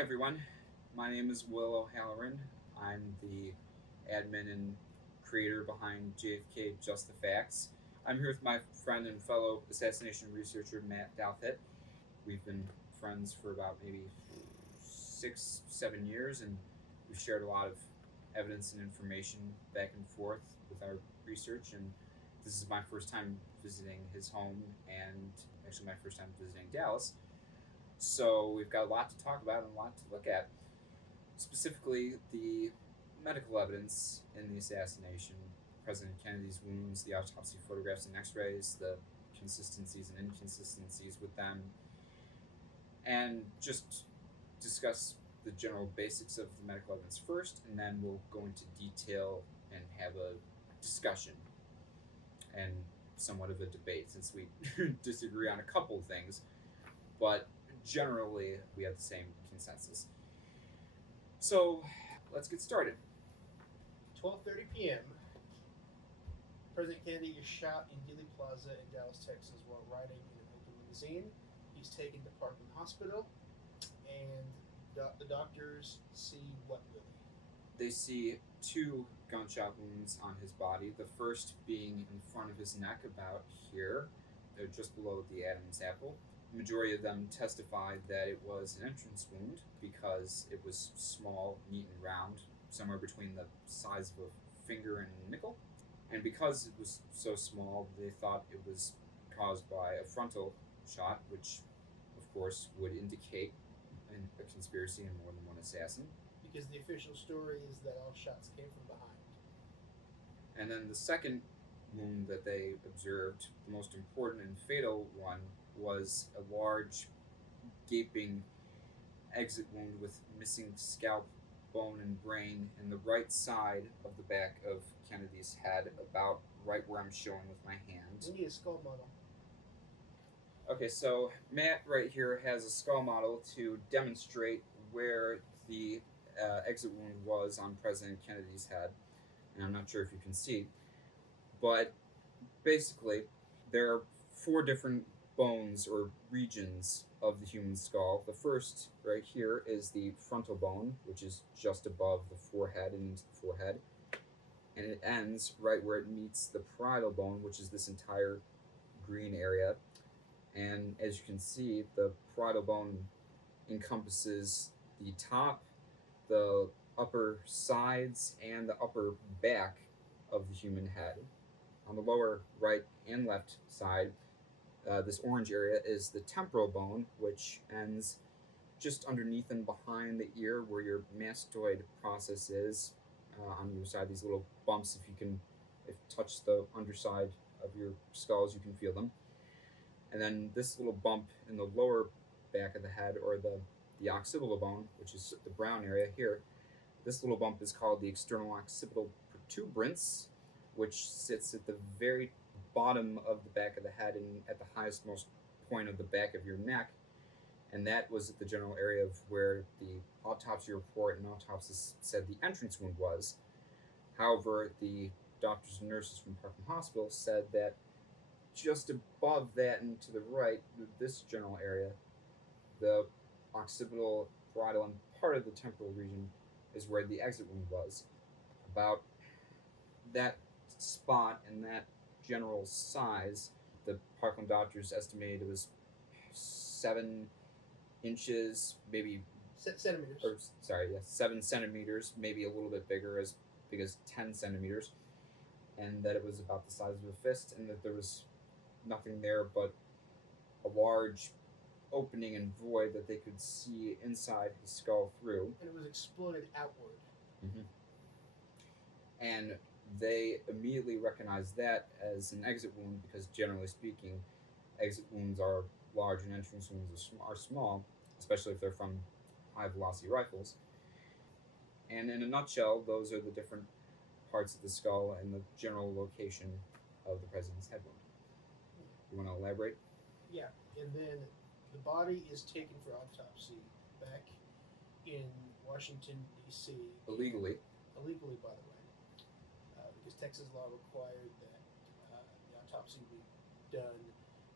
Hi everyone, my name is Will O'Halloran. I'm the admin and creator behind JFK Just the Facts. I'm here with my friend and fellow assassination researcher Matt Douthit. We've been friends for about maybe 6, 7 years, and we've shared a lot of evidence and information back and forth with our research. And this is my first time visiting his home, and actually my first time visiting Dallas. So we've got a lot to talk about and a lot to look at, specifically the medical evidence in the assassination, President Kennedy's wounds, the autopsy photographs and X-rays, the consistencies and inconsistencies with them, and just discuss the general basics of the medical evidence first, and then we'll go into detail and have a discussion and somewhat of a debate, since we disagree on a couple of things, but generally we have the same consensus. So let's get started. 12:30 p.m. President Kennedy is shot in Dealey Plaza in Dallas, Texas, while riding in an open limousine. He's taken to Parkland Hospital, and the doctors see what, Willie? They see two gunshot wounds on his body, the first being in front of his neck, about here. They're just below the Adam's apple. The majority of them testified that it was an entrance wound because it was small, neat, and round, somewhere between the size of a finger and nickel. And because it was so small, they thought it was caused by a frontal shot, which, of course, would indicate a conspiracy and more than one assassin. Because the official story is that all shots came from behind. And then the second wound that they observed, the most important and fatal one, was a large, gaping exit wound with missing scalp, bone, and brain in the right side of the back of Kennedy's head, about right where I'm showing with my hand. We need a skull model. Okay, so Matt right here has a skull model to demonstrate where the exit wound was on President Kennedy's head, and I'm not sure if you can see, but basically there are four different bones or regions of the human skull. The first, right here, is the frontal bone, which is just above the forehead and into the forehead, and it ends right where it meets the parietal bone, which is this entire green area. And as you can see, the parietal bone encompasses the top, the upper sides, and the upper back of the human head. On the lower right and left side, this orange area is the temporal bone, which ends just underneath and behind the ear where your mastoid process is. On your side, these little bumps, if you can touch the underside of your skulls, you can feel them. And then this little bump in the lower back of the head, or the occipital bone, which is the brown area here, this little bump is called the external occipital protuberance, which sits at the very bottom of the back of the head and at the highest most point of the back of your neck. And that was the general area of where the autopsy report and autopsy said the entrance wound was. However, the doctors and nurses from Parkland Hospital said that just above that and to the right, this general area, the occipital, parietal, and part of the temporal region is where the exit wound was. About that spot and that general size, the Parkland doctors estimated it was 7 inches, maybe, Centimeters. or sorry, yeah, 7 centimeters, maybe a little bit bigger, as big as 10 centimeters, and that it was about the size of a fist, and that there was nothing there but a large opening and void that they could see inside his skull through. And it was exploded outward. Mm-hmm. And they immediately recognized that as an exit wound because, generally speaking, exit wounds are large and entrance wounds are small, especially if they're from high velocity rifles. And in a nutshell, those are the different parts of the skull and the general location of the president's head wound. You want to elaborate? Yeah, and then the body is taken for autopsy back in Washington, D.C. Illegally. Illegally, by the way, because Texas law required that the autopsy be done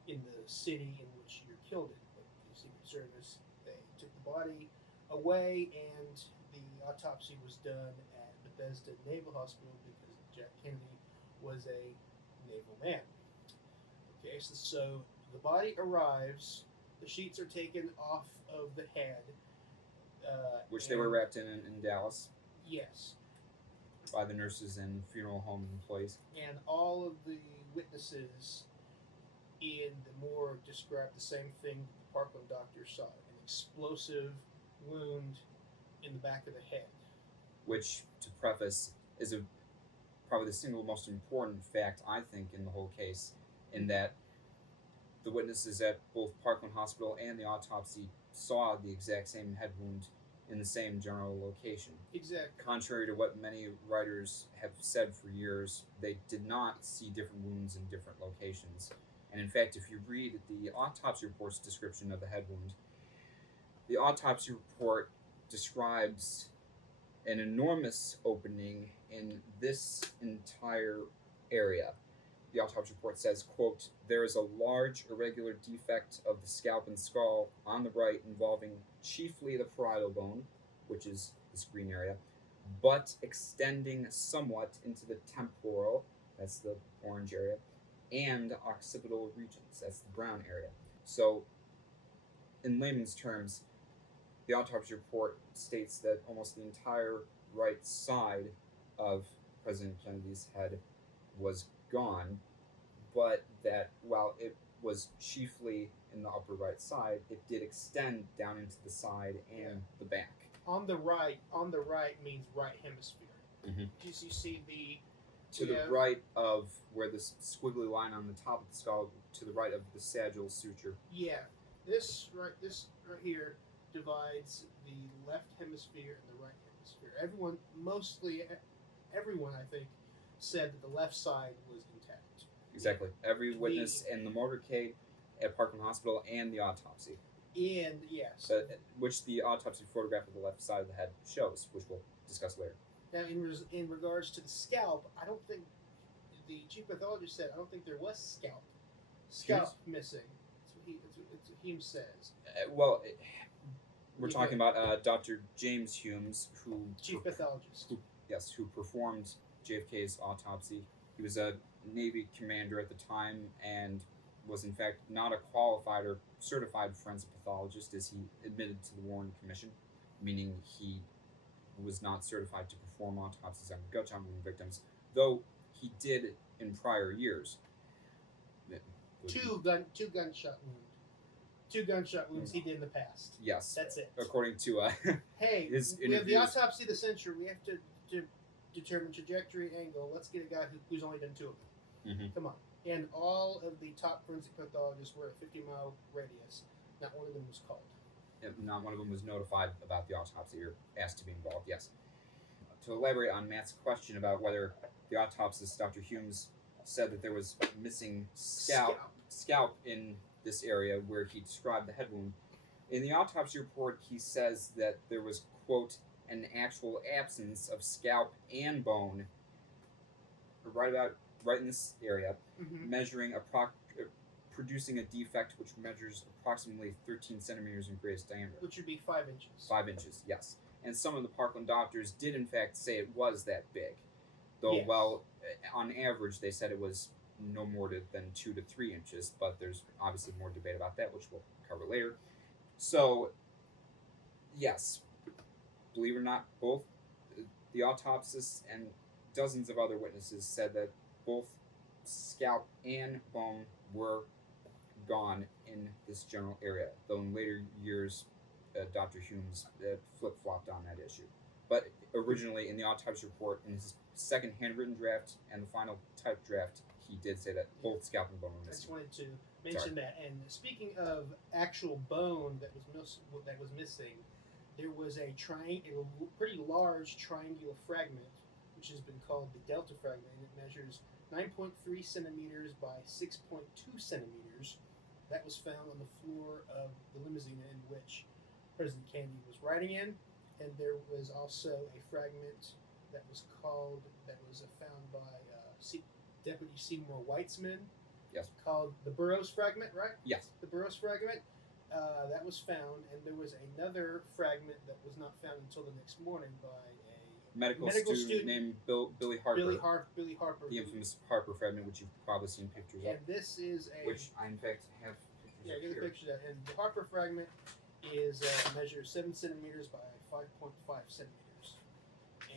in the city in which you're killed in. But the Secret Service, they took the body, away, and the autopsy was done at Bethesda Naval Hospital because Jack Kennedy was a naval man. Okay, so the body arrives, the sheets are taken off of the head. Which they were wrapped in Dallas Yes. by the nurses and funeral home employees. And all of the witnesses in the morgue described the same thing that the Parkland doctor saw, an explosive wound in the back of the head. Which, to preface, is probably the single most important fact, I think, in the whole case, in that the witnesses at both Parkland Hospital and the autopsy saw the exact same head wound in the same general location. Exactly. Contrary to what many writers have said for years, they did not see different wounds in different locations. And in fact, if you read the autopsy report's description of the head wound, the autopsy report describes an enormous opening in this entire area. The autopsy report says, quote, "There is a large irregular defect of the scalp and skull on the right involving chiefly the parietal bone," which is this green area, "but extending somewhat into the temporal," that's the orange area, "and occipital regions," that's the brown area. So, in layman's terms, the autopsy report states that almost the entire right side of President Kennedy's head was gone, but that while it was chiefly in the upper right side, it did extend down into the side and the back. On the right means right hemisphere. Mm-hmm. As you see the right of where this squiggly line on the top of the skull, to the right of the sagittal suture. Yeah, this right here divides the left hemisphere and the right hemisphere. Everyone, I think, said that the left side was intact. Exactly. Every witness in the motorcade at Parkland Hospital and the autopsy. And yes, which the autopsy photograph of the left side of the head shows, which we'll discuss later. Now, in regards to the scalp, I don't think the chief pathologist said. I don't think there was scalp missing. That's what he says. We're talking about Dr. James Humes, who chief pathologist. Who performed JFK's autopsy. He was a Navy commander at the time and was in fact not a qualified or certified forensic pathologist, as he admitted to the Warren Commission, meaning he was not certified to perform autopsies on gunshot wound victims, though he did in prior years. Two gunshot wounds he did in the past. Yes, that's it. According to hey, we have the autopsy of the century. We have to determine trajectory, angle. Let's get a guy who's only done two of them. Mm-hmm. Come on. And all of the top forensic pathologists were a 50-mile radius. Not one of them was called. Not one of them was notified about the autopsy or asked to be involved, yes. To elaborate on Matt's question about whether the autopsist, Dr. Humes, said that there was missing scalp in this area where he described the head wound, in the autopsy report he says that there was, quote, "an actual absence of scalp and bone right in this area, measuring producing a defect which measures approximately 13 centimeters in greatest diameter." Which would be 5 inches. 5 inches, yes. And some of the Parkland doctors did in fact say it was that big. Though, yes. Well, on average they said it was no more than 2 to 3 inches, but there's obviously more debate about that, which we'll cover later. So, yes, believe it or not, both the autopsists and dozens of other witnesses said that both scalp and bone were gone in this general area, though in later years Dr. Humes flip-flopped on that issue. But originally in the autopsy report, in his second handwritten draft and the final typed draft, he did say that both scalp and bone were missing. I just wanted to mention that. And speaking of actual bone that was missing, there was a pretty large triangular fragment, which has been called the Delta fragment. And it measures 9.3 centimeters by 6.2 centimeters. That was found on the floor of the limousine in which President Kennedy was riding in. And there was also a fragment that was found by Deputy Seymour Weitzman. Yes. Called the Burroughs fragment, right? Yes. The Burroughs fragment. That was found, and there was another fragment that was not found until the next morning by a medical student named Billy Harper. Billy Harper. The infamous Harper fragment, which you've probably seen pictures and of. This is a... Which I, in fact, have pictures Yeah, of get here. the picture of that. And the Harper fragment is measures 7 centimeters by 5.5 centimeters.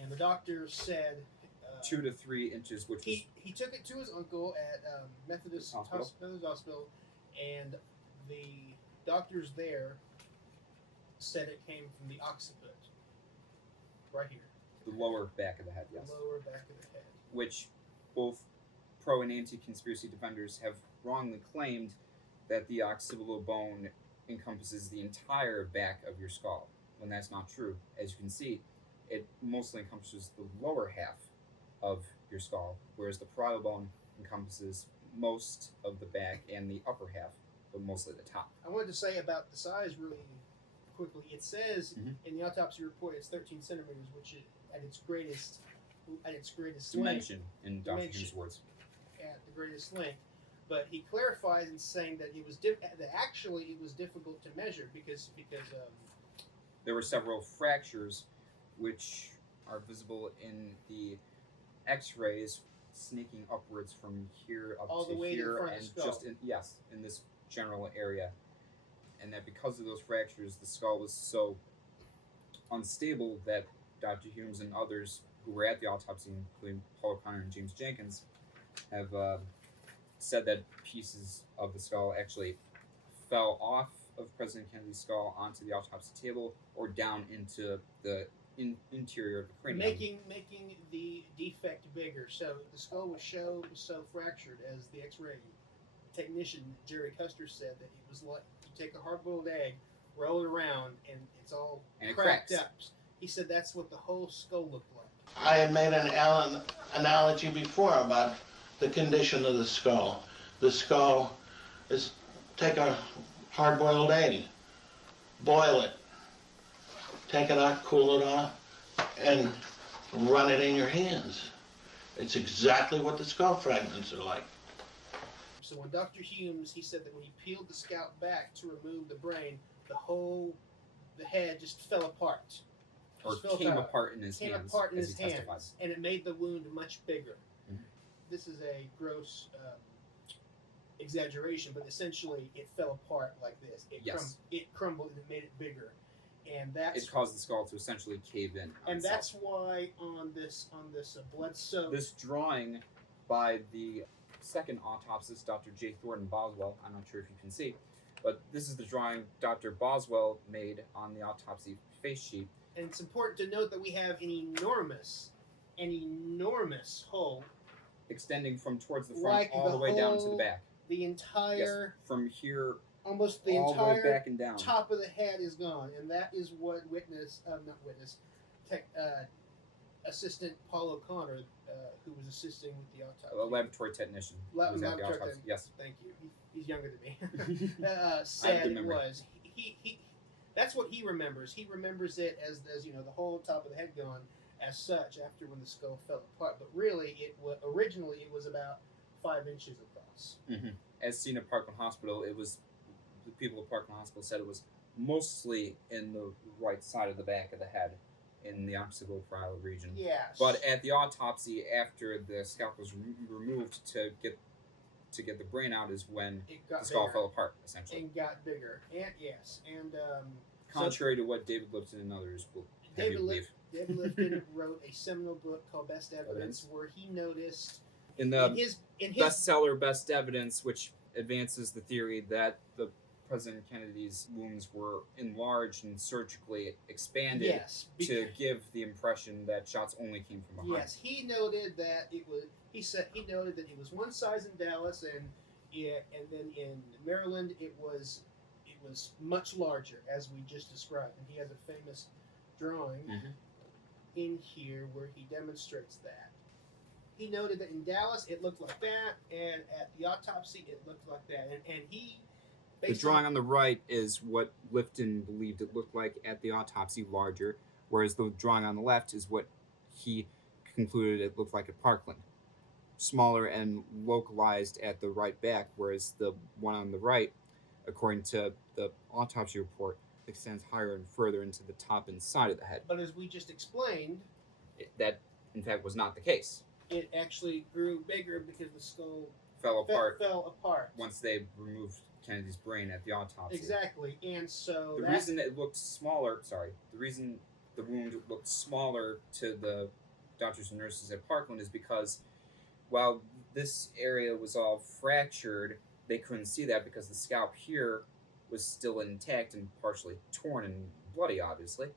And the doctor said... 2 to 3 inches, which he took it to his uncle at Methodist Hospital, and the doctors there said it came from the occiput, right here. the lower back of the head, yes. The lower back of the head. Which both pro and anti-conspiracy defenders have wrongly claimed that the occipital bone encompasses the entire back of your skull, when that's not true. As you can see, it mostly encompasses the lower half of your skull, whereas the parietal bone encompasses most of the back and the upper half, but mostly the top. I wanted to say about the size really quickly. It says in the autopsy report it's 13 centimeters, which is at its greatest Dimension, in Dr. Hume's words. At the greatest length. But he clarifies in saying that it was difficult to measure because there were several fractures which are visible in the X-rays, sneaking upwards from here up all to the way here, to the front and of the skull. just in this general area, and that because of those fractures, the skull was so unstable that Dr. Humes and others who were at the autopsy, including Paul O'Connor and James Jenkins, have said that pieces of the skull actually fell off of President Kennedy's skull onto the autopsy table or down into the interior of the cranium, making the defect bigger. So the skull was so fractured, as the X-ray technician Jerry Custer said, that it was like you take a hard-boiled egg, roll it around, and it's all cracked up. He said that's what the whole skull looked like. I had made an analogy before about the condition of the skull. The skull is, take a hard-boiled egg, boil it, take it out, cool it off, and run it in your hands. It's exactly what the skull fragments are like. So when Dr. Humes, he said that when he peeled the scalp back to remove the brain, the head just fell apart. or came apart in his hands, testified. And it made the wound much bigger. Mm-hmm. This is a gross exaggeration, but essentially it fell apart like this. It crumbled and it made it bigger, and it caused the skull to essentially cave in. And that's why on this blood-soaked... This drawing by the second autopsist, Dr. J. Thornton Boswell, I'm not sure if you can see, but this is the drawing Dr. Boswell made on the autopsy face sheet. And it's important to note that we have an enormous hole extending from towards the front all the way down to the back. The entire... Yes, from here almost the all entire the way back and down. Top of the head is gone, and that is what assistant Paul O'Connor, who was assisting with the autopsy. A laboratory technician. Who was at the autopsy. Yes. Thank you. He's younger than me. Said it was. He that's what he remembers. He remembers it as the whole top of the head gone as such after when the skull fell apart. But really, originally it was about 5 inches across. Mm-hmm. As seen at Parkland Hospital, the people at Parkland Hospital said it was mostly in the right side of the back of the head, in the occipital region. Yes. But at the autopsy, after the scalp was removed to get the brain out, is when the skull fell apart, essentially. And got bigger. Contrary to what David Lipton and others will have you believe. David Lipton wrote a seminal book called Best Evidence, where he noticed in his bestseller Best Evidence, which advances the theory that the President Kennedy's wounds were enlarged and surgically expanded to give the impression that shots only came from behind. Yes, he noted that it was one size in Dallas, and then in Maryland it was much larger, as we just described. And he has a famous drawing in here where he demonstrates that. He noted that in Dallas it looked like that, and at the autopsy it looked like that. And he... The drawing on the right is what Lipton believed it looked like at the autopsy, larger, whereas the drawing on the left is what he concluded it looked like at Parkland, smaller and localized at the right back, whereas the one on the right according to the autopsy report, extends higher and further into the top and side of the head. But as we just explained, That, in fact, was not the case. it actually grew bigger because the skull Fell apart fell apart. once they removed Kennedy's brain at the autopsy. Exactly, and so The reason it looked smaller, the reason the wound looked smaller to the doctors and nurses at Parkland is because while this area was all fractured, they couldn't see that because the scalp here was still intact and partially torn and bloody, obviously.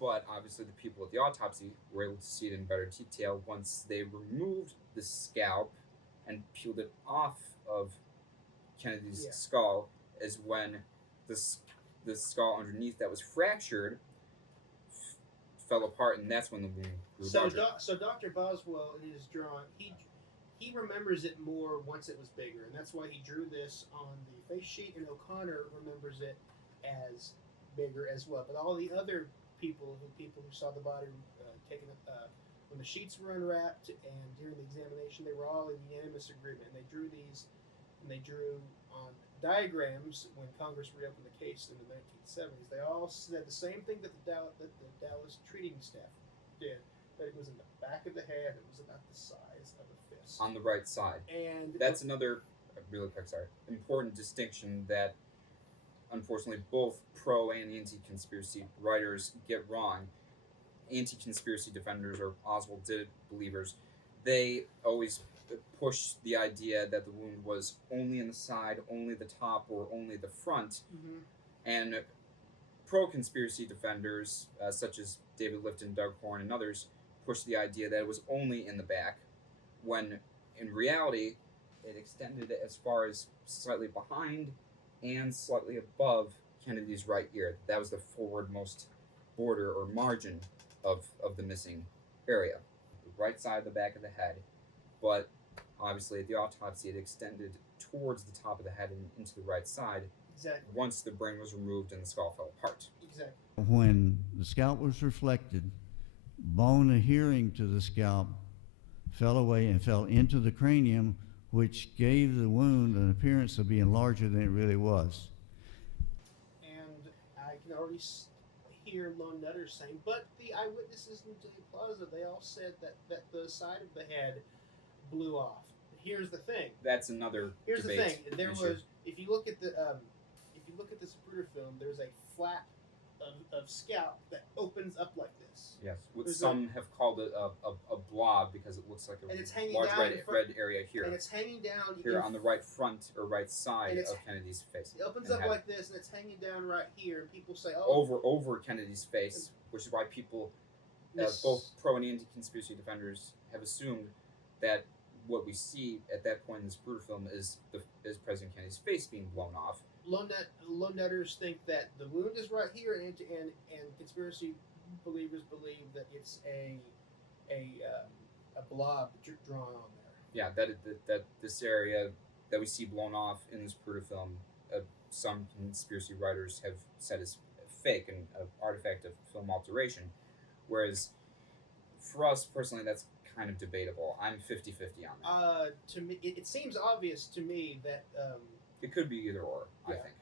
But obviously the people at the autopsy were able to see it in better detail once they removed the scalp and peeled it off of Kennedy's skull, is when the skull underneath that was fractured fell apart, and that's when the wound grew larger. So Dr. Boswell, in his drawing, he remembers it more once it was bigger, and that's why he drew this on the face sheet, and O'Connor remembers it as bigger as well. But all the other people who saw the body taken when the sheets were unwrapped and during the examination, they were all in unanimous agreement, and they drew these, and they drew on diagrams when Congress reopened the case in the 1970s. They all said the same thing that the Dallas treating staff did, that it was in the back of the head, it was about the size of a fist. On the right side. And that's another really quick, important distinction that unfortunately both pro and anti-conspiracy writers get wrong. Anti-conspiracy defenders, or Oswald did believers, they always push the idea that the wound was only in the side, only the top, or only the front. Mm-hmm. And pro-conspiracy defenders, such as David Lifton, Doug Horn, and others, push the idea that it was only in the back, when in reality it extended as far as slightly behind and slightly above Kennedy's right ear. That was the forwardmost border or margin of the missing area, the right side of the back of the head. But obviously at the autopsy it extended towards the top of the head and into the right side. Exactly. Once the brain was removed and the skull fell apart. Exactly. When the scalp was reflected, bone adhering to the scalp fell away and fell into the cranium, which gave the wound an appearance of being larger than it really was. And I can already hear Lone Nutter saying, but the eyewitnesses in Daily Plaza, they all said that the side of the head blew off. Here's the thing. That's another Here's the debate thing. There issue. was, if you look at the Zapruder film, there's a flap of scalp that opens up like this. Yes, There's some have called it a blob because it looks like a And it's hanging large down in front- red area here. And it's hanging down Here on the right front or right side And it's- of Kennedy's face. It opens and up head. like this, and it's hanging down right here. And people say, "Oh, over Kennedy's face, which is why people, this- both pro and anti-conspiracy defenders, have assumed that what we see at that point in this Zapruder film is President Kennedy's face being blown off. Lone Nutters think that the wound is right here, and conspiracy believers believe that it's a blob drawn on there. Yeah, that this area that we see blown off in this Zapruder film, some conspiracy writers have said is fake and an artifact of film alteration, whereas for us personally, that's kind of debatable. I'm 50-50 on that. To me, it seems obvious to me that. It could be either or, I Yeah. think.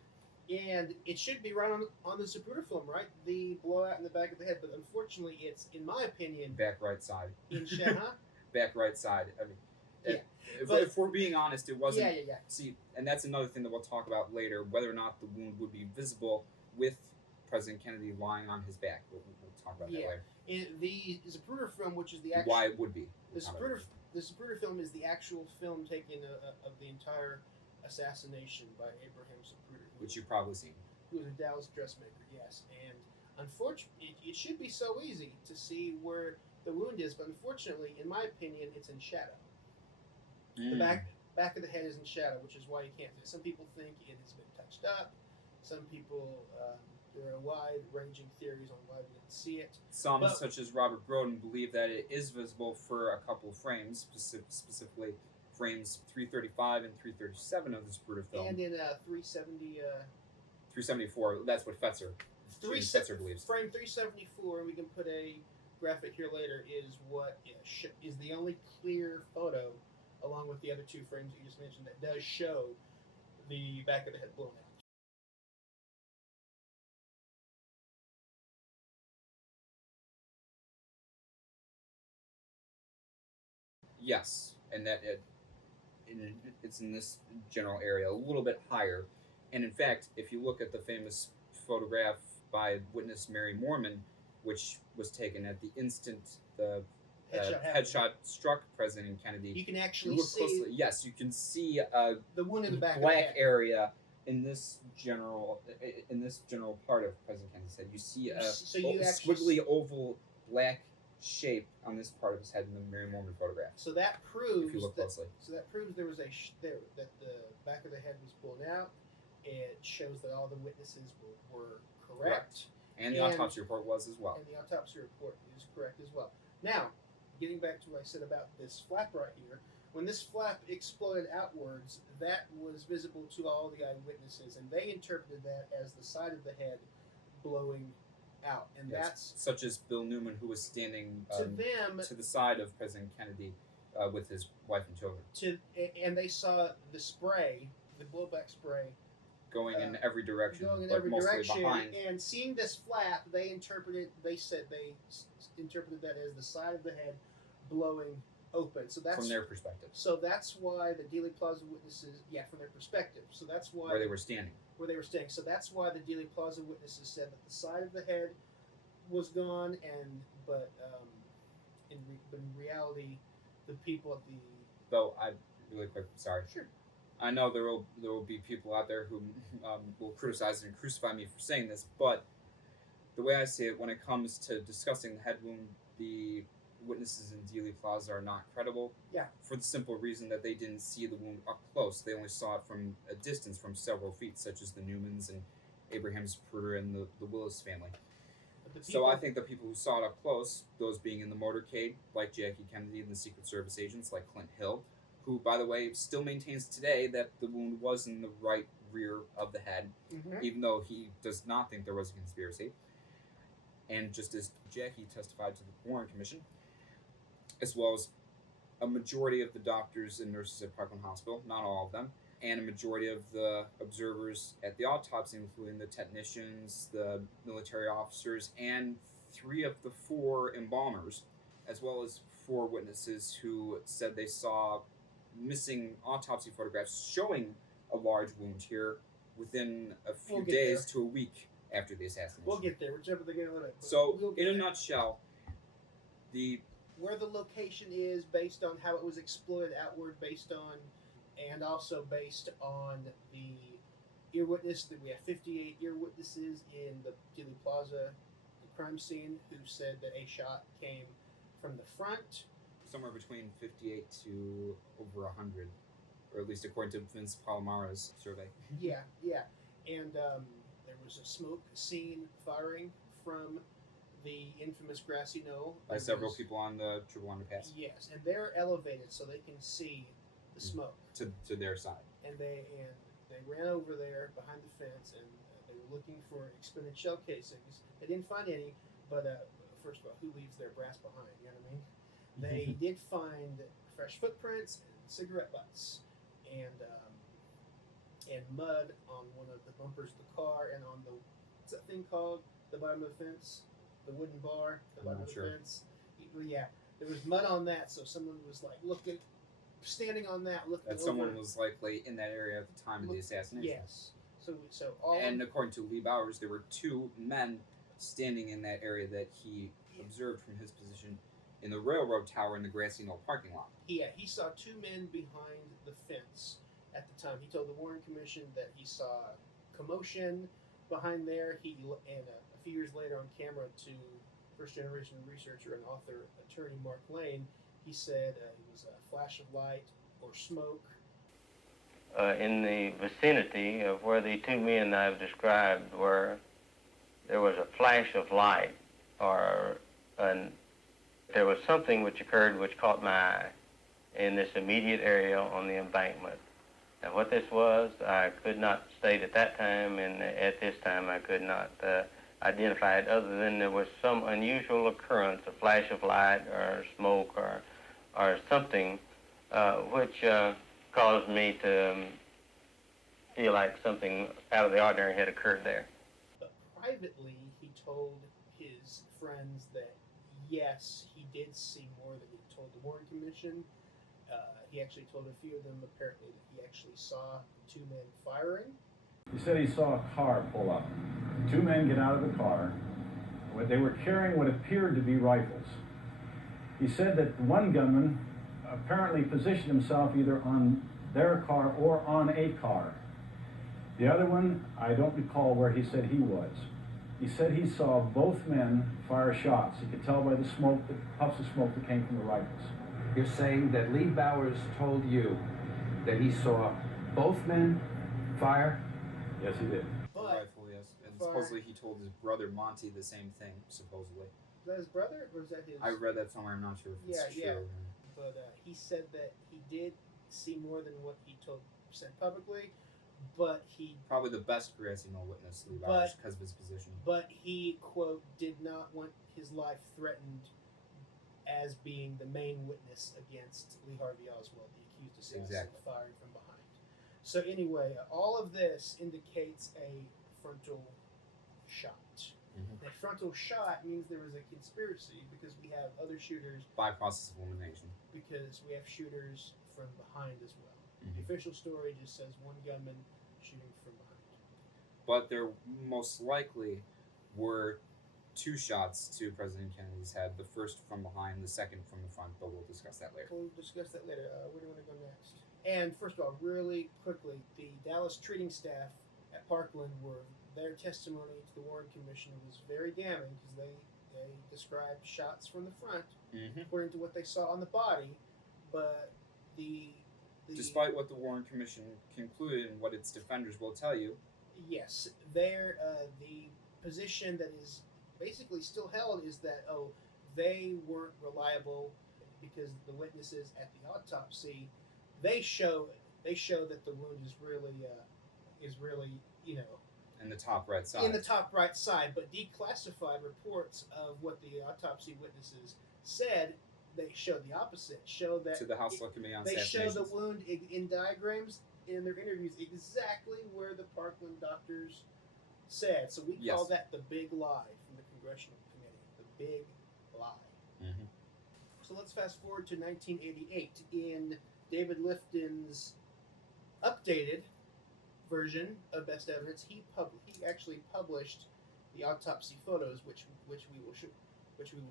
And it should be right on the Zapruder film, right? The blowout in the back of the head, but unfortunately, it's, in my opinion, Back right side. in Shanghai. Back right side. I mean, Yeah, if we're being honest, it wasn't. Yeah. See, and that's another thing that we'll talk about later, whether or not the wound would be visible with President Kennedy lying on his back. We'll talk about that later. In the Zapruder film, which is the actual... Why it would be. The Zapruder film is the actual film taken of the entire assassination by Abraham Zapruder. Which you've probably seen. Who was a Dallas dressmaker, yes. And unfortunately, it should be so easy to see where the wound is, but unfortunately, in my opinion, it's in shadow. The back of the head is in shadow, which is why you can't see it. Some people think it has been touched up. Some people, there are wide-ranging theories on why we didn't see it. Some, such as Robert Groden, believe that it is visible for a couple of frames, specifically frames 335 and 337 of this Zapruder film. And in 370... 374, that's what Fetzer believes. Frame 374, and we can put a graphic here later, is what is the only clear photo, along with the other two frames that you just mentioned, that does show the back of the head blown out. Yes, and it's in this general area, a little bit higher. And in fact, if you look at the famous photograph by witness Mary Mormon, which was taken at the instant the headshot struck President Kennedy, You can you actually look see closely. Yes, you can see the wound in the back black of the head. area in this general part of President Kennedy's head. You see a So you actually squiggly oval black shape on this part of his head in the Mary Mormon photograph. So that proves If you look that, closely. so that proves there was that the back of the head was blown out. It shows that all the witnesses were correct. And the autopsy report was as well. And the autopsy report is correct as well. Now, getting back to what I said about this flap right here, when this flap exploded outwards, that was visible to all the eyewitnesses, and they interpreted that as the side of the head blowing out. And that's such as Bill Newman, who was standing to them to the side of President Kennedy with his wife and children. And they saw the spray, the blowback spray, going in every direction, going in but every mostly direction, behind. and seeing this flap, they interpreted that as the side of the head blowing open. So that's from their perspective. So that's why the Dealey Plaza witnesses, from their perspective. So that's why where they were standing. So that's why the Dealey Plaza witnesses said that the side of the head was gone, but in reality, the people at the Though I really quick, sorry. Sure. I know there will be people out there who will criticize and crucify me for saying this, but the way I see it, when it comes to discussing the head wound, the witnesses in Dealey Plaza are not credible. Yeah. For the simple reason that they didn't see the wound up close. They only saw it from a distance, from several feet, such as the Newmans and Abraham Zapruder and the Willis family. So I think the people who saw it up close, those being in the motorcade, like Jackie Kennedy, and the Secret Service agents like Clint Hill, who, by the way, still maintains today that the wound was in the right rear of the head, even though he does not think there was a conspiracy. And just as Jackie testified to the Warren Commission, as well as a majority of the doctors and nurses at Parkland Hospital, not all of them, and a majority of the observers at the autopsy, including the technicians, the military officers, and 3 of the 4 embalmers, as well as 4 witnesses who said they saw missing autopsy photographs showing a large wound here within a few days to a week after the assassination. We'll get there, whichever they're going to limit. So, in a nutshell, where the location is based on how it was exploded outward, and also based on the ear witness, that we have 58 ear witnesses in the Dealey Plaza, the crime scene, who said that a shot came from the front. Somewhere between 58 to over 100, or at least according to Vince Palomara's survey. Yeah. And there was a smoke seen firing from the infamous grassy knoll. By several people on the triple underpass. Yes, and they're elevated so they can see the smoke. To their side. And they ran over there behind the fence, and they were looking for expended shell casings. They didn't find any, but first of all, who leaves their brass behind? You know what I mean? They did find fresh footprints and cigarette butts, and mud on one of the bumpers of the car, and on what's that thing called? The bottom of the fence, the wooden bar, the bottom of the fence. Yeah, there was mud on that, so someone was like standing on that, looking. That someone was likely in that area at the time of the assassination. Yes. So and according to Lee Bowers, there were 2 men standing in that area that he observed from his position in the railroad tower in the grassy knoll parking lot. He saw 2 men behind the fence at the time. He told the Warren Commission that he saw commotion behind there. A few years later on camera to first-generation researcher and author, attorney Mark Lane, he said it was a flash of light or smoke. In the vicinity of where the 2 men I've described were, there was a flash of light, there was something which occurred which caught my eye in this immediate area on the embankment. And what this was, I could not state at that time, and at this time I could not identify it, other than there was some unusual occurrence, a flash of light or smoke or something which caused me to feel like something out of the ordinary had occurred there. But privately, he told his friends that yes, he did see more than he told the Warren Commission, He actually told a few of them apparently that he actually saw two men firing. He said he saw a car pull up. Two men get out of the car. They were carrying what appeared to be rifles. He said that one gunman apparently positioned himself either on their car or on a car. The other one, I don't recall where he said he was. He said he saw both men fire shots. He could tell by the smoke, the puffs of smoke that came from the rifles. You're saying that Lee Bowers told you that he saw both men fire? Yes, he did. But Rifle, yes. And supposedly he told his brother Monty the same thing, supposedly. is that his brother or is that his? I read that somewhere, I'm not sure if it's Yeah, true. But he said that he did see more than what he said publicly, but he Probably the best grassy-knoll witness, Lee Bowers, because of his position. but he quote did not want his life threatened as being the main witness against Lee Harvey Oswald, the accused assassin, Exactly. firing from behind. So anyway, all of this indicates a frontal shot. Mhm. A frontal shot means there was a conspiracy because we have other shooters, By process of elimination. because we have shooters from behind as well. Mhm. The official story just says one gunman shooting from behind. But there most likely were two shots to President Kennedy's head. The first from behind, the second from the front, but we'll discuss that later. We'll discuss that later. Where do you want to go next? And first of all, really quickly, the Dallas treating staff at Parkland their testimony to the Warren Commission was very damning because they described shots from the front Mm-hmm. according to what they saw on the body, but the Despite what the Warren Commission concluded and what its defenders will tell you, yes, the position that is basically still held is that they weren't reliable because the witnesses at the autopsy they show that the wound is really in the top right side. in the top right side, but declassified reports of what the autopsy witnesses said they showed the opposite. Show that to the House Select Committee on they show the Assassinations. wound in diagrams in their interviews exactly where the Parkland doctors said. So we call Yes. that the big lie from the Congressional Committee. The big lie. Mhm. So let's fast forward to 1988. In David Lifton's updated version of Best Evidence, he actually published the autopsy photos, which we will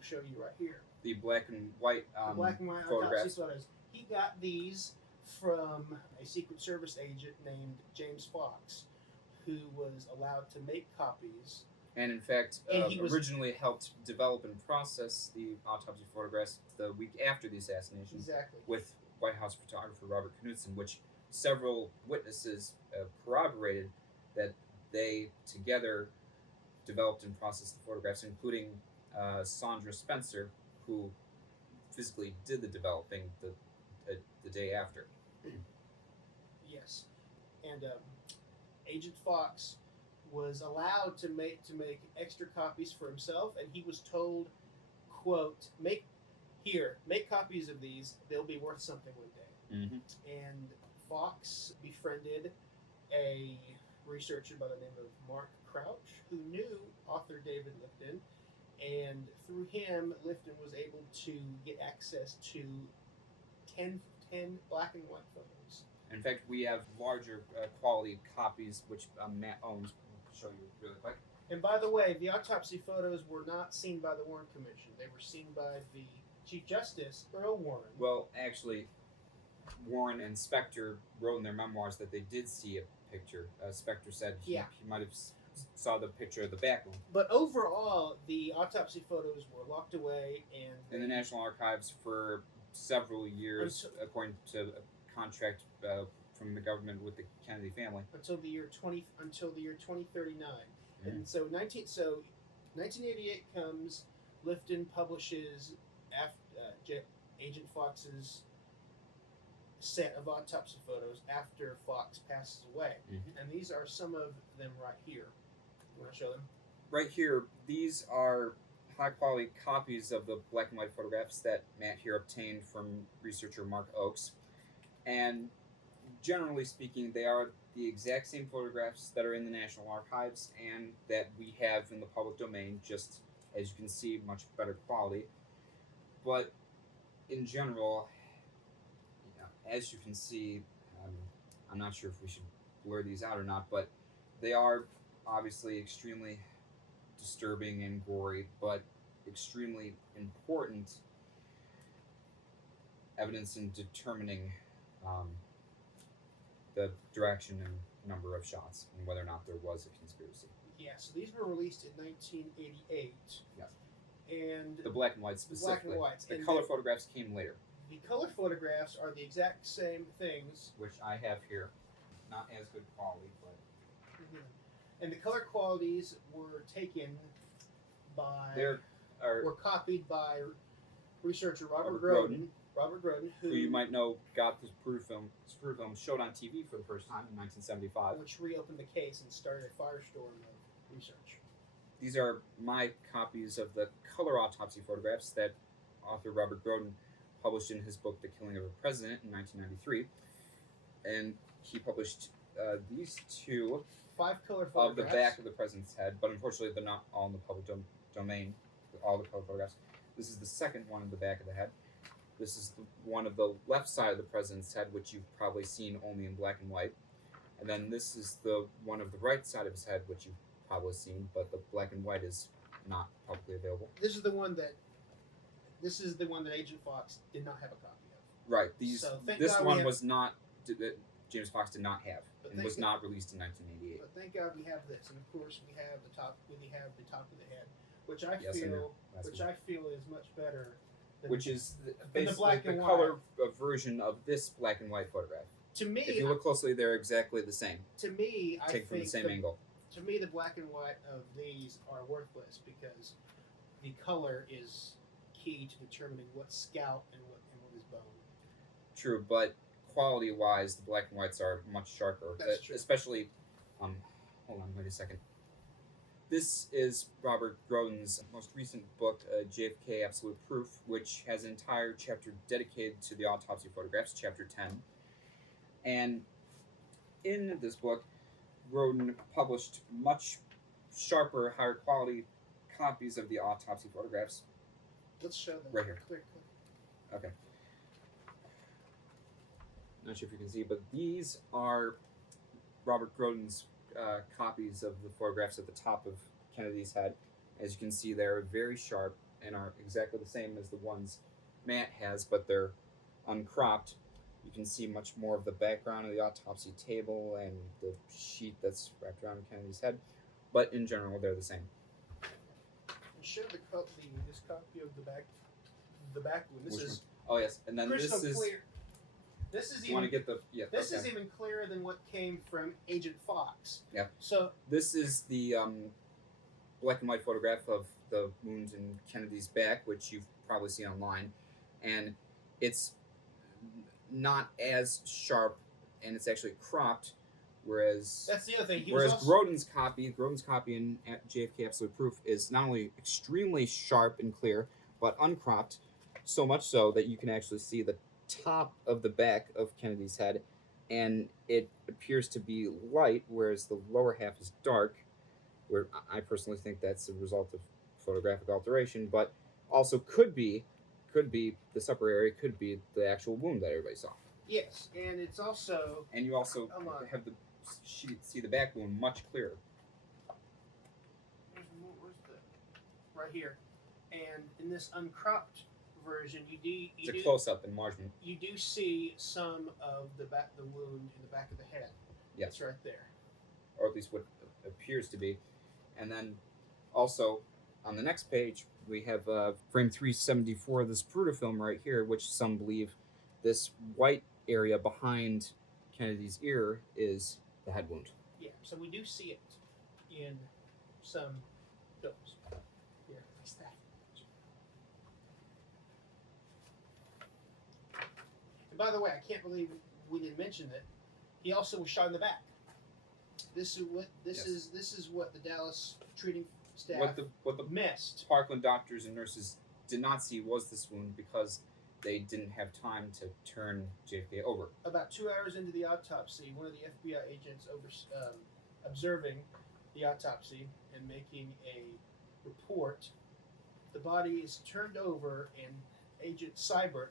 show you right here. The black and white The black and white photographs. autopsy photos. He got these from a Secret Service agent named James Fox, who was allowed to make copies. And in fact, And he was- originally helped develop and process the autopsy photographs the week after the assassination Exactly. with White House photographer Robert Knudsen, which several witnesses corroborated that they together developed and processed the photographs, including Sandra Spencer, who physically did the developing the day after. Yes, and Agent Fox was allowed to make extra copies for himself, and he was told, "quote Make copies of these; they'll be worth something one day." Mm-hmm. And Fox befriended a researcher by the name of Mark Crouch, who knew author David Lifton, and through him, Lifton was able to get access to 10 black and white photos. In fact, we have larger quality copies, which Matt owns. I'll show you really quick. And by the way, the autopsy photos were not seen by the Warren Commission. They were seen by the Chief Justice, Earl Warren. Well, actually, Warren and Spector wrote in their memoirs that they did see a picture. Spector said he might have saw the picture of the back one. But overall, the autopsy photos were locked away and In the National Archives for several years, according to a contract from the government with the Kennedy family. until the year 2039. Mhm. And so 1988 comes. Lifton publishes Agent Fox's set of autopsy photos after Fox passes away, Mhm. and these are some of them right here. You want to show them? Right here, these are high-quality copies of the black and white photographs that Matt here obtained from researcher Mark Oakes. And generally speaking, they are the exact same photographs that are in the National Archives and that we have in the public domain, just as you can see, much better quality. But in general, as you can see, I'm not sure if we should blur these out or not, but they are obviously extremely disturbing and gory, but extremely important evidence in determining the direction and number of shots and whether or not there was a conspiracy. Yeah, so these were released in 1988. Yes. And The black and white specifically. Black and whites. The And color photographs came later, the color photographs are the exact same things. which I have here. Not as good quality, but And the color qualities were taken by, are were copied by researcher Robert Groden. Groden, who you might know got the Zapruder film showed on TV for the first time in 1975. which reopened the case and started a firestorm of research. These are my copies of the color autopsy photographs that author Robert Groden published in his book The Killing of a President in 1993. And he published these two 5 color of photographs. the back of the president's head, but unfortunately they're not all in the public domain, all the color photographs. This is the second one of the back of the head. This is one of the left side of the president's head, which you've probably seen only in black and white. And then this is the one of the right side of his head, which you've probably seen, but the black and white is not publicly available. This is the one that Agent Fox did not have a copy of. Right. So, thank This God we one have- was not that James Fox did not have, But and thank was God- not released in 1988. But thank God we have this, and of course we have the top of the head, which I Yes, I know. feel That's which good. I feel is much better than Which is basically black the and color version of this black and white photograph. to me. If you look closely, they're exactly the same. To me, I Taken from the think same angle. To me, the black and white of these are worthless because the color is key to determining what's scalp and what is bone. True, but quality-wise, the black and whites are much sharper. That's true. Especially, hold on, wait a second. This is Robert Groden's most recent book, JFK Absolute Proof, which has an entire chapter dedicated to the autopsy photographs, chapter 10. And in this book, Groden published much sharper, higher quality copies of the autopsy photographs. Let's show them Right here. Quick. Okay. Not sure if you can see, but these are Robert Groden's copies of the photographs at the top of Kennedy's head. As you can see, they're very sharp and are exactly the same as the ones Matt has, but they're uncropped. You can see much more of the background of the autopsy table and the sheet that's wrapped around Kennedy's head, but in general, they're the same. And show this copy of the back one. This Which is one? Oh yes, and then crystal this is. clear. This is You want to even get the this okay. is even clearer than what came from Agent Fox. Yeah. So This is the black and white photograph of the wound in Kennedy's back, which you've probably seen online, and it's not as sharp, and it's actually cropped, whereas that's the other thing. Groden's copy in JFK Absolute Proof is not only extremely sharp and clear, but uncropped, so much so that you can actually see the top of the back of Kennedy's head, and it appears to be light, whereas the lower half is dark, where I personally think that's a result of photographic alteration, but also could be this upper area could be the actual wound that everybody saw. Yes, and it's also And you also Come on. have the see the back wound much clearer. where's the right here, and in this uncropped version, It's a close-up enlargement. you do see some of the wound in the back of the head. Yes. It's right there. Or at least what appears to be. And then also on the next page, we have frame 374 of this Zapruder film right here, which some believe this white area behind Kennedy's ear is the head wound. Yeah, so we do see it in some films. Here, what's that? And by the way, I can't believe we didn't mention that he also was shot in the back. This is what the Dallas treating staff What the missed. Parkland doctors and nurses did not see was this wound because they didn't have time to turn JFK over. About 2 hours into the autopsy, one of the FBI agents observing the autopsy and making a report, the body is turned over, and Agent Seibert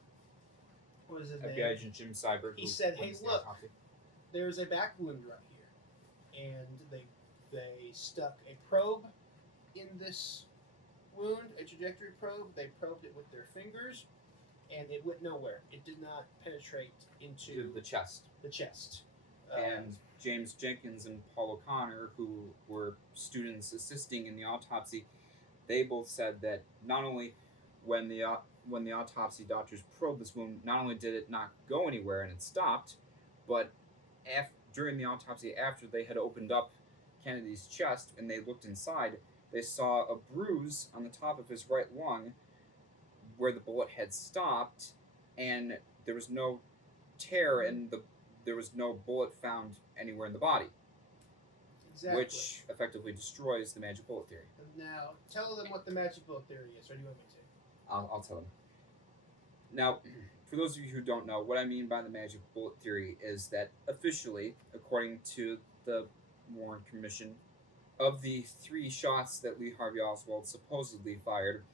what is his FBI name? agent Jim Cyber. He who said, "Hey, witnessed the look, autopsy. there's a back wound right here," and they stuck a probe in this wound, a trajectory probe. They probed it with their fingers, and it went nowhere. It did not penetrate into The chest. the chest. And James Jenkins and Paul O'Connor, who were students assisting in the autopsy, they both said that not only when the autopsy doctors probed this wound, not only did it not go anywhere and it stopped, but during the autopsy, after they had opened up Kennedy's chest and they looked inside, they saw a bruise on the top of his right lung where the bullet had stopped, and there was no tear and there was no bullet found anywhere in the body, Exactly. which effectively destroys the magic bullet theory. Now, tell them what the magic bullet theory is, or do you want me to? I'll tell them. Now, for those of you who don't know, what I mean by the magic bullet theory is that officially, according to the Warren Commission, of the 3 shots that Lee Harvey Oswald supposedly fired,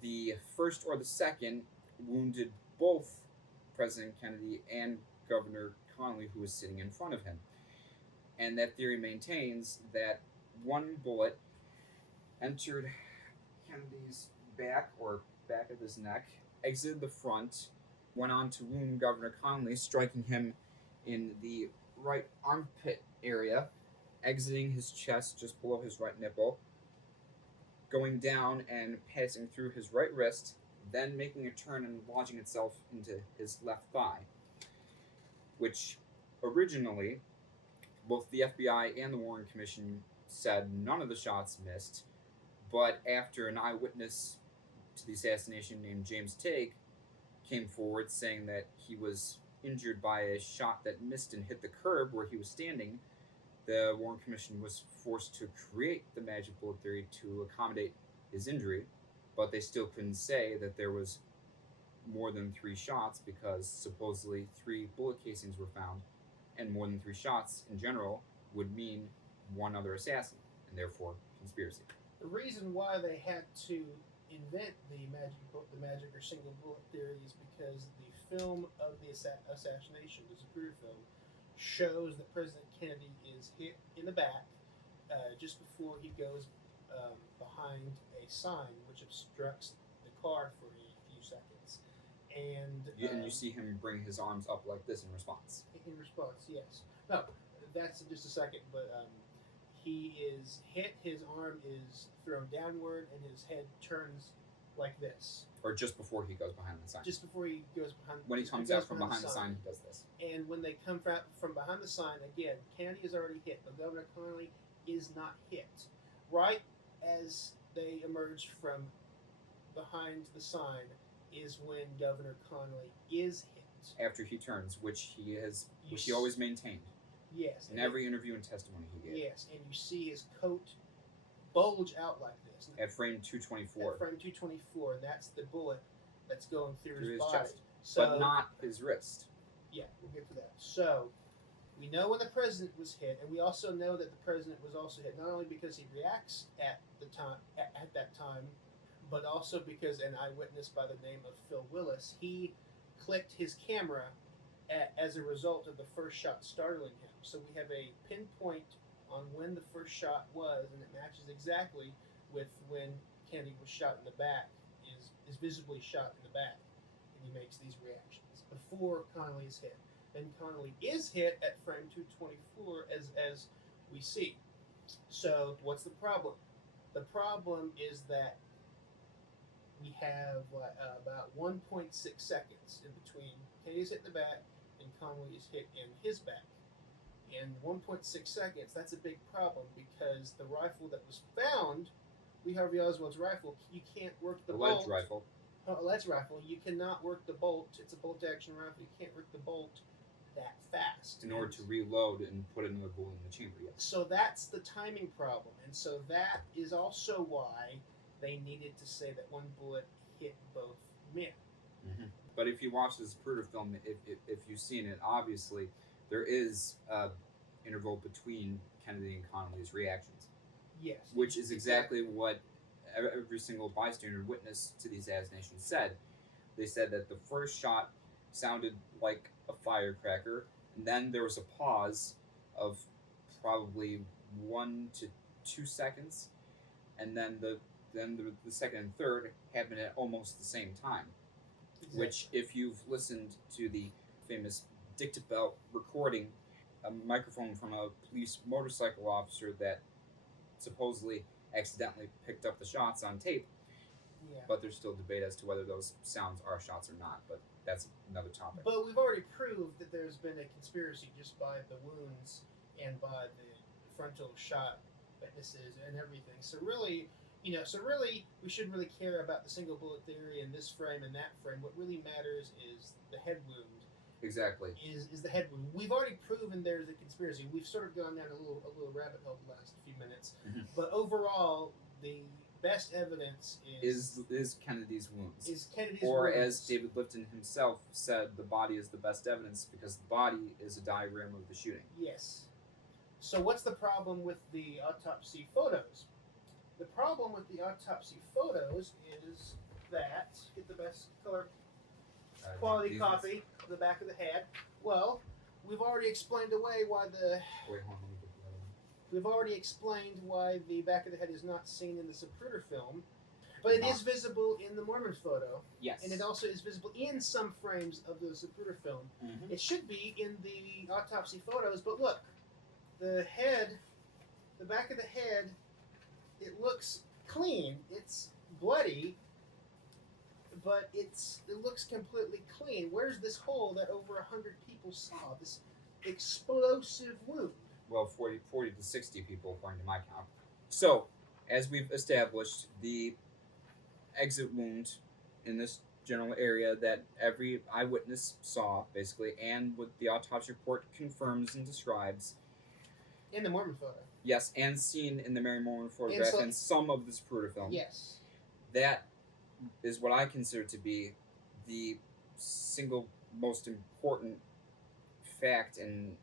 the first or the second wounded both President Kennedy and Governor Connolly, who was sitting in front of him. And that theory maintains that one bullet entered Kennedy's back or back of his neck, exited the front, went on to wound Governor Connolly, striking him in the right armpit area, exiting his chest just below his right nipple, going down and passing through his right wrist, then making a turn and lodging itself into his left thigh, which originally both the FBI and the Warren Commission said none of the shots missed, but after an eyewitness to the assassination named James Tigg came forward saying that he was injured by a shot that missed and hit the curb where he was standing, the Warren Commission was forced to create the magic bullet theory to accommodate his injury, but they still couldn't say that there was more than 3 shots because supposedly 3 bullet casings were found, and more than 3 shots in general would mean one other assassin, and therefore conspiracy. The reason why they had to invent the magic or single bullet theory is because the film of the assassination, the Zapruder film, shows that President Kennedy is hit in the back just before he goes behind a sign which obstructs the car for a few seconds. And You see him bring his arms up like this in response. in response, yes. No, that's in just a second, but he is hit, his arm is thrown downward, and his head turns like this. Or just before he goes behind the sign. Just before he goes behind. When he comes out from behind the sign, he does this. And when they come from behind the sign, again, Kennedy is already hit, but Governor Connolly is not hit. Right as they emerge from behind the sign is when Governor Connolly is hit. After he turns, which he always maintained. Yes. In every interview and testimony he gave. Yes, and you see his coat bulge out like this. At frame 224. At frame 224, and that's the bullet that's going through his body. chest. So, But not his wrist. Yeah, we'll get to that. So, we know when the president was hit, and we also know that the president was also hit, not only because he reacts at that time, but also because an eyewitness by the name of Phil Willis, he clicked his camera as a result of the first shot startling him. So we have a pinpoint on when the first shot was, and it matches exactly with when Kennedy was shot in the back, is visibly shot in the back, and he makes these reactions before Connolly is hit. Then Connolly is hit at frame 224 as we see. So what's the problem? The problem is that we have about 1.6 seconds in between Kennedy's hit in the back and Connolly is hit in his back. In 1.6 seconds, that's a big problem because the rifle that was found, Lee Harvey Oswald's rifle, you can't work the bolt. Ledge rifle. Ledge rifle. You cannot work the bolt. It's a bolt-action rifle. You can't work the bolt that fast. In order to reload and put another bullet in the chamber, yes. So that's the timing problem. And so that is also why they needed to say that one bullet hit both men. Mm-hmm. But if you watch the Zapruder film, if you've seen it, obviously there is an interval between Kennedy and Connolly's reactions. Yes. Which is exactly what every single bystander witness to the assassination said. They said that the first shot sounded like a firecracker, and then there was a pause of probably 1 to 2 seconds, and then the second and third happened at almost the same time. Exactly. Which, if you've listened to the famous dictate belt recording, a microphone from a police motorcycle officer that supposedly accidentally picked up the shots on tape, Yeah. but there's still debate as to whether those sounds are shots or not, but that's another topic. But we've already proved that there's been a conspiracy just by the wounds and by the frontal shot witnesses and everything. So really, we shouldn't really care about the single bullet theory in this frame and that frame. What really matters is the head wound. Exactly. Is the head wound. We've already proven there's a conspiracy. We've sort of gone down a little rabbit hole the last few minutes. Mhm. But overall, the best evidence Is Kennedy's wounds. is Kennedy's Or wounds. as David Lifton himself said, the body is the best evidence because the body is a diagram of the shooting. Yes. So what's the problem with the autopsy photos? The problem with the autopsy photos is that, get the best color quality These copy of the back of the head. Well, we've already explained away why the Wait, hold on, let me get the other one. we've already explained why the back of the head is not seen in the Zapruder film, but it is visible in the Mormon photo, Yes. and it also is visible in some frames of the Zapruder film. Mhm. It should be in the autopsy photos, but look, the head, the back of the head, it looks clean. It's bloody, but it looks completely clean. Where's this hole that over 100 people saw? This explosive wound. Well, 40 to 60 people, according to my count. So, as we've established, the exit wound in this general area that every eyewitness saw, basically, and what the autopsy report confirms and describes. In the Mormon photo. Yes, and seen in the Mary Mormon photograph and some of the Zapruder film. Yes. That is what I consider to be the single most important fact and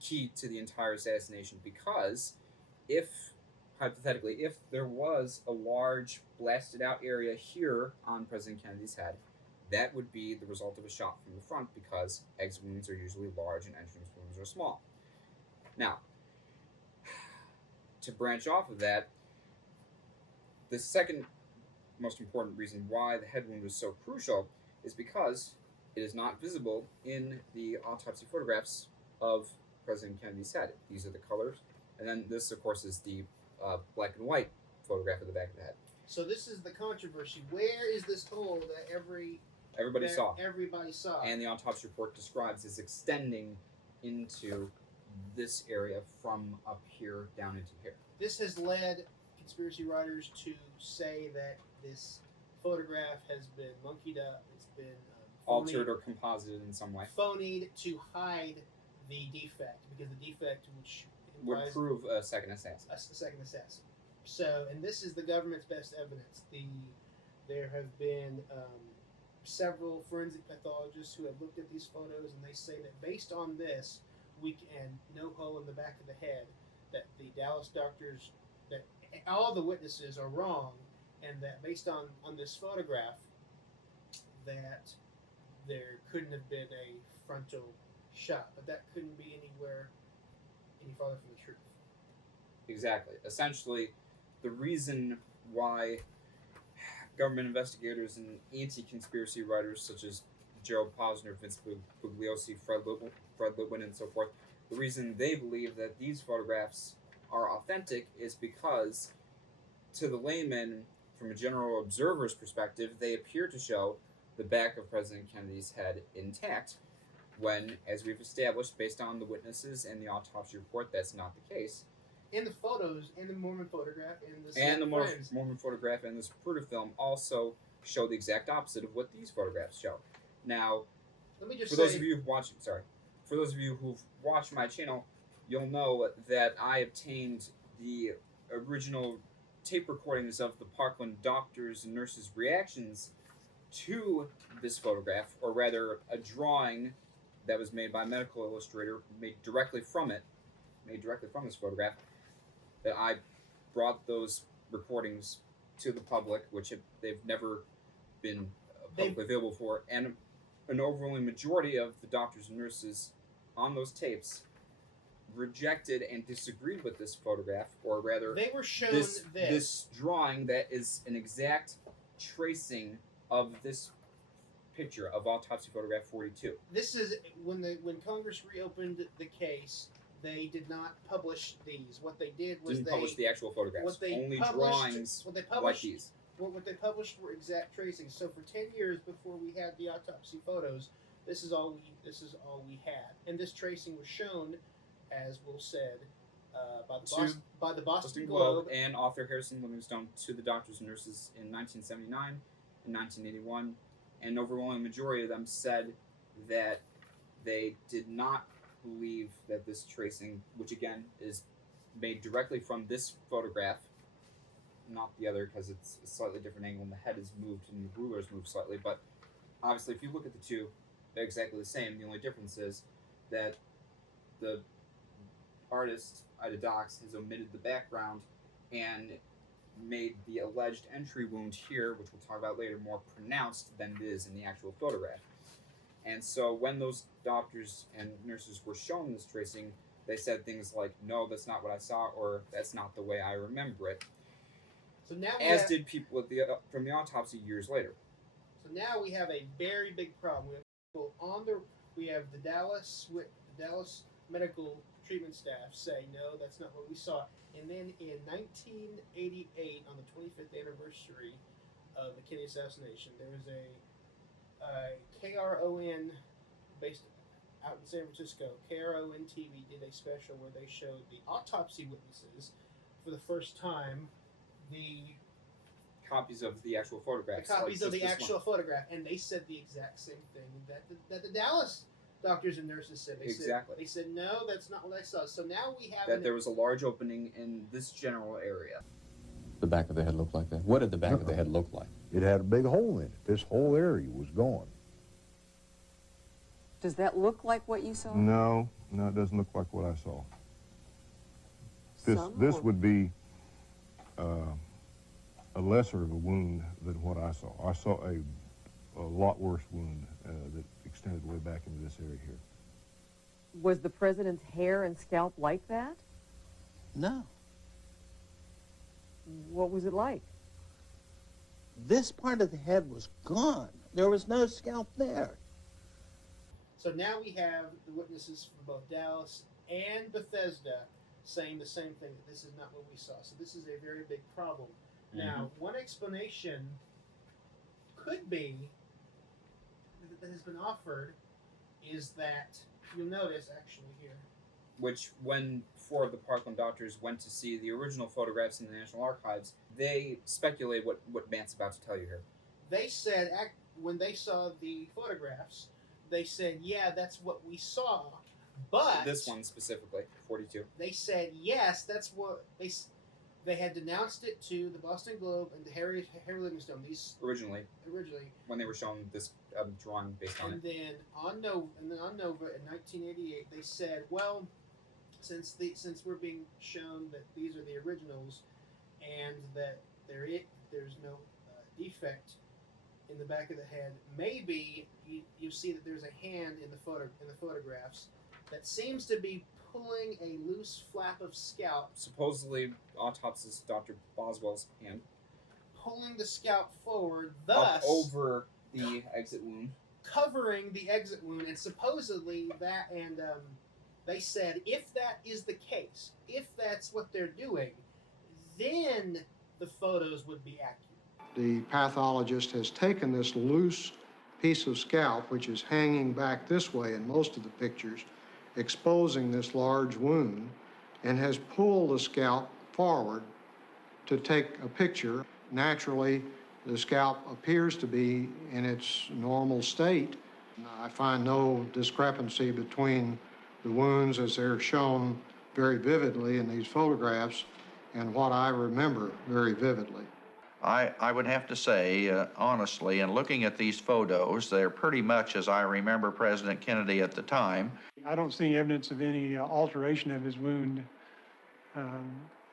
key to the entire assassination, because hypothetically, if there was a large blasted out area here on President Kennedy's head, that would be the result of a shot from the front, because exit wounds are usually large and entrance wounds are small. Now, to branch off of that, the second most important reason why the head wound was so crucial is because it is not visible in the autopsy photographs of President Kennedy's head. These are the colors, and then this, of course, is the black and white photograph of the back of the head. So this is the controversy. Where is this hole that Everybody saw. Everybody saw. And the autopsy report describes as extending into this area from up here down into here. This has led conspiracy writers to say that this photograph has been monkeyed up. It's been Altered or composited in some way. phonied to hide the defect, because the defect which Would implies prove a second assassin. a second assassin. So, and this is the government's best evidence. There have been several forensic pathologists who have looked at these photos, and they say that based on this, and no hole in the back of the head, that the Dallas doctors, that all the witnesses are wrong, and that based on this photograph, that there couldn't have been a frontal shot, but that couldn't be any farther from the truth. Exactly. Essentially, the reason why government investigators and anti-conspiracy writers such as Gerald Posner, Vince Bugliosi, Fred Litwin, and so forth, the reason they believe that these photographs are authentic is because, to the layman, from a general observer's perspective, they appear to show the back of President Kennedy's head intact, when, as we've established, based on the witnesses and the autopsy report, that's not the case. In the photos, in the Mormon photograph, And the Mormon photograph and the Zapruder film also show the exact opposite of what these photographs show. Now, let me just for those of you who've watched my channel, you'll know that I obtained the original tape recordings of the Parkland doctors' and nurses' reactions to this photograph, or rather, a drawing that was made by a medical illustrator, made directly from this photograph, that I brought those recordings to the public, which they've never been publicly available for an overwhelming majority of the doctors and nurses on those tapes rejected and disagreed with this photograph, or rather, They were shown this drawing that is an exact tracing of this picture of autopsy photograph 42. This is when Congress reopened the case. They did not publish these. What they did was Didn't publish the actual photographs. Only drawings like these. What they published were exact tracings. So for 10 years before we had the autopsy photos, this is all we had. And this tracing was shown, as Will said, by the Boston Globe and author Harrison Livingstone to the doctors and nurses in 1979 and 1981. And an overwhelming majority of them said that they did not believe that this tracing, which again is made directly from this photograph, not the other because it's a slightly different angle and the head is moved and the ruler's moved slightly, but obviously if you look at the two, they're exactly the same. The only difference is that the artist, Ida Dox, has omitted the background and made the alleged entry wound here, which we'll talk about later, more pronounced than it is in the actual photograph. And so when those doctors and nurses were shown this tracing, they said things like, no, that's not what I saw, or that's not the way I remember it. So now did people from the autopsy years later. So now we have a very big problem. We have people we have the Dallas medical treatment staff say, no, that's not what we saw. And then in 1988, on the 25th anniversary of the Kennedy assassination, there was a KRON, based out in San Francisco, KRON TV did a special where they showed the autopsy witnesses for the first time the copies of the actual photographs. Photograph, and they said the exact same thing that the Dallas doctors and nurses said. They said, no, that's not what I saw. So now we have that there was a large opening in this general area. The back of the head looked like that? What did the back of the head look like? It had a big hole in it. This whole area was gone. Does that look like what you saw? No, it doesn't look like what I saw. This would be a lesser of a wound than what I saw. I saw a lot worse wound that extended way back into this area here. Was the president's hair and scalp like that? No. What was it like? This part of the head was gone. There was no scalp there. So now we have the witnesses from both Dallas and Bethesda saying the same thing, that this is not what we saw. So this is a very big problem. Now, one explanation could be, that has been offered, is that, you'll notice actually here, which when 4 of the Parkland doctors went to see the original photographs in the National Archives, they speculate what Matt's about to tell you here. They said, when they saw the photographs, they said, yeah, that's what we saw, but... This one specifically, 42. They said, yes, that's what... They had denounced it to the Boston Globe and to Harry Livingstone. These originally, when they were shown this drawing based on and it. Then on Nova in 1988, they said, well, since we're being shown that these are the originals and that there's no defect in the back of the head, maybe you see that there's a hand in the photographs that seems to be pulling a loose flap of scalp. Supposedly, autopsist Dr. Boswell's hand. Pulling the scalp forward, thus... Up over the exit wound. Covering the exit wound, and supposedly that, and they said, if that is the case, if that's what they're doing, then the photos would be accurate. The pathologist has taken this loose piece of scalp, which is hanging back this way in most of the pictures, exposing this large wound, and has pulled the scalp forward to take a picture. Naturally, the scalp appears to be in its normal state. I find no discrepancy between the wounds as they're shown very vividly in these photographs and what I remember very vividly. I would have to say, honestly, in looking at these photos, they're pretty much as I remember President Kennedy at the time. I don't see evidence of any alteration of his wound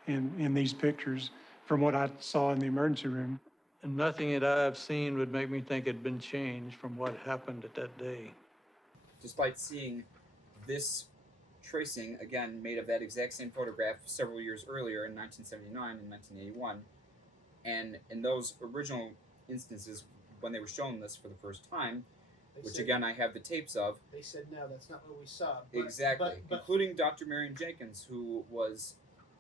in these pictures from what I saw in the emergency room. And nothing that I've seen would make me think it'd been changed from what happened at that day. Despite seeing this tracing, again, made of that exact same photograph several years earlier in 1979 and 1981, and in those original instances, when they were shown this for the first time, which again I have the tapes of. They said, no, that's not what we saw. Exactly. Including Dr. Marion Jenkins, who was,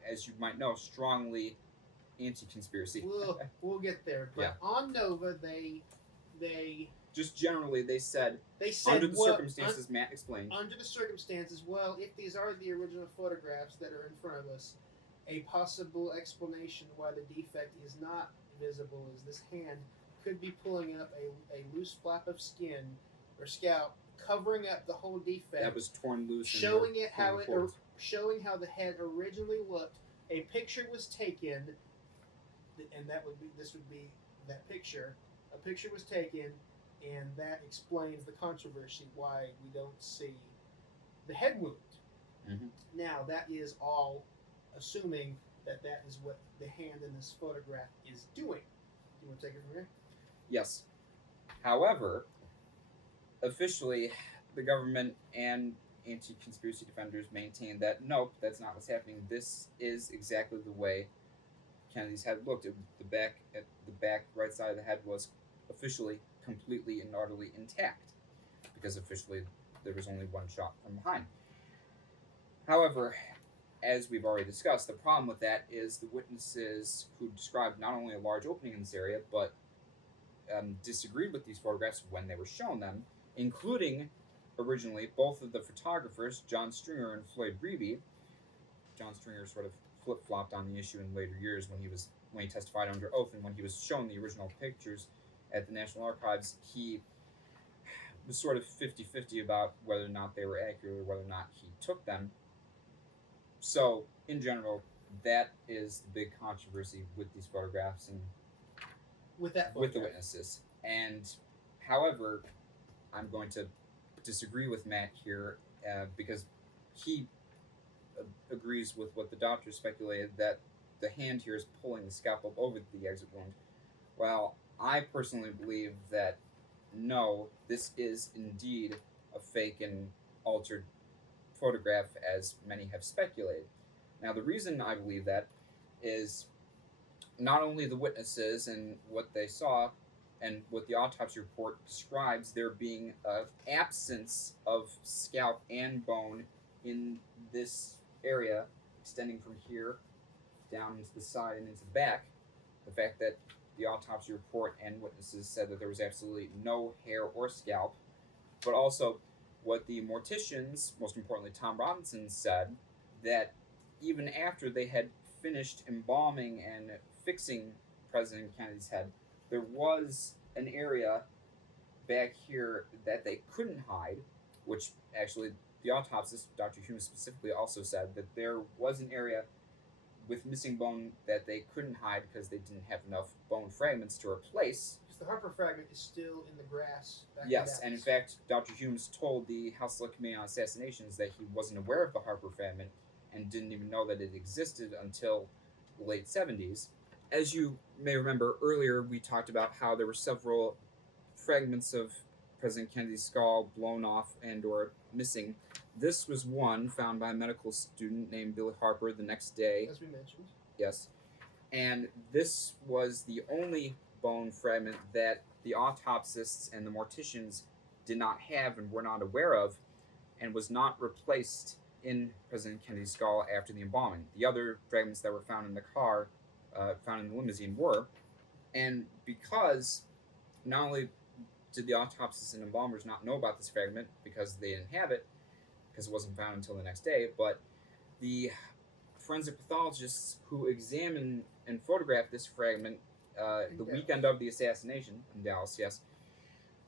as you might know, strongly anti-conspiracy. We'll get there. But Yeah. on Nova, they just generally they said under the circumstances Matt explained. Under the circumstances, well, if these are the original photographs that are in front of us, a possible explanation why the defect is not visible is this hand could be pulling up a loose flap of skin or scalp, covering up the whole defect. That was torn loose. Showing showing how the head originally looked. A picture was taken, and this would be that picture. A picture was taken, and that explains the controversy why we don't see the head wound. Mm-hmm. Now, that is all assuming that is what the hand in this photograph is doing. Do you want to take it from here? Yes. However, officially, the government and anti-conspiracy defenders maintain that nope, that's not what's happening. This is exactly the way Kennedy's head looked. The back right side of the head was officially completely and utterly intact, because officially there was only one shot from behind. However, as we've already discussed, the problem with that is the witnesses who described not only a large opening in this area, but disagreed with these photographs when they were shown them, including originally both of the photographers, John Stringer and Floyd Reeve. John Stringer sort of flip-flopped on the issue in later years when he testified under oath, and when he was shown the original pictures at the National Archives, he was sort of 50-50 about whether or not they were accurate or whether or not he took them. So, in general, that is the big controversy with these photographs and with the witnesses. And, however, I'm going to disagree with Matt here because he agrees with what the doctor speculated, that the hand here is pulling the scalpel over the exit wound. Well, I personally believe that no, this is indeed a fake and altered photograph, as many have speculated. Now, the reason I believe that is not only the witnesses and what they saw and what the autopsy report describes there being an absence of scalp and bone in this area, extending from here down into the side and into the back. The fact that the autopsy report and witnesses said that there was absolutely no hair or scalp, but also what the morticians, most importantly Tom Robinson, said, that even after they had finished embalming and fixing President Kennedy's head, there was an area back here that they couldn't hide, which actually the autopsist, Dr. Hume specifically, also said that there was an area with missing bone that they couldn't hide because they didn't have enough bone fragments to replace. Because the Harper fragment is still in the grass. Yes, and in fact, Dr. Humes told the House Select Committee on Assassinations that he wasn't aware of the Harper fragment and didn't even know that it existed until the late 70s. As you may remember earlier, we talked about how there were several fragments of President Kennedy's skull blown off and or missing. This was one found by a medical student named Billy Harper the next day. As we mentioned. Yes. And this was the only bone fragment that the autopsists and the morticians did not have and were not aware of, and was not replaced in President Kennedy's skull after the embalming. The other fragments that were found in the car, found in the limousine, were. And because not only did the autopsists and embalmers not know about this fragment because they didn't have it, because it wasn't found until the next day, but the forensic pathologists who examined and photographed this fragment the weekend of the assassination in Dallas, yes,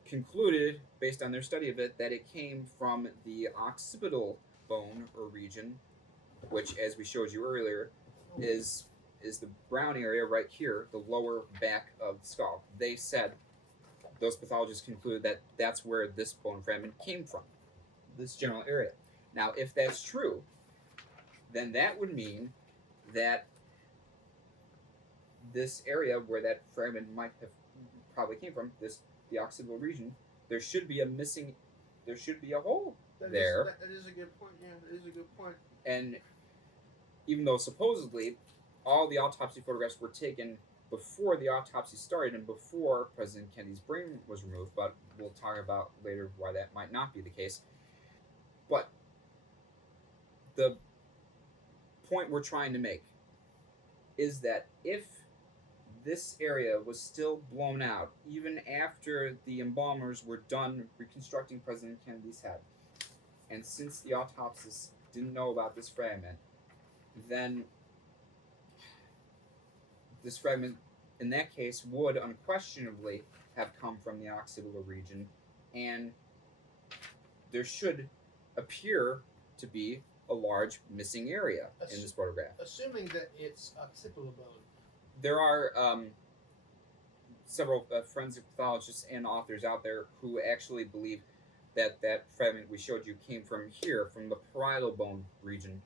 concluded, based on their study of it, that it came from the occipital bone or region, which, as we showed you earlier, is the brown area right here, the lower back of the skull. They said, those pathologists concluded that that's where this bone fragment came from, this general area. Now, if that's true, then that would mean that this area where that fragment might have probably came from, the occipital region, there should be a hole there. That is a good point. Yeah, that is a good point. And even though supposedly all the autopsy photographs were taken before the autopsy started and before President Kennedy's brain was removed, but we'll talk about later why that might not be the case. But the point we're trying to make is that if this area was still blown out, even after the embalmers were done reconstructing President Kennedy's head, and since the autopsists didn't know about this fragment, then this fragment, in that case, would unquestionably have come from the occipital region, and there should appear to be a large missing area in this photograph. Assuming that it's occipital bone. There are several forensic pathologists and authors out there who actually believe that that fragment we showed you came from here, from the parietal bone region,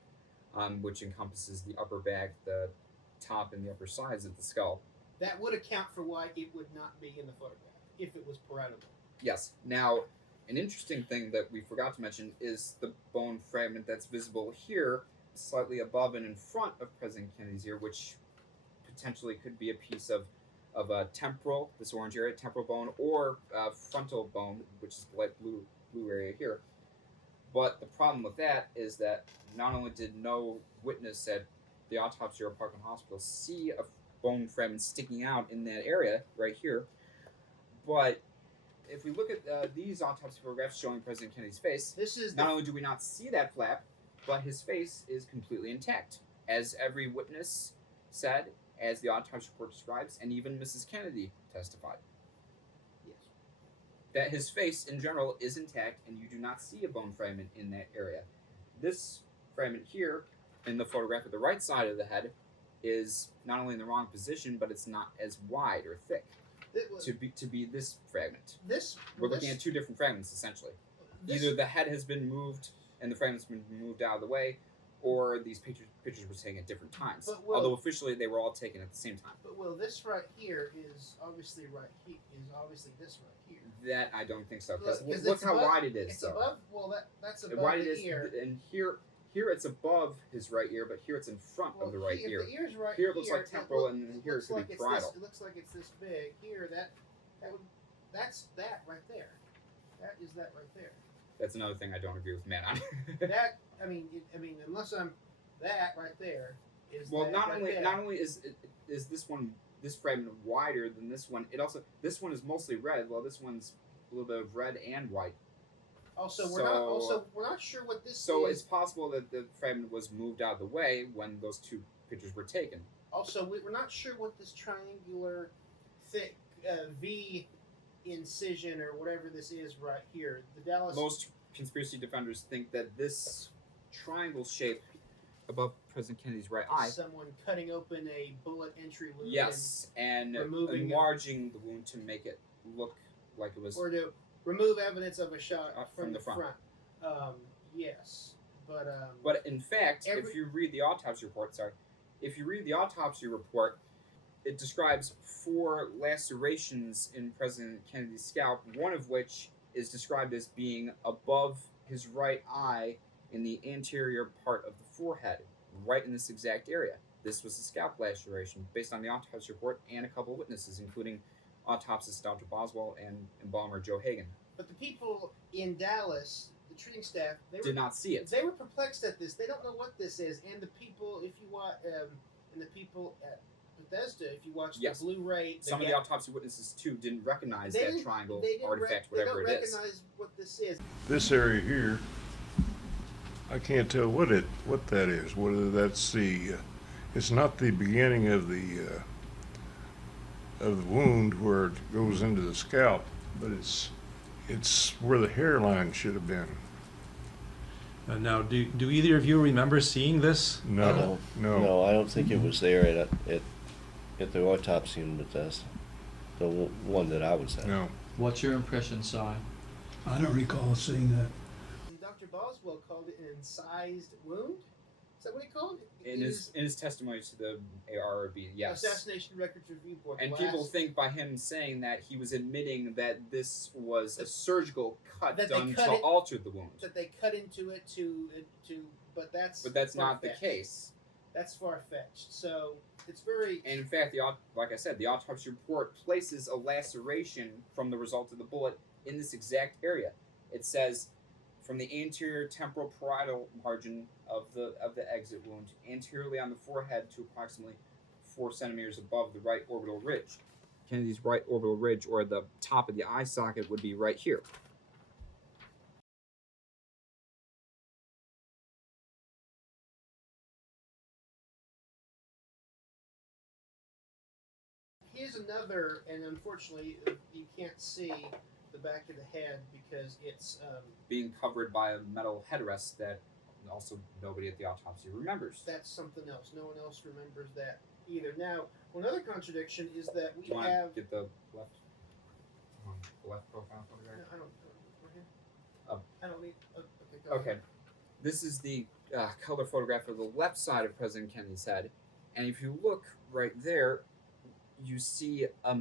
which encompasses the upper back, the top, and the upper sides of the skull. That would account for why it would not be in the photograph, if it was parietal bone. Yes. Now, an interesting thing that we forgot to mention is the bone fragment that's visible here, slightly above and in front of President Kennedy's ear, which potentially could be a piece of a temporal, this orange area, temporal bone, or frontal bone, which is the light blue area here. But the problem with that is that not only did no witness at the autopsy or Parkland Hospital see a bone fragment sticking out in that area right here, but if we look at these autopsy photographs showing President Kennedy's face, not only do we not see that flap, but his face is completely intact, as every witness said, as the autopsy report describes, and even Mrs. Kennedy testified. Yes. That his face in general is intact, and you do not see a bone fragment in that area. This fragment here, in the photograph at the right side of the head, is not only in the wrong position, but it's not as wide or thick to be this fragment. We're looking at two different fragments, essentially. Either the head has been moved and the fragment's been moved out of the way, or these pictures were taken at different times. Although officially they were all taken at the same time. But this right here is obviously this right here. That I don't think so, because look how wide it is. It's above. Well, that's above wide the it is, ear. and here it's above his right ear, but here it's in front of the right ear. The ear's right here it looks like temporal, and here it could be parietal. It looks like it's this big. Here, that's that right there. That is that right there. That's another thing I don't agree with Matt on. That I mean, unless I'm that right there is. Well, that not right only is this fragment wider than this one, this one is mostly red, while this one's a little bit of red and white. Also, we're not sure what this is. So it's possible that the fragment was moved out of the way when those two pictures were taken. Also, we're not sure what this triangular, thick V incision or whatever this is right here. The Dallas. Most conspiracy defenders think that this triangle shape above President Kennedy's right eye. Someone cutting open a bullet entry wound. Yes, and enlarging the wound to make it look like it was. Or to remove evidence of a shot from the front. Yes, but. But in fact, if you read the autopsy report, it describes 4 lacerations in President Kennedy's scalp, one of which is described as being above his right eye in the anterior part of the forehead, right in this exact area. This was a scalp laceration based on the autopsy report and a couple witnesses, including autopsist Dr. Boswell and embalmer Joe Hagan. But the people in Dallas, the treating staff, did not see it. They were perplexed at this. They don't know what this is. And the people, if you watch, and the people at Bethesda, if you watch the Blu-ray, some of the autopsy witnesses too didn't recognize that triangle artifact, whatever it is. They don't recognize what this is. This area here, I can't tell what that is. Whether that's it's not the beginning of the wound where it goes into the scalp, but it's where the hairline should have been. Now, do either of you remember seeing this? No. No, I don't think it was there at the autopsy in Bethesda, the one that I was at. No. What's your impression, Si? I don't recall seeing that. Dr. Boswell called it an incised wound. Is that what he called it? In his testimony to the ARB, yes. Assassination Records Review Board. And people think by him saying that he was admitting that this was a surgical cut done to alter the wound. That they cut into it but that's not the case. That's far-fetched. So it's very. And in fact, like I said, the autopsy report places a laceration from the result of the bullet in this exact area. It says, from the anterior temporal parietal margin of the exit wound, anteriorly on the forehead to approximately 4 centimeters above the right orbital ridge. Kennedy's right orbital ridge, or the top of the eye socket, would be right here. Here's another, and unfortunately, you can't see the back of the head because it's being covered by a metal headrest that also nobody at the autopsy remembers. That's something else. No one else remembers that either. Now, another contradiction is that we Do you want have. to get the left profile photograph? No, I don't. Right here? Oh. I don't need. Okay. Go Okay. ahead. This is the color photograph of the left side of President Kennedy's head, and if you look right there, you see a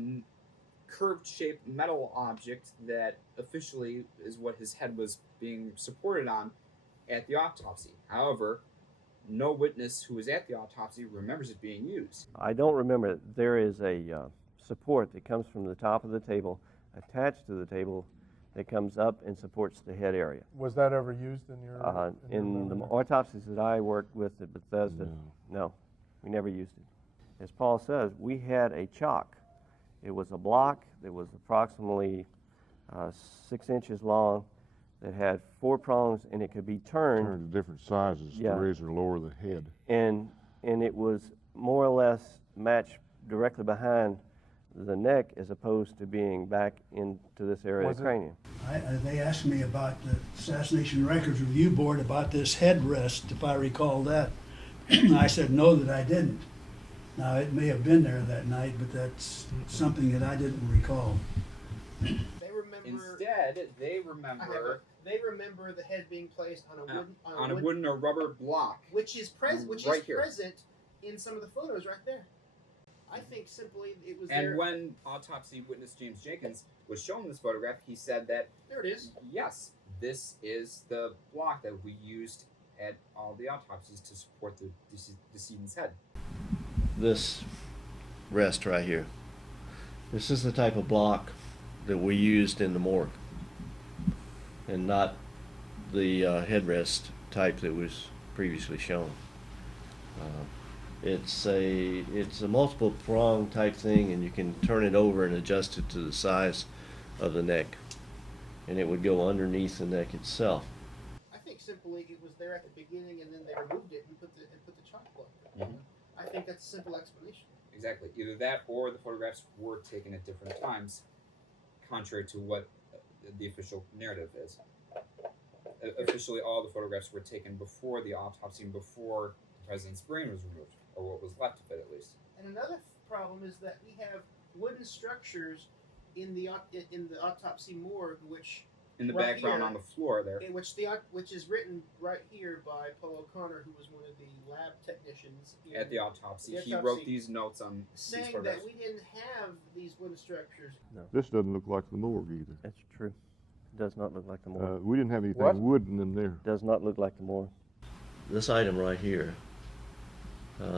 curved-shaped metal object that officially is what his head was being supported on at the autopsy. However, no witness who was at the autopsy remembers it being used. I don't remember it. There is a support that comes from the top of the table, attached to the table, that comes up and supports the head area. Was that ever used in your? In the autopsies that I worked with at Bethesda, no, we never used it. As Paul says, we had a chock. It was a block that was approximately 6 inches long, that had 4 prongs, and it could be turned to different sizes to raise or lower the head. And it was more or less matched directly behind the neck, as opposed to being back into this area of the cranium. They asked me about the Assassination Records Review Board about this headrest, if I recall that. I said no, that I didn't. Now, it may have been there that night, but that's something that I didn't recall. They remember. Instead, they remember. They remember the head being placed on a wooden or rubber block, which is present in some of the photos right there. I think simply it was there. And when autopsy witness James Jenkins was shown this photograph, he said that there it is. Yes, this is the block that we used at all the autopsies to support the decedent's head. This rest right here. This is the type of block that we used in the morgue, and not the headrest type that was previously shown. It's a multiple prong type thing, and you can turn it over and adjust it to the size of the neck, and it would go underneath the neck itself. I think simply it was there at the beginning, and then they removed it and put the chalk block there. Mm-hmm. I think that's a simple explanation. Exactly. Either that, or the photographs were taken at different times, contrary to what the official narrative is. Officially, all the photographs were taken before the autopsy and before the president's brain was removed, or what was left of it, at least. And another problem is that we have wooden structures in the autopsy morgue, which in the background on the floor there, which is written right here by Paul O'Connor, who was one of the lab technicians at the autopsy. He wrote these notes on saying these photographs. that we didn't have these wooden structures. No. This doesn't look like the morgue either. That's true. It does not look like the morgue. We didn't have anything wooden in there. Does not look like the morgue. This item right here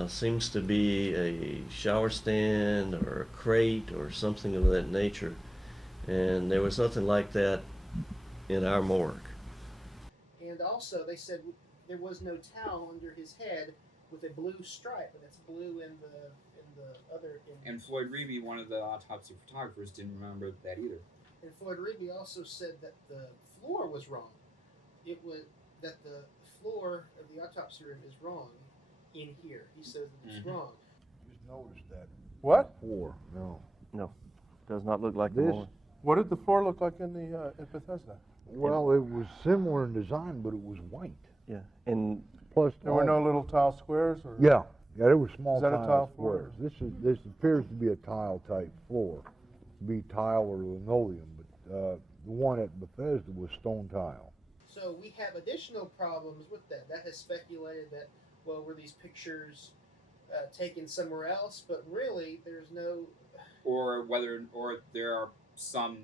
seems to be a shower stand or a crate or something of that nature, and there was nothing like that in our morgue. And also, they said there was no towel under his head with a blue stripe, and that's blue in the other. And Floyd Reeby, one of the autopsy photographers, didn't remember that either. And Floyd Reeby also said that the floor was wrong. It was that the floor of the autopsy room is wrong in here. He says that it's wrong. Just noticed that. What? Floor. No. No. Does not look like the morgue. What did the floor look like in the at Bethesda? Well, it was similar in design, but it was white. Yeah, and plus there were no little tile squares, or yeah, there were small is that tile a tile squares. floor? This appears to be a tile type floor, be tile or linoleum, but the one at Bethesda was stone tile. So we have additional problems with that. That has speculated that well, were these pictures taken somewhere else? But really, there's no... Or there are some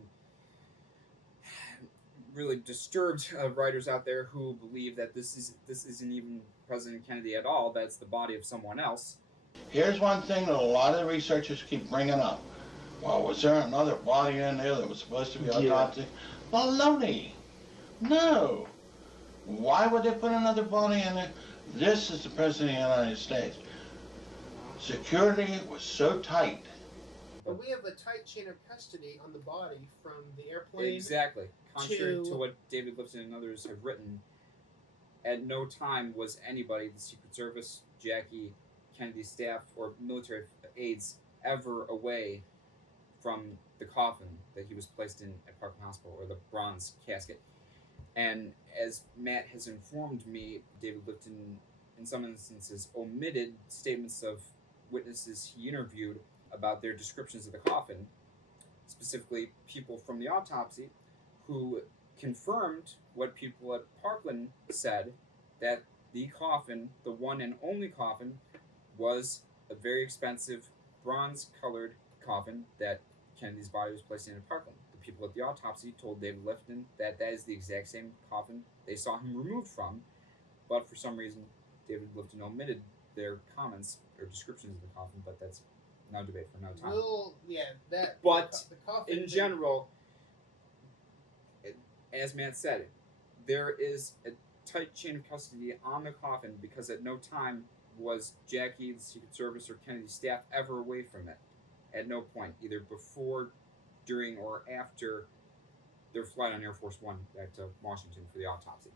really disturbed writers out there who believe that this isn't even President Kennedy at all, that's the body of someone else. Here's one thing that a lot of researchers keep bringing up. Well, was there another body in there that was supposed to be autopsy? Baloney! No! Why would they put another body in there? This is the President of the United States. Security was so tight. But we have a tight chain of custody on the body from the airplane. Exactly. Contrary to what David Lifton and others have written, at no time was anybody, the Secret Service, Jackie, Kennedy's staff, or military aides ever away from the coffin that he was placed in at Parkland Hospital, or the bronze casket. And as Matt has informed me, David Lifton, in some instances, omitted statements of witnesses he interviewed about their descriptions of the coffin, specifically people from the autopsy, who confirmed what people at Parkland said, that the coffin, the one and only coffin, was a very expensive bronze-colored coffin that Kennedy's body was placed in at Parkland. The people at the autopsy told David Lifton that that is the exact same coffin they saw him removed from, but for some reason David Lifton omitted their comments or descriptions of the coffin, but that's no debate for no time. Well, yeah, that... But the coffin in general, as Matt said, there is a tight chain of custody on the coffin because at no time was Jackie, the Secret Service, or Kennedy's staff ever away from it. At no point, either before, during, or after their flight on Air Force One back to Washington for the autopsy.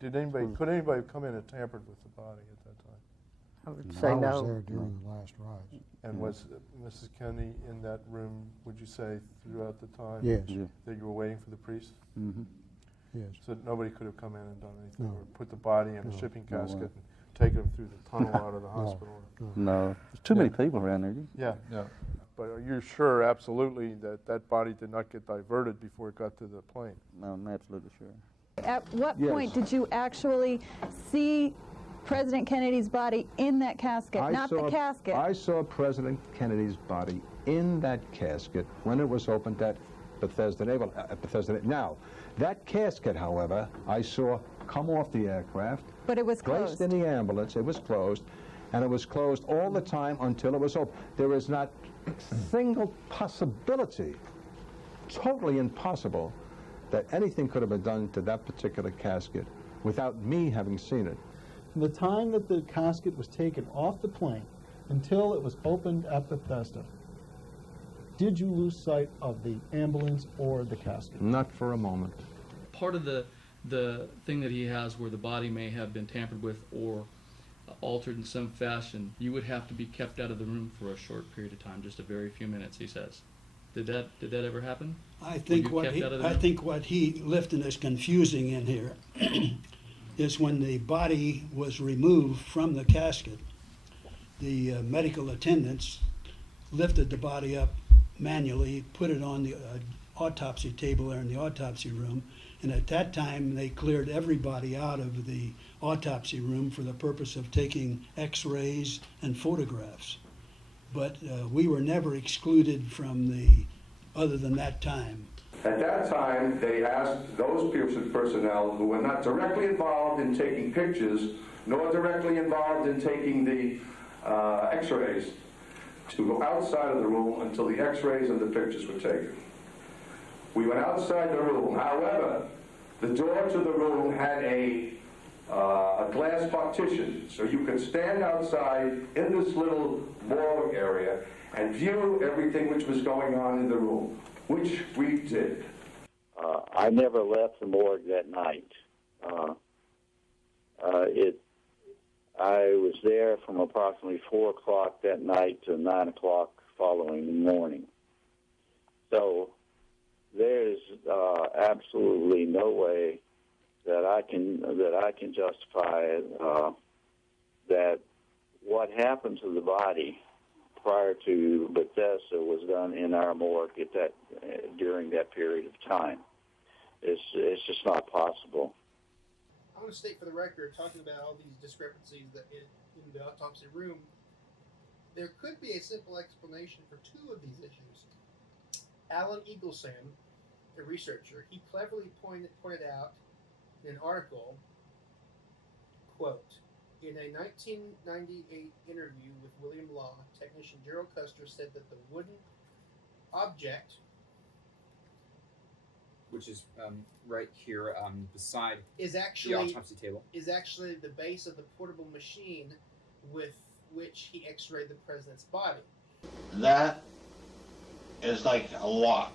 Could anybody come in and tampered with the body at that time? I would say no. I was there during the last rides. And was Mrs. Kennedy in that room, would you say, throughout the time? Yes. That you were waiting for the priest? Mm-hmm. Yes. So nobody could have come in and done anything, No. or put the body in a shipping No casket way. and taken him through the tunnel out of the hospital? No, there's too many people around there. Yeah. But are you sure, absolutely, that that body did not get diverted before it got to the plane? No, I'm absolutely sure. At what Yes. point did you actually see President Kennedy's body in that casket, the casket? I saw President Kennedy's body in that casket when it was opened at Bethesda Naval. Now, that casket, however, I saw come off the aircraft. But it was placed closed. in the ambulance. It was closed, and it was closed all the time until it was open. There is not a single possibility, totally impossible, that anything could have been done to that particular casket without me having seen it. From the time that the casket was taken off the plane until it was opened at Bethesda, did you lose sight of the ambulance or the casket? Not for a moment. Part of the thing that he has where the body may have been tampered with or altered in some fashion, you would have to be kept out of the room for a short period of time, just a very few minutes, he says. Did that ever happen? I think what Lifton is confusing in here is when the body was removed from the casket, the medical attendants lifted the body up manually, put it on the autopsy table there in the autopsy room, and at that time they cleared everybody out of the autopsy room for the purpose of taking x-rays and photographs. But we were never excluded from other than that time. At that time, they asked those personnel who were not directly involved in taking pictures, nor directly involved in taking the x-rays, to go outside of the room until the x-rays and the pictures were taken. We went outside the room. However, the door to the room had a glass partition, so you could stand outside in this little morgue area and view everything which was going on in the room, which we did. I never left the morgue that night. I was there from approximately 4 o'clock that night to 9 o'clock following morning. So there's absolutely no way that I can justify that what happened to the body prior to Bethesda was done in our morgue during that period of time. It's just not possible. I want to state for the record, talking about all these discrepancies that in the autopsy room, there could be a simple explanation for two of these issues. Alan Eaglesham, a researcher, he cleverly pointed out in an article, quote, in a 1998 interview with William Law, technician Gerald Custer said that the wooden object, which is right here beside is the actually autopsy table. is actually the base of the portable machine with which he x-rayed the president's body. That is like a lock.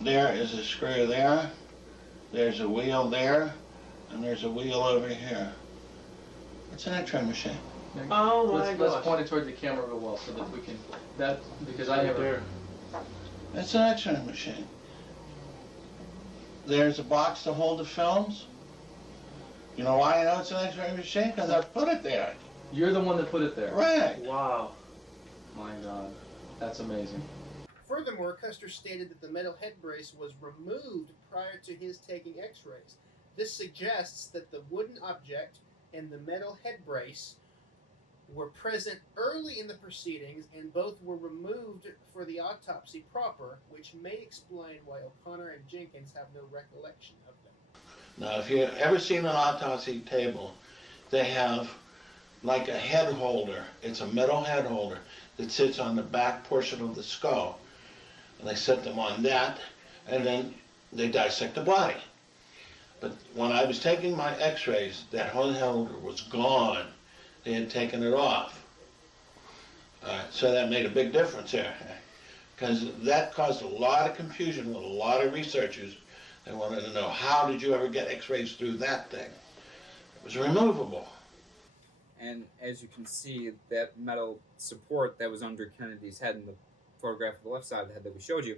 There is a screw there, there's a wheel there, and there's a wheel over here. It's an x-ray machine. Oh my Let's point it toward the camera real well so that we can, because I never... It's an x-ray machine. There's a box to hold the films. You know why I know it's an x-ray machine? Because I put it there. You're the one that put it there? Right. Wow. My God. That's amazing. Furthermore, Custer stated that the metal head brace was removed prior to his taking x-rays. This suggests that the wooden object and the metal head brace were present early in the proceedings and both were removed for the autopsy proper, which may explain why O'Connor and Jenkins have no recollection of them. Now, if you've ever seen an autopsy table, they have like a head holder. It's a metal head holder that sits on the back portion of the skull. And they set them on that, and then they dissect the body. But when I was taking my x-rays, that head holder was gone. They had taken it off. So that made a big difference there, because that caused a lot of confusion with a lot of researchers. They wanted to know, how did you ever get x-rays through that thing? It was removable. And as you can see, that metal support that was under Kennedy's head in the photograph of the left side of the head that we showed you,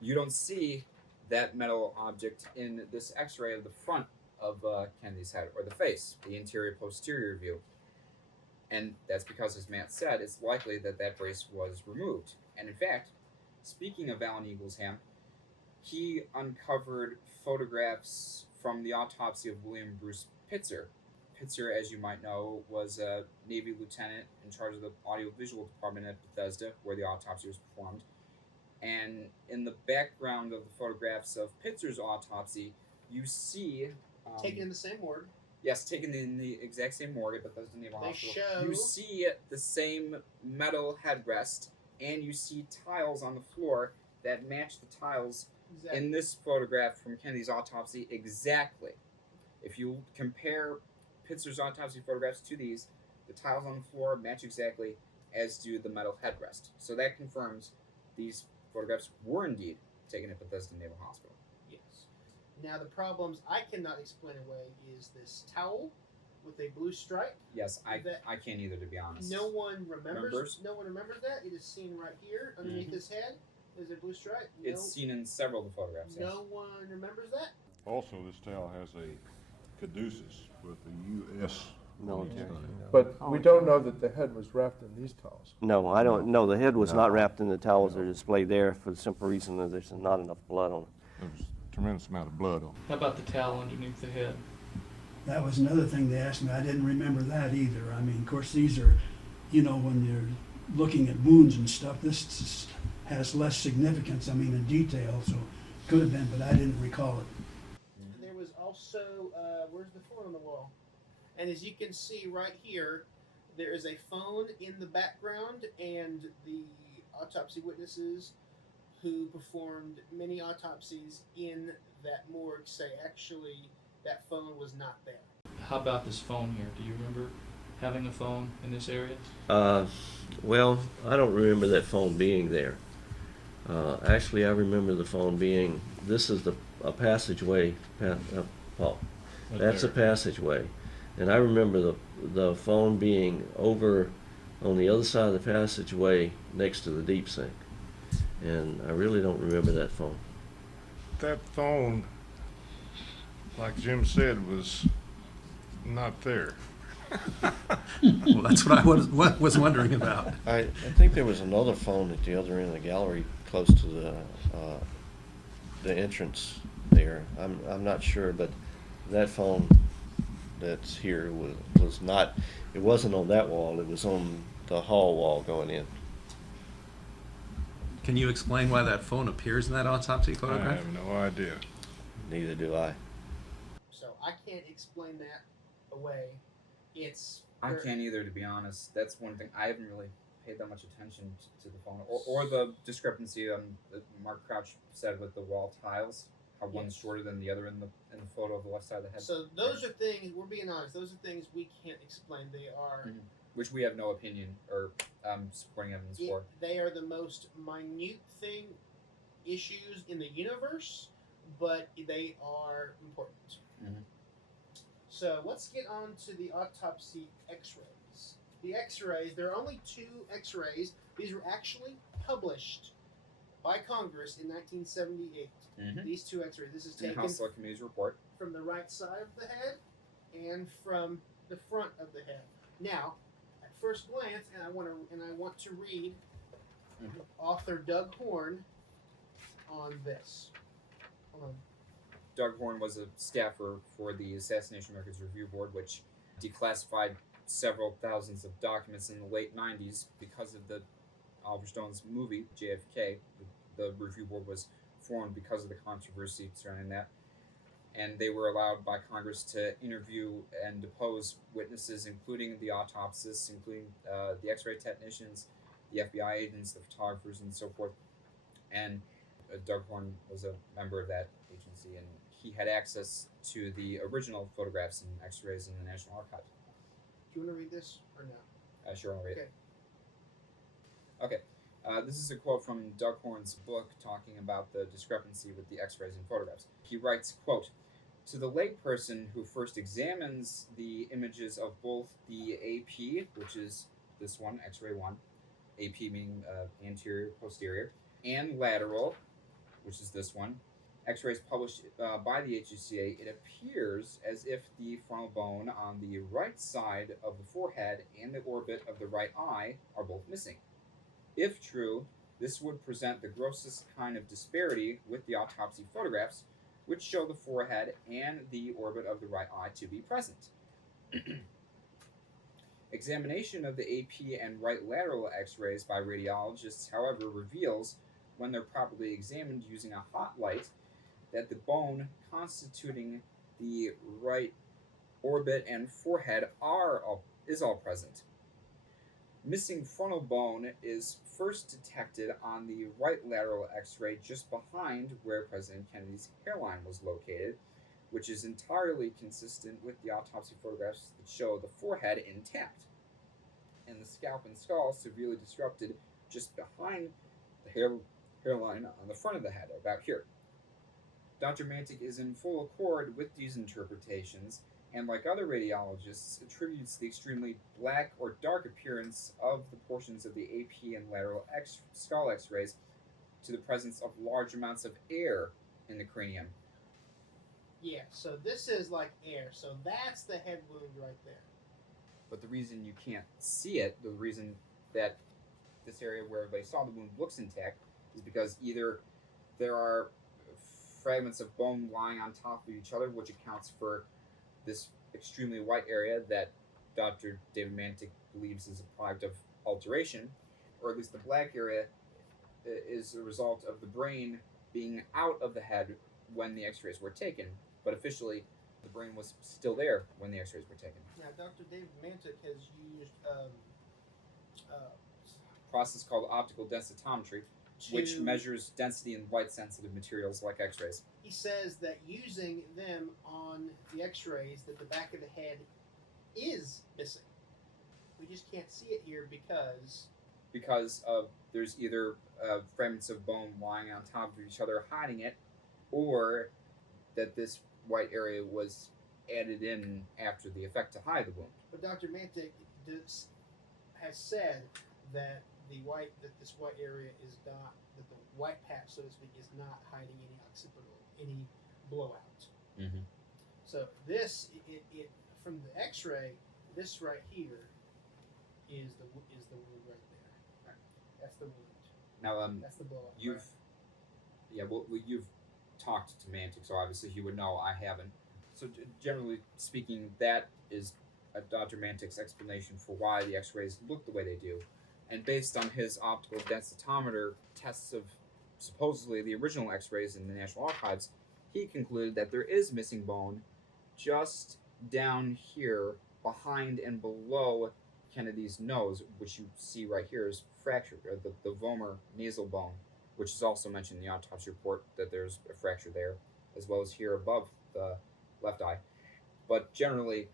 you don't see that metal object in this x-ray of the front of Kennedy's head, or the face, the interior-posterior view. And that's because, as Matt said, it's likely that that brace was removed. And in fact, speaking of Alan Eaglesham, he uncovered photographs from the autopsy of William Bruce Pitzer. Pitzer, as you might know, was a Navy lieutenant in charge of the audiovisual department at Bethesda, where the autopsy was performed. And in the background of the photographs of Pitzer's autopsy, you see... taken in the same morgue. Yes, taken in the exact same morgue at Bethesda Naval Hospital. Show... You see the same metal headrest, and you see tiles on the floor that match the tiles in this photograph from Kennedy's autopsy exactly. If you compare Pitzer's autopsy photographs to these, the tiles on the floor match exactly, as do the metal headrest. So that confirms these photographs were indeed taken at Bethesda Naval Hospital. Yes. Now the problems I cannot explain away is this towel with a blue stripe. Yes, I can't either, to be honest. No one remembers. No one remembers that. It is seen right here underneath his head. There's a blue stripe. It's seen in several of the photographs. Yes. No one remembers that. Also, this towel has a caduceus with the U.S. military. But we don't know that the head was wrapped in these towels. No, I don't know. The head was not wrapped in the towels that are displayed there for the simple reason that there's not enough blood on it. There was a tremendous amount of blood on it. How about the towel underneath the head? That was another thing they asked me. I didn't remember that either. I mean, of course, these are, you know, when you're looking at wounds and stuff, this has less significance, I mean, in detail, so it could have been, but I didn't recall it. There was also, where's the phone on the wall? And as you can see right here, there is a phone in the background, and the autopsy witnesses who performed many autopsies in that morgue say actually that phone was not there. How about this phone here? Do you remember having a phone in this area? Well, I don't remember that phone being there. Actually, I remember the phone being, this is a passageway, Paul. That's a passageway. And I remember the phone being over on the other side of the passageway next to the deep sink. And I really don't remember that phone. That phone, like Jim said, was not there. Well, that's what I was wondering about. I think there was another phone at the other end of the gallery close to the entrance there. I'm not sure, but that phone that's here was not. It wasn't on that wall. It was on the hall wall going in. Can you explain why that phone appears in that autopsy I photograph? have no idea. Neither do I. So I can't explain that away. It's I can't either, to be honest. That's one thing I haven't really paid that much attention to the phone, or the discrepancy that Mark Crouch said with the wall tiles. How one's shorter than the other in the photo of the left side of the head. So those are things, we're being honest, those are things we can't explain. They are which we have no opinion or supporting evidence for. They are the most minute issues in the universe, but they are important. So let's get on to the autopsy X-rays. The X-rays, there are only 2 X-rays. These were actually published by Congress in 1978. These 2 X-rays. This is taken House Select Committee's report from the right side of the head and from the front of the head. Now, at first glance, and I want to read author Doug Horn on this. Doug Horn was a staffer for the Assassination Records Review Board, which declassified several thousands of documents in the late 90s because of the Oliver Stone's movie, JFK. The review board was formed because of the controversy surrounding that. And they were allowed by Congress to interview and depose witnesses, including the autopsists, including the X-ray technicians, the FBI agents, the photographers, and so forth. And Doug Horn was a member of that agency, and he had access to the original photographs and X-rays in the National Archives. Do you want to read this or no? Sure, I'll read it. Okay. This is a quote from Doug Horn's book talking about the discrepancy with the X-rays and photographs. He writes, quote, "To the layperson who first examines the images of both the AP, which is this one, X-ray 1, AP meaning anterior, posterior, and lateral, which is this one, X-rays published by the HUCA, it appears as if the frontal bone on the right side of the forehead and the orbit of the right eye are both missing. If true, this would present the grossest kind of disparity with the autopsy photographs, which show the forehead and the orbit of the right eye to be present. Examination of the AP and right lateral X-rays by radiologists, however, reveals, when they're properly examined using a hot light, that the bone constituting the right orbit and forehead is all present. Missing frontal bone is first detected on the right lateral X-ray just behind where President Kennedy's hairline was located, which is entirely consistent with the autopsy photographs that show the forehead intact, and the scalp and skull severely disrupted just behind the hairline on the front of the head, about here. Dr. Mantic is in full accord with these interpretations, and like other radiologists, attributes the extremely black or dark appearance of the portions of the AP and lateral skull X-rays to the presence of large amounts of air in the cranium. Yeah, so this is like air. So that's the head wound right there. But the reason you can't see it, the reason that this area where they saw the wound looks intact, is because either there are fragments of bone lying on top of each other, which accounts for this extremely white area that Dr. David Mantic believes is a product of alteration, or at least the black area is a result of the brain being out of the head when the X-rays were taken, but officially the brain was still there when the X-rays were taken. Now, Dr. David Mantic has used A process called optical densitometry, which measures density in light-sensitive materials like X-rays. He says that using them on the X-rays, that the back of the head is missing. We just can't see it here because of there's either fragments of bone lying on top of each other hiding it, or that this white area was added in after the effect to hide the wound. But Dr. Mantic has said that this white area is not, that the white patch, so to speak, is not hiding any occipital, any blowout. Mm-hmm. So this, it from the X-ray, this right here is the wound right there. That's the wound. Now, that's the blowout. You've talked to Mantic, so obviously he would know. I haven't. So generally speaking, that is Dr. Mantic's explanation for why the X-rays look the way they do. And based on his optical densitometer tests of supposedly the original X-rays in the National Archives, he concluded that there is missing bone just down here behind and below Kennedy's nose, which you see right here is fractured, or the vomer nasal bone, which is also mentioned in the autopsy report that there's a fracture there, as well as here above the left eye. But generally,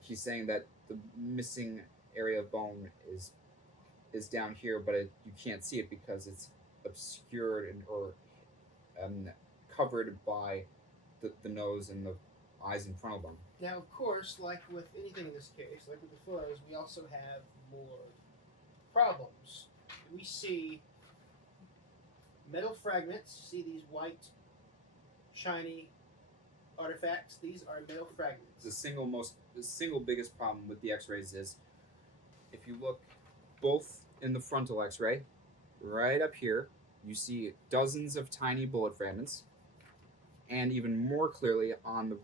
he's saying that the missing area of bone is down here, but you can't see it because it's obscured or covered by the nose and the eyes in front of them. Now, of course, like with anything in this case, like with the photos, we also have more problems. We see metal fragments. See these white, shiny artifacts? These are metal fragments. The single biggest problem with the X-rays is, if you look both in the frontal X-ray, right up here, you see dozens of tiny bullet fragments, and even more clearly on the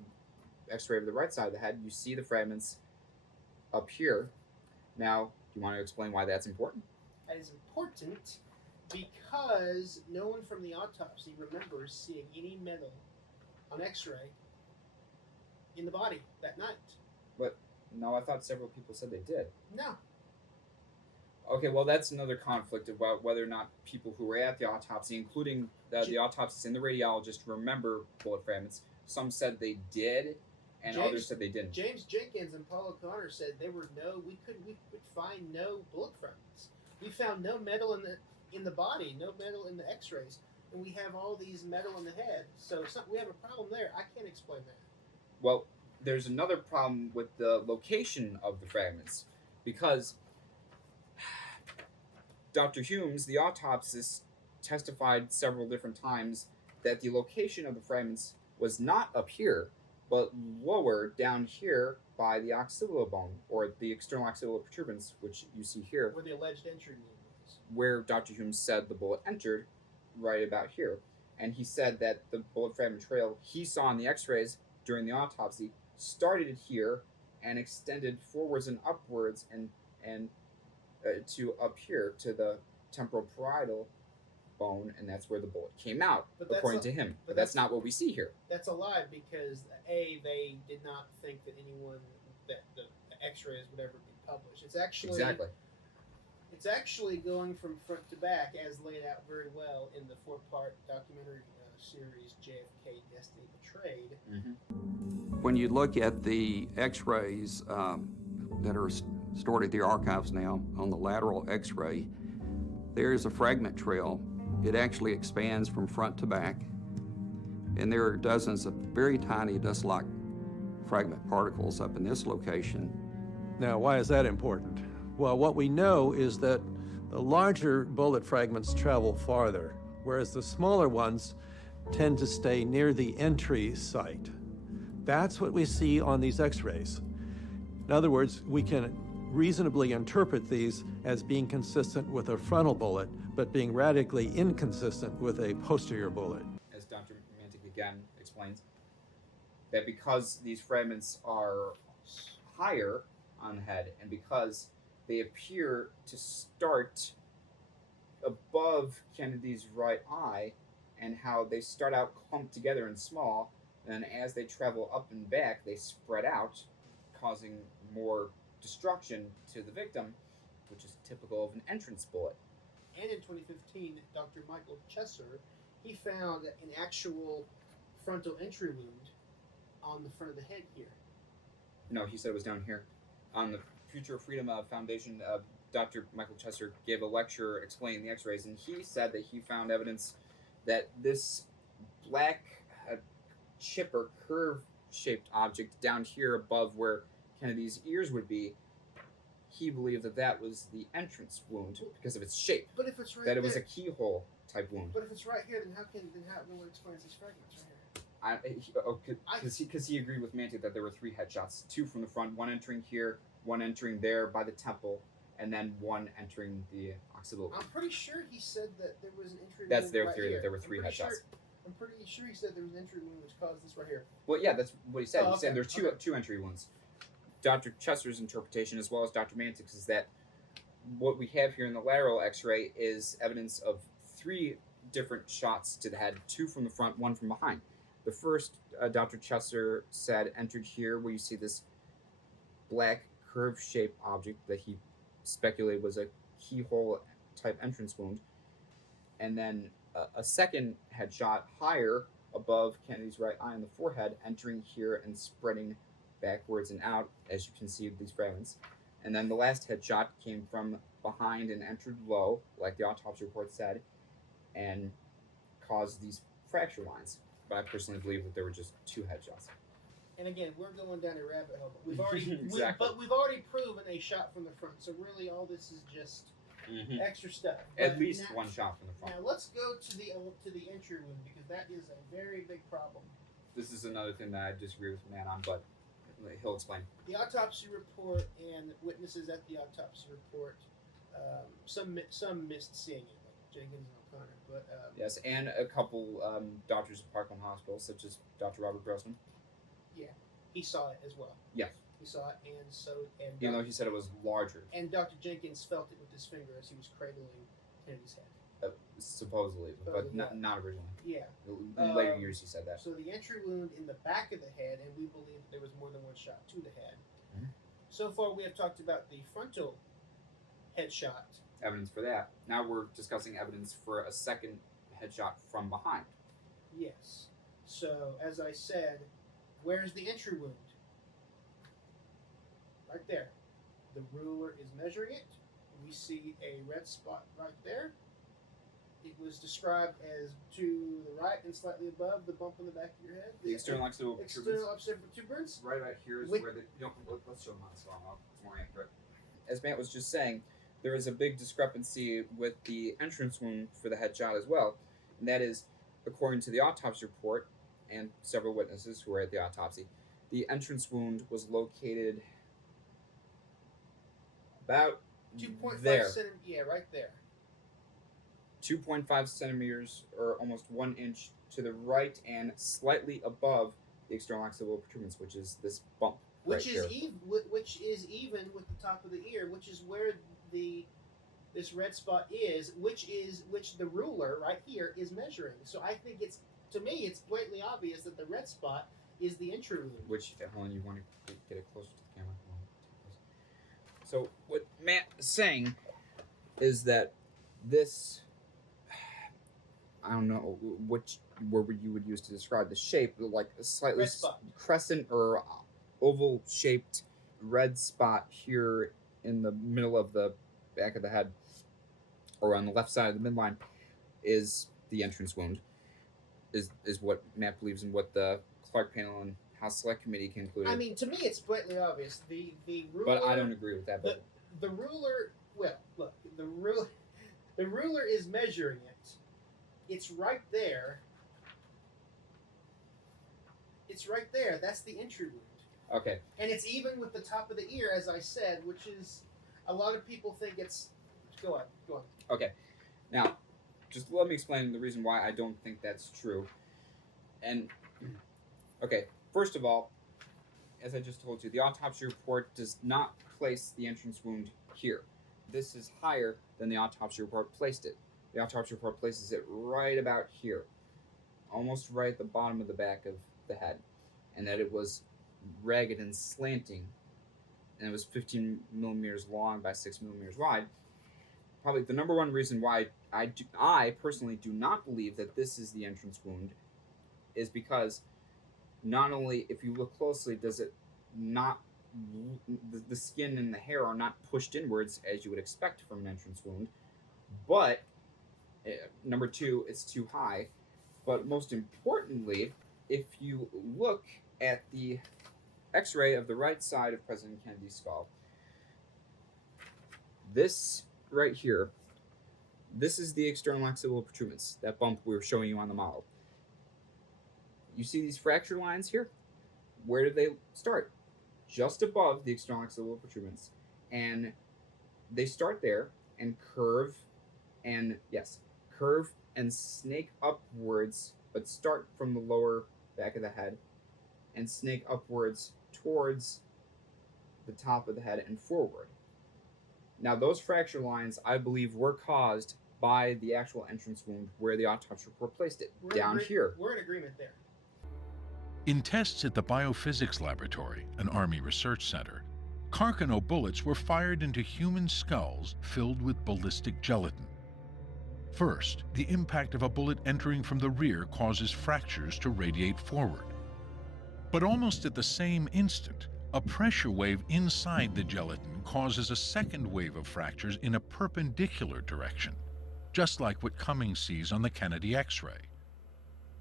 X-ray of the right side of the head, you see the fragments up here. Now, do you want to explain why that's important? That is important because no one from the autopsy remembers seeing any metal on X-ray in the body that night. But no, I thought several people said they did. No. Okay, well, that's another conflict about whether or not people who were at the autopsy, including the autopsists and the radiologist, remember bullet fragments. Some said they did, and others said they didn't. James Jenkins and Paul O'Connor said we could find no bullet fragments. We found no metal in the body, no metal in the X-rays, and we have all these metal in the head. So we have a problem there. I can't explain that. Well, there's another problem with the location of the fragments, because Dr. Humes, the autopsist, testified several different times that the location of the fragments was not up here, but lower down here by the occipital bone, or the external occipital protuberance, which you see here. Where the alleged entry wound was. Where Dr. Humes said the bullet entered, right about here. And he said that the bullet fragment trail he saw in the X-rays during the autopsy started here and extended forwards and upwards and to up here to the temporal parietal bone, and that's where the bullet came out, according to him. But that's not what we see here. That's a lie because they did not think that that the X-rays would ever be published. It's actually going from front to back, as laid out very well in the 4-part documentary series JFK Destiny Betrayed. Mm-hmm. When you look at the X-rays that are stored at the archives now on the lateral X-ray, there is a fragment trail. It actually expands from front to back, and there are dozens of very tiny dust-like fragment particles up in this location. Now, why is that important? Well, what we know is that the larger bullet fragments travel farther, whereas the smaller ones tend to stay near the entry site. That's what we see on these X-rays. In other words, we can reasonably interpret these as being consistent with a frontal bullet, but being radically inconsistent with a posterior bullet. As Dr. Mantic again explains, that because these fragments are higher on the head, and because they appear to start above Kennedy's right eye, and how they start out clumped together and small, and as they travel up and back, they spread out, causing more destruction to the victim, which is typical of an entrance bullet. And in 2015, Dr. Michael Chesser, he found an actual frontal entry wound on the front of the head here. No, he said it was down here. On the Future Freedom Foundation, Dr. Michael Chesser gave a lecture explaining the X-rays, and he said that he found evidence that this black chip or curve-shaped object down here above where Kennedy's ears would be, he believed that was the entrance wound because of its shape. But if it's right that it was a keyhole type wound. But if it's right here, then how no one explains these fragments right here? Because he agreed with Mantic that there were 3 headshots, 2 from the front, 1 entering here, 1 entering there by the temple, and then 1 entering the occipital. I'm pretty sure he said that there was an entry. That's wound their right theory, here. that there were 3 headshots. I'm pretty sure he said there was an entry wound which caused this right here. Well, yeah, that's what he said. Oh, He said okay, there's two entry wounds. Dr. Chester's interpretation, as well as Dr. Mantik's, is that what we have here in the lateral X-ray is evidence of 3 different shots to the head, 2 from the front, 1 from behind. The first, Dr. Chester said, entered here where you see this black curve-shaped object that he speculated was a keyhole-type entrance wound. And then a second headshot higher above Kennedy's right eye on the forehead, entering here and spreading backwards and out, as you can see with these fragments. And then the last headshot came from behind and entered low, like the autopsy report said, and caused these fracture lines. But I personally believe that there were just 2 headshots. And again, we're going down a rabbit hole, but we've already Exactly. we've already proven a shot from the front. So really, all this is just extra stuff. At But least now, 1 shot from the front. Now let's go to the entry wound, because that is a very big problem. This is another thing that I disagree with Matt on, but he'll explain. The autopsy report and witnesses at the autopsy report, some missed seeing it, like Jenkins and O'Connor, but Yes, and a couple doctors at Parkland Hospital, such as Dr. Robert Grossman. yeah, he saw it as well. Yes. He saw it, and Even though he said it was larger, Dr. Jenkins felt it with his finger as he was cradling Kennedy's head. supposedly, but Supposedly, not originally. Yeah. In later years, he said that. So the entry wound in the back of the head, and we believe that there was more than 1 shot to the head. Mhm. So far, we have talked about the frontal headshot. Evidence for that. Now we're discussing evidence for a second headshot from behind. Yes. So, as I said, where's the entry wound? Right there. The ruler is measuring it. We see a red spot right there. It was described as to the right and slightly above the bump in the back of your head. The external occipital External occipital protuberance. Right about here is Wait. where the. Let's show them on the scale. It's more accurate. As Matt was just saying, there is a big discrepancy with the entrance wound for the headshot as well, and that is, according to the autopsy report and several witnesses who were at the autopsy, the entrance wound was located about 2.5 there. centimeters. Yeah, right there. 2.5 centimeters or almost 1 inch to the right and slightly above the external occipital protuberance, which is this bump Which right is here. which is even with the top of the ear, which is where this red spot is, which the ruler right here is measuring. So I think it's blatantly obvious that the red spot is the entry wound. Which, Helen, you want to get it closer to the camera? So what Matt is saying is that this, I don't know which word you would use to describe the shape, like a slightly Red spot. crescent or oval shaped red spot here in the middle of the back of the head, or on the left side of the midline, is the entrance wound. Is what Matt believes and what the Clark panel and House Select Committee concluded. I mean, to me, it's blatantly obvious. The ruler. But I don't agree with that. But The ruler. Well, look, the ruler is measuring it. It's right there. It's right there. That's the entry wound. okay. And it's even with the top of the ear, as I said, which is a lot of people think it's. Go on. Okay. Now, just let me explain the reason why I don't think that's true. And, okay, first of all, as I just told you, the autopsy report does not place the entrance wound here. This is higher than the autopsy report placed it. The autopsy report places it right about here, almost right at the bottom of the back of the head, and that it was ragged and slanting, and it was 15 millimeters long by 6 millimeters wide. Probably the number one reason why I personally do not believe that this is the entrance wound is because not only, if you look closely, does it not, the skin and the hair are not pushed inwards as you would expect from an entrance wound, but number two, it's too high. But most importantly, if you look at the X-ray of the right side of President Kennedy's skull, this right here, this is the external occipital protuberance, that bump we were showing you on the model. You see these fracture lines here? Where do they start? Just above the external occipital protuberance. And they start there and curve and snake upwards but start from the lower back of the head and snake upwards towards the top of the head and forward. Now, those fracture lines, I believe, were caused by the actual entrance wound where the autopsy report placed it, down here. We're in agreement there. In tests at the Biophysics Laboratory, an Army research center, Carcano bullets were fired into human skulls filled with ballistic gelatin. First, the impact of a bullet entering from the rear causes fractures to radiate forward. But almost at the same instant, a pressure wave inside the gelatin causes a second wave of fractures in a perpendicular direction, just like what Cummings sees on the Kennedy X-ray.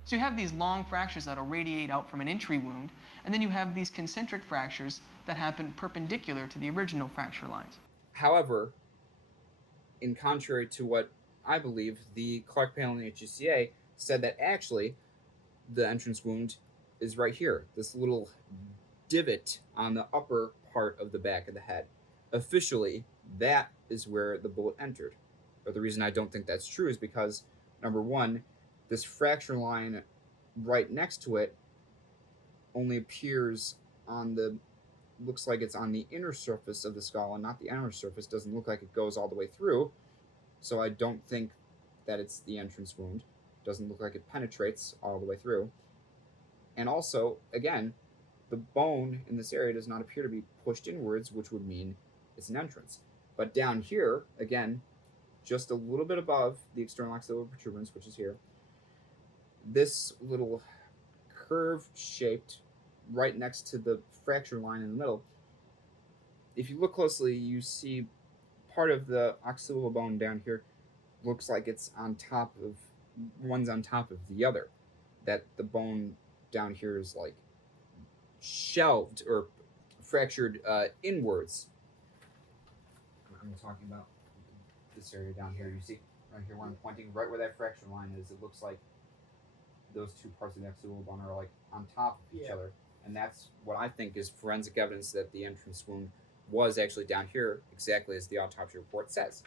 So you have these long fractures that'll radiate out from an entry wound, and then you have these concentric fractures that happen perpendicular to the original fracture lines. However, in contrary to what I believe, the Clark panel in the HGCA said that actually the entrance wound is right here, this little divot on the upper part of the back of the head. Officially, that is where the bullet entered. But the reason I don't think that's true is because, number one, this fracture line right next to it only appears on the, looks like it's on the inner surface of the skull and not the outer surface. Doesn't look like it goes all the way through. So I don't think that it's the entrance wound. Doesn't look like it penetrates all the way through. And also, again, the bone in this area does not appear to be pushed inwards, which would mean it's an entrance. But down here, again, just a little bit above the external axillary protuberance, which is here, this little curve shaped right next to the fracture line in the middle, if you look closely, you see part of the occipital bone down here looks like it's on top of, one's on top of the other. That the bone down here is like shelved or fractured inwards. I'm talking about this area down here. You see right here where I'm pointing, right where that fracture line is, it looks like those two parts of the occipital bone are like on top of each other. And that's what I think is forensic evidence that the entrance wound was actually down here, exactly as the autopsy report says.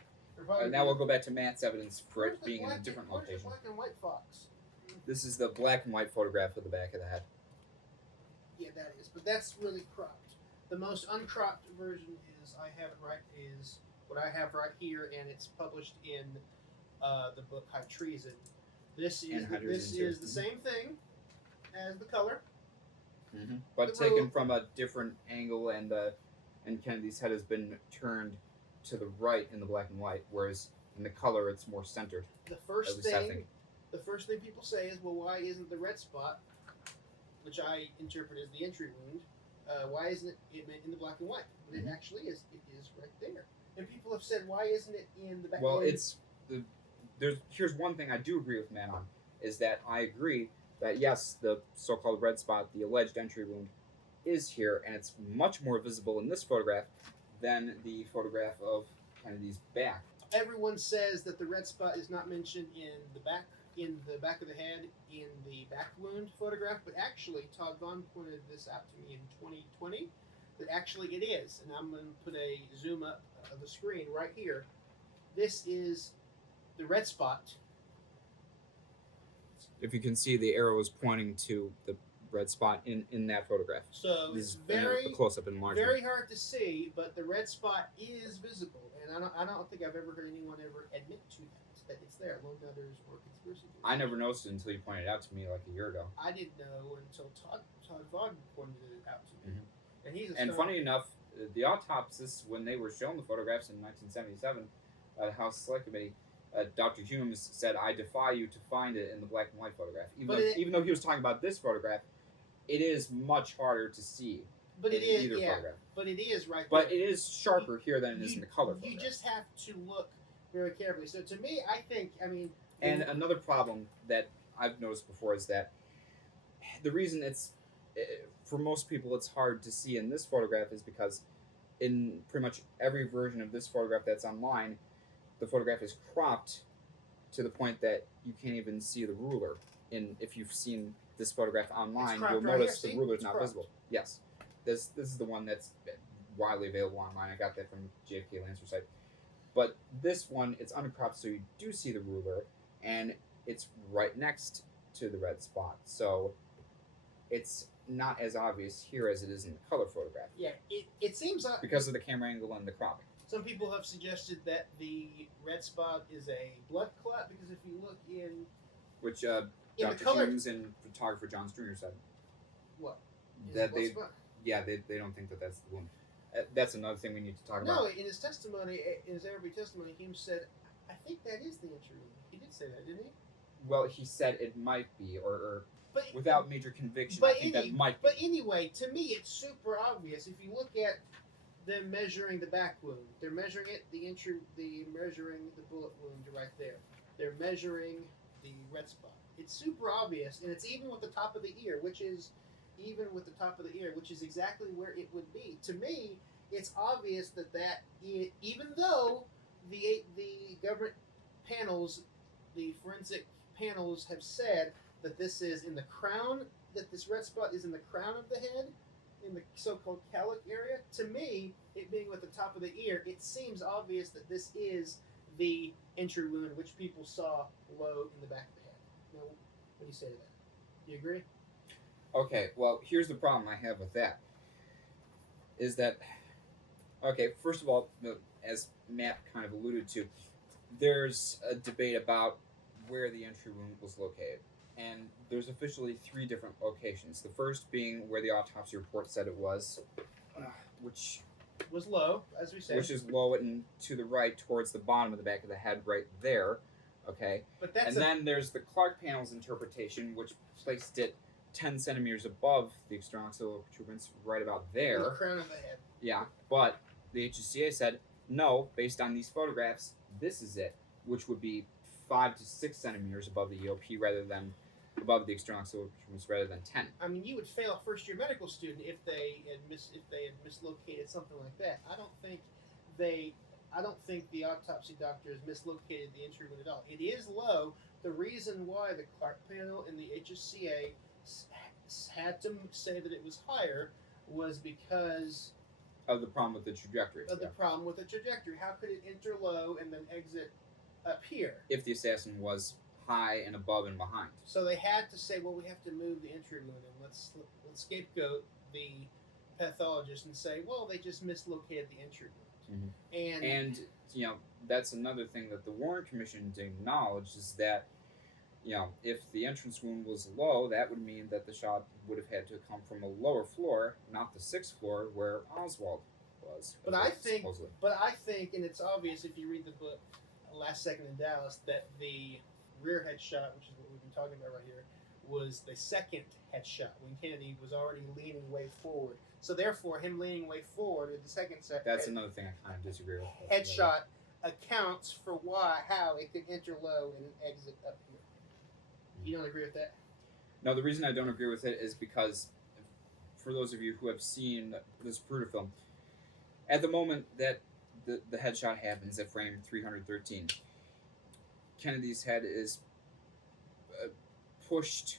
Now we'll go back to Matt's evidence for it being in a different location. Black and white fox. This is the black and white photograph of the back of the head. Yeah, that is, but that's really cropped. The most uncropped version is is what I have right here, and it's published in the book High Treason. This is the same thing as the color, but taken from a different angle, and Kennedy's head has been turned to the right in the black and white, whereas in the color it's more centered. The first thing people say is, well, why isn't the red spot, which I interpret as the entry wound, why isn't it in the black and white? But it actually is. It is right there. And people have said, why isn't it in the back? Well, here's one thing I do agree with Matt on, is that I agree that yes, the so-called red spot, the alleged entry wound, is here, and it's much more visible in this photograph than the photograph of Kennedy's back. Everyone says that the red spot is not mentioned in the back of the head in the back wound photograph, but actually Todd Vaughn pointed this out to me in 2020 that actually it is, and I'm going to put a zoom up of the screen right here. This is the red spot. If you can see, the arrow is pointing to the red spot in that photograph. So this it's is very a close-up enlargement. Very hard to see, but the red spot is visible, and I don't think I've ever heard anyone ever admit to that it's there. Lone Nutters or conspiracy theories. I never noticed it until you pointed it out to me like a year ago. I didn't know until Todd Vaughn pointed it out to me. And he's funny enough, the autopsists, when they were shown the photographs in 1977, the House Select Committee, Dr. Humes said, "I defy you to find it in the black and white photograph." Even though he was talking about this photograph, it is much harder to see. But it in is, either yeah. photograph. But it is right But there. it is sharper here than it is in the color photograph. You just have to look very carefully. So to me, I think, And another problem that I've noticed before is that the reason it's, for most people, it's hard to see in this photograph is because in pretty much every version of this photograph that's online, the photograph is cropped to the point that you can't even see the ruler. And if you've seen this photograph online, you'll notice the ruler is not visible. Yes. This is the one that's widely available online. I got that from JFK Lancer site. But this one, it's uncropped, so you do see the ruler, and it's right next to the red spot. So it's not as obvious here as it is in the color photograph. Yeah, it seems because of the camera angle and the cropping. Some people have suggested that the red spot is a blood clot because if you look in Which in Dr. the color, Humes and photographer John Stringer said. What? Is That it blood they, spot? yeah, they don't think that that's the wound. That's another thing we need to talk No, about. in his testimony, in his Arabic testimony, Humes said, "I think that is the entry wound." He did say that, didn't he? Well, he said it might be, or But without major conviction, But I think that might be. But anyway, to me, it's super obvious. If you look at them measuring the back wound, they're measuring it. Measuring the bullet wound right there. They're measuring the red spot. It's super obvious, and it's even with the top of the ear, which is exactly where it would be. To me, it's obvious that even though the government panels, the forensic panels have said that this is in the crown, that this red spot is in the crown of the head, in the so-called calic area. To me, it being with the top of the ear, it seems obvious that this is the entry wound, which people saw low in the back of the head. Now, what do you say to that? Do you agree? Okay, well, here's the problem I have with that. Is that, okay, first of all, as Matt kind of alluded to, there's a debate about where the entry wound was located. And there's officially 3 different locations. The first being where the autopsy report said it was, which was low, as we said. Which is low and to the right towards the bottom of the back of the head right there. Okay? But that's and then there's the Clark panel's interpretation, which placed it 10 centimeters above the external protuberance, right about there. In the crown of the head. Yeah, but the HCA said, no, based on these photographs, this is it, which would be 5 to 6 centimeters above the EOP rather than above the external protuberance rather than 10. I mean, you would fail a first-year medical student if they had mislocated something like that. I don't think the autopsy doctor has mislocated the entry wound at all. It is low. The reason why the Clark panel and the HSCA had to say that it was higher was because of the problem with the trajectory. The problem with the trajectory. How could it enter low and then exit up here? If the assassin was high and above and behind. So they had to say, well, we have to move the entry wound, and let's scapegoat the pathologist and say, well, they just mislocated the entry wound. Mm-hmm. And you know, that's another thing that the Warren Commission acknowledged is that, you know, if the entrance wound was low, that would mean that the shot would have had to come from a lower floor, not the 6th floor where Oswald was. But I think, and it's obvious if you read the book Last Second in Dallas, that the rear headshot, which is what we've been talking about right here, was the second headshot when Kennedy was already leaning way forward. So therefore, him leaning way forward with the second set. That's another thing I kind of disagree with. Headshot accounts for how it could enter low and exit up here. You don't agree with that? No, the reason I don't agree with it is because, for those of you who have seen this Zapruder film, at the moment that the headshot happens at frame 313, Kennedy's head is pushed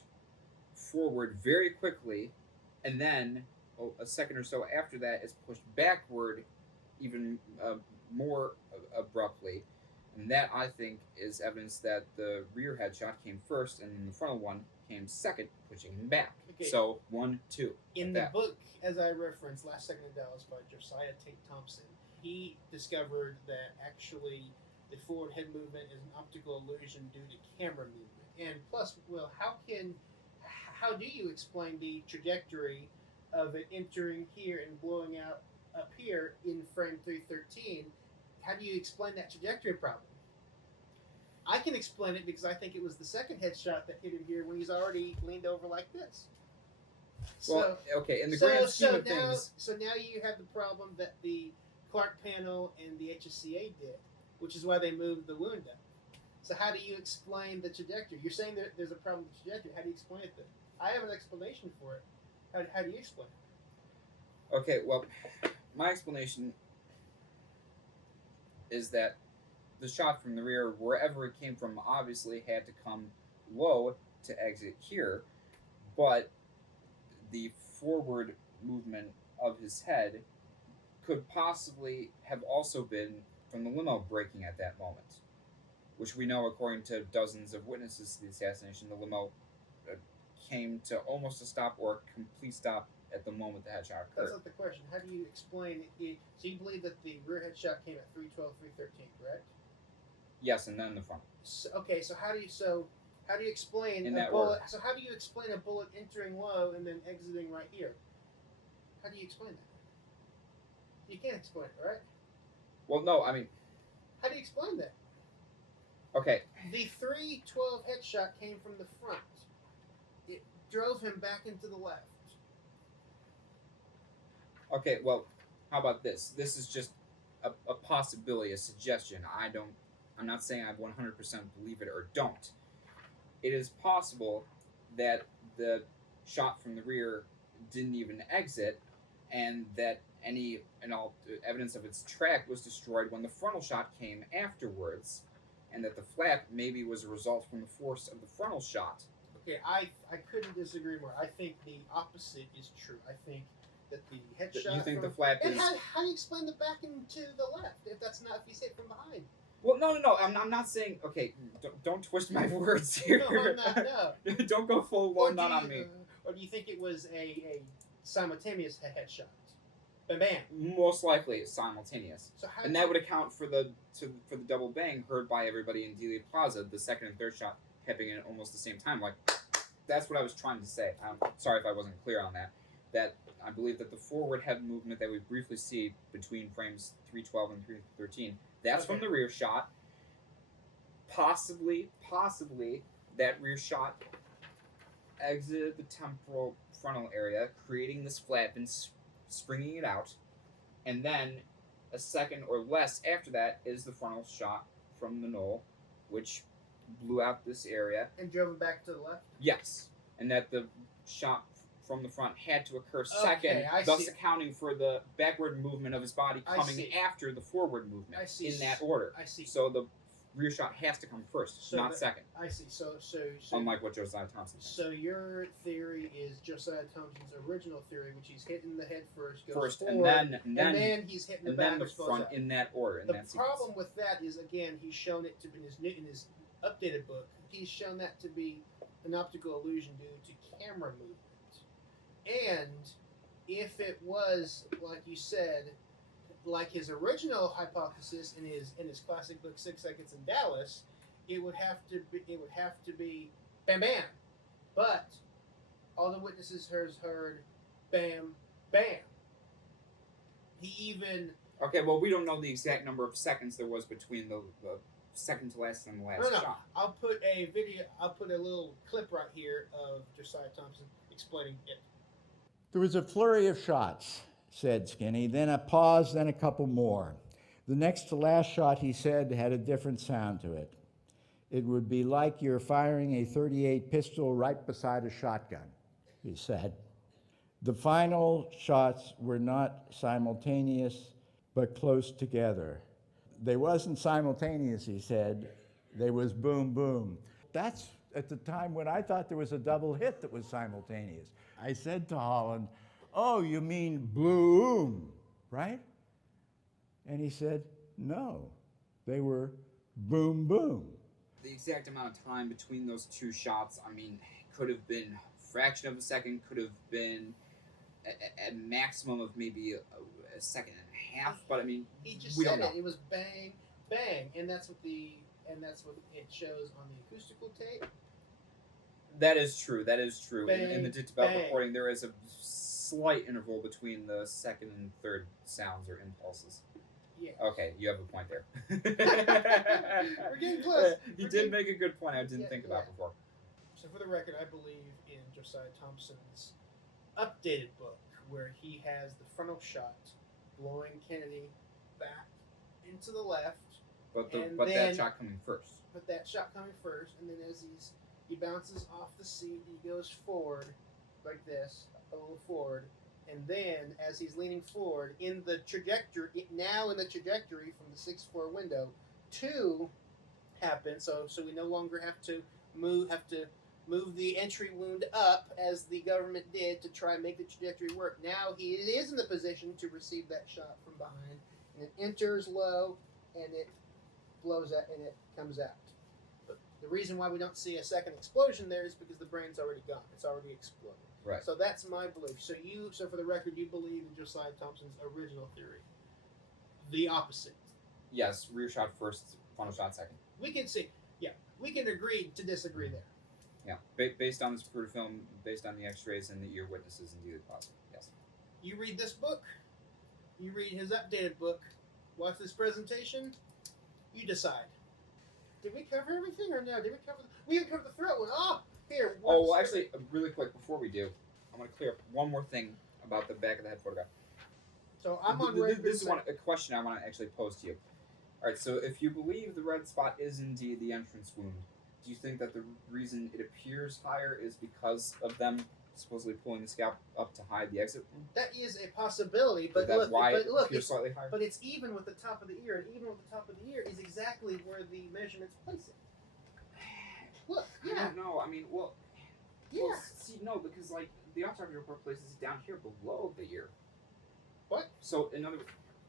forward very quickly, and then a second or so after that is pushed backward even more abruptly. And that, I think, is evidence that the rear headshot came first and the frontal one came second, pushing him back. Okay. So, 1, 2. In the book, as I referenced, Last Second in Dallas by Josiah Tate Thompson, he discovered that actually the forward head movement is an optical illusion due to camera movement. And plus, well, how do you explain the trajectory of it entering here and blowing out up here in frame 313? How do you explain that trajectory problem? I can explain it because I think it was the second headshot that hit him here when he's already leaned over like this. Well, okay, in the grand scheme of things... So now you have the problem that the Clark panel and the HSCA did, which is why they moved the wound up. So how do you explain the trajectory? You're saying that there's a problem with the trajectory. How do you explain it then? I have an explanation for it. How do you explain it? Okay, well, my explanation is that the shot from the rear, wherever it came from, obviously had to come low to exit here, but the forward movement of his head could possibly have also been from the limo braking at that moment, which we know, according to dozens of witnesses to the assassination, the limo came to almost a stop or a complete stop at the moment the headshot occurred. That's not the question. How do you explain it? So you believe that the rear headshot came at 3:12, 3:13, correct? Yes, and then the front. So, okay, so how do you explain In a that bullet? order. So how do you explain a bullet entering low and then exiting right here? How do you explain that? You can't explain it, right? Well, no, I mean, How do you explain that? okay, The 3:12 headshot came from the front. It drove him back into the left. okay, well, how about this? This is just a possibility, a suggestion. I'm not saying I 100% believe it or don't. It is possible that the shot from the rear didn't even exit, and that all evidence of its track was destroyed when the frontal shot came afterwards, and that the flap maybe was a result from the force of the frontal shot. Okay, I couldn't disagree more. I think the opposite is true. I think that the headshot. You think from, the flap and is? how do you explain the back into the left if he's hit from behind? Well, no. I'm not saying. Okay, don't twist my words here. No, I'm not. No. Don't go full blown nut on me. Or do you think it was a simultaneous headshot? Bam, bam. Most likely simultaneous. So how and that would account for the double bang heard by everybody in Dealey Plaza. The second and third shot happening at almost the same time. Like, that's what I was trying to say. I'm sorry if I wasn't clear on that. That I believe that the forward head movement that we briefly see between frames 312 and 313, that's from the rear shot. Possibly that rear shot exited the temporal frontal area, creating this flap and springing it out, and then a second or less after that is the frontal shot from the knoll, which blew out this area. And drove him back to the left? Yes, and that the shot from the front had to occur second, thus accounting for the backward movement of his body coming after the forward movement in that order. I see. So the rear shot has to come first, not second. I see. So unlike what Josiah Thompson said. So your theory is Josiah Thompson's original theory, which he's hitting the head first, goes First, forward, and then he's hitting the and back, then the front in that order. The problem with that is, again, he's shown it to be in his updated book. He's shown that to be an optical illusion due to camera movement. And if it was, like you said, like his original hypothesis in his classic book 6 Seconds in Dallas, it would have to be bam bam. But all the witnesses heard bam bam. He even okay. Well, we don't know the exact number of seconds there was between the second to last and the last shot. I'll put a little clip right here of Josiah Thompson explaining it. There was a flurry of shots, said Skinny, then a pause, then a couple more. The next to last shot, he said, had a different sound to it. It would be like you're firing a .38 pistol right beside a shotgun, he said. The final shots were not simultaneous, but close together. They wasn't simultaneous, he said. They was boom, boom. That's at the time when I thought there was a double hit that was simultaneous. I said to Holland, "Oh, you mean bloom, right?" And he said, "No, they were boom, boom." The exact amount of time between those two shots, I mean, could have been a fraction of a second, could have been a maximum of maybe a second and a half. But I mean, he just we said don't know. It was bang, bang, and that's what it shows on the acoustical tape. That is true. That is true. In the Bang, Tibet bang. recording, there is a slight interval between the second and third sounds or impulses. Yeah. Okay, you have a point there. We're getting close. You did make a good point I didn't think about before. So for the record, I believe in Josiah Thompson's updated book, where he has the frontal shot blowing Kennedy back into the left. But that shot coming first. But that shot coming first, and then as he bounces off the seat, he goes forward like this, a little forward, and then as he's leaning forward in the trajectory, now in the trajectory from the 6-4 window, 2 happens. So we no longer have to move the entry wound up as the government did to try and make the trajectory work. Now he is in the position to receive that shot from behind, and it enters low, and it blows out, and it comes out. But the reason why we don't see a second explosion there is because the brain's already gone. It's already exploded. Right. So that's my belief. So for the record, you believe in Josiah Thompson's original theory. The opposite. Yes, rear shot first, frontal shot second. We can see. Yeah, we can agree to disagree there. Yeah, based on this Zapruder film, based on the X-rays and the ear witnesses in Dealey Plaza. Yes. You read this book. You read his updated book. Watch this presentation. You decide. Did we cover everything or no? Did we cover? We didn't cover the throat one. Oh, here. Oh, well, actually, really quick before we do, I want to clear up one more thing about the back of the head photograph. So I'm on record. This is a question I want to actually pose to you. All right, so if you believe the red spot is indeed the entrance wound, do you think that the reason it appears higher is because of them supposedly pulling the scalp up to hide the exit wound? That is a possibility, but Is that look, why but it look, appears it's, slightly higher? but it's even with the top of the ear, and even with the top of the ear is exactly where the measurements place it. Look, I don't know. I mean, well, yeah. Well, see, no, because like the autopsy report places it down here below the ear. What? So in other,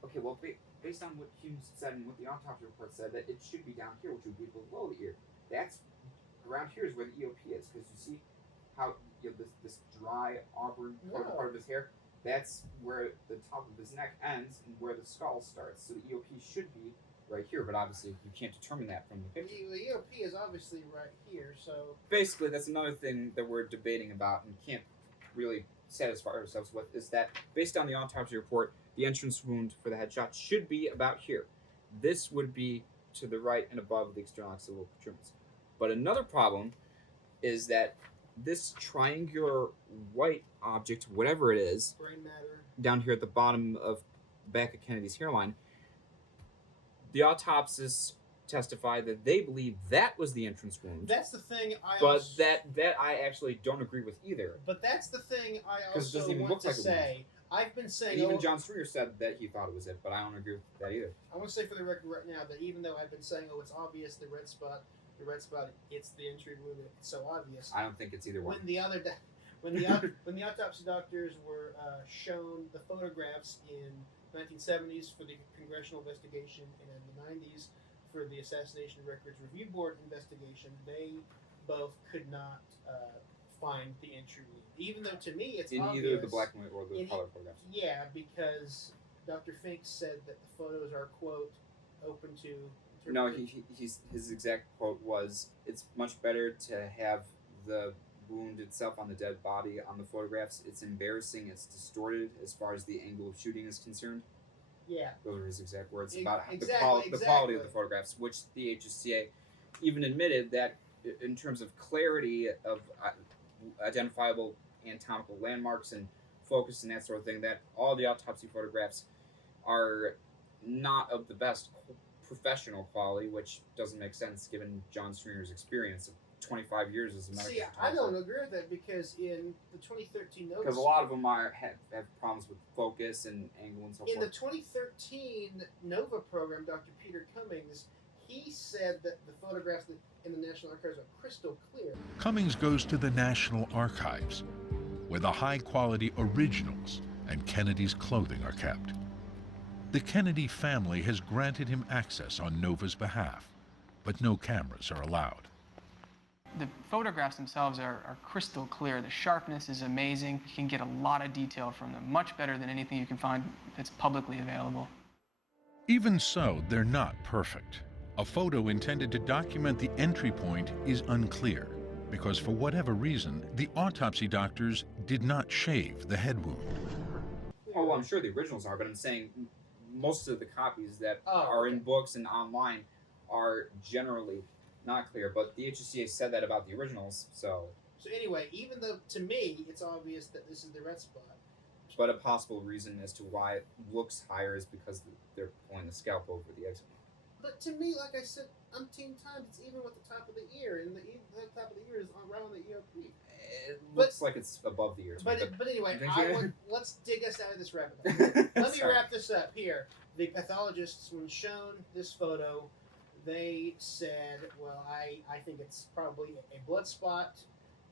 okay, well, based on what Hume said and what the autopsy report said, that it should be down here, which would be below the ear. That's around here is where the EOP is, because you see how this dry auburn part of his hair. That's where the top of his neck ends and where the skull starts. So the EOP should be right here, but obviously you can't determine that from the picture. The EOP is obviously right here, so Basically, that's another thing that we're debating about and can't really satisfy ourselves with, is that based on the autopsy report, the entrance wound for the headshot should be about here. This would be to the right and above the external occipital protuberance. But another problem is that this triangular white object, whatever it is, brain matter, down here at the bottom of the back of Kennedy's hairline, the autopsists testified that they believe that was the entrance wound. that's the thing But that I actually don't agree with either. But that's the thing I 'Cause it doesn't also even want look to like a wound. say. I've been saying Even John Stringer said that he thought it was it, but I don't agree with that either. I want to say for the record right now that even though I've been saying, it's obvious the red spot, it's the entry wound, it's so obvious. I don't think it's either one. When the autopsy doctors were shown the photographs in 1970s for the congressional investigation and in the 90s for the Assassination Records Review Board investigation, they both could not find the entry wound. Even though to me it's in obvious, either the black and white or the color photographs. Yeah, because Dr. Fink said that the photos are, quote, open to No, his exact quote was, "It's much better to have the wound itself on the dead body on the photographs. It's embarrassing. It's distorted as far as the angle of shooting is concerned." Yeah. Those are his exact words about the Exactly. quality of the photographs, which the HSCA even admitted that in terms of clarity of identifiable anatomical landmarks and focus and that sort of thing, that all the autopsy photographs are not of the best professional quality, which doesn't make sense given John Stringer's experience of 25 years as a medical See, photographer. I don't agree with that because in the 2013 notice, Because a lot of them have problems with focus and angle and so in the forth. 2013 NOVA program, Dr. Peter Cummings, he said that the photographs in the National Archives are crystal clear. Cummings goes to the National Archives, where the high-quality originals and Kennedy's clothing are kept. The Kennedy family has granted him access on Nova's behalf, but no cameras are allowed. The photographs themselves are crystal clear. The sharpness is amazing. You can get a lot of detail from them, much better than anything you can find that's publicly available. Even so, they're not perfect. A photo intended to document the entry point is unclear, because for whatever reason, the autopsy doctors did not shave the head wound. Oh, well, I'm sure the originals are, but I'm saying most of the copies that are in books and online are generally not clear, but the HSCA said that about the originals, so... So anyway, even though to me it's obvious that this is the red spot, But a possible reason as to why it looks higher is because they're pulling the scalp over the exit. but to me, like I said umpteen times, it's even with the top of the ear, and the top of the ear is right on the EOP. It looks like it's above the ear to me, But anyway, Think you- let's dig us out of this rabbit hole. Let me Sorry. wrap this up here. The pathologists, when shown this photo, they said, well, I think it's probably a blood spot,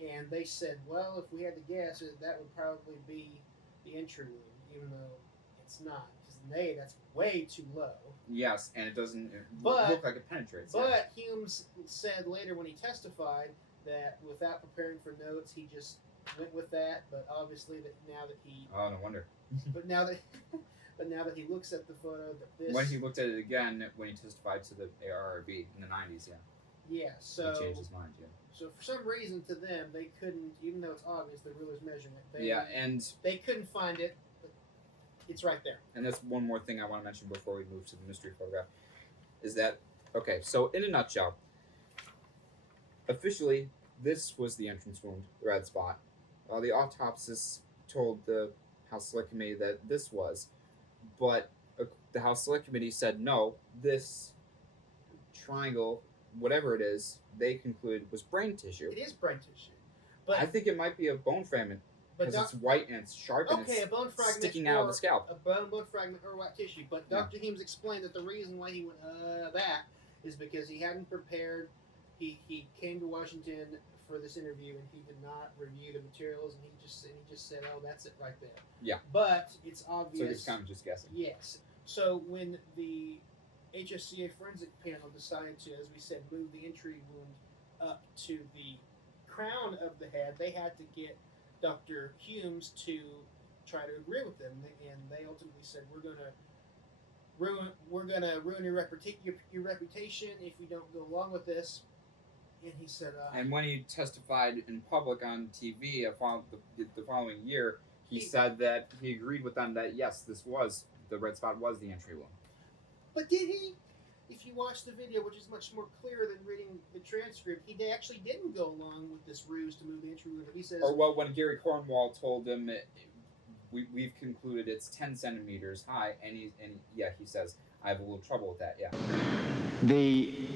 and they said, well, if we had to guess, that would probably be the entry wound, even though it's not, because nay, that's way too low. Yes, and it doesn't But- look like it penetrates. yeah. But Humes said later when he testified that without preparing for notes, he just went with that. But obviously, that now that he, Oh, no wonder. but now that he looks at the photo, that this, When he looked at it again, when he testified to the ARRB in the 90s, yeah. yeah, so He changed his mind, yeah. So for some reason, to them, they couldn't, even though it's obvious the ruler's measurement. Yeah, and they couldn't find it. But it's right there. And that's one more thing I want to mention before we move to the mystery photograph, is that, okay, so in a nutshell, officially, this was the entrance wound, the red spot. The autopsist told the House Select Committee that this was, but the House Select Committee said no, this triangle, whatever it is, they concluded was brain tissue. It is brain tissue. But I think it might be a bone fragment, But because it's white and it's sharp and okay, it's a bone fragment sticking out of or the scalp. A bone fragment or white tissue. But Yeah. Dr. Humes explained that the reason why he went that is because he hadn't prepared. He came to Washington for this interview and he did not review the materials and he just said, oh, that's it right there. Yeah. But it's obvious. So he was kind of just guessing. Yes. So when the HSCA forensic panel decided to, as we said, move the entry wound up to the crown of the head, they had to get Dr. Humes to try to agree with them, and they ultimately said, "We're gonna ruin your reputation if you don't go along with this." And he said, And when he testified in public on TV the following year, he said that he agreed with them that yes, the red spot was the entry wound. But did he? If you watch the video, which is much more clear than reading the transcript, he actually didn't go along with this ruse to move the entry wound. He says, Or well, when Gary Cornwall told him, we've concluded it's 10 centimeters high, and he says, I have a little trouble with that. Yeah. The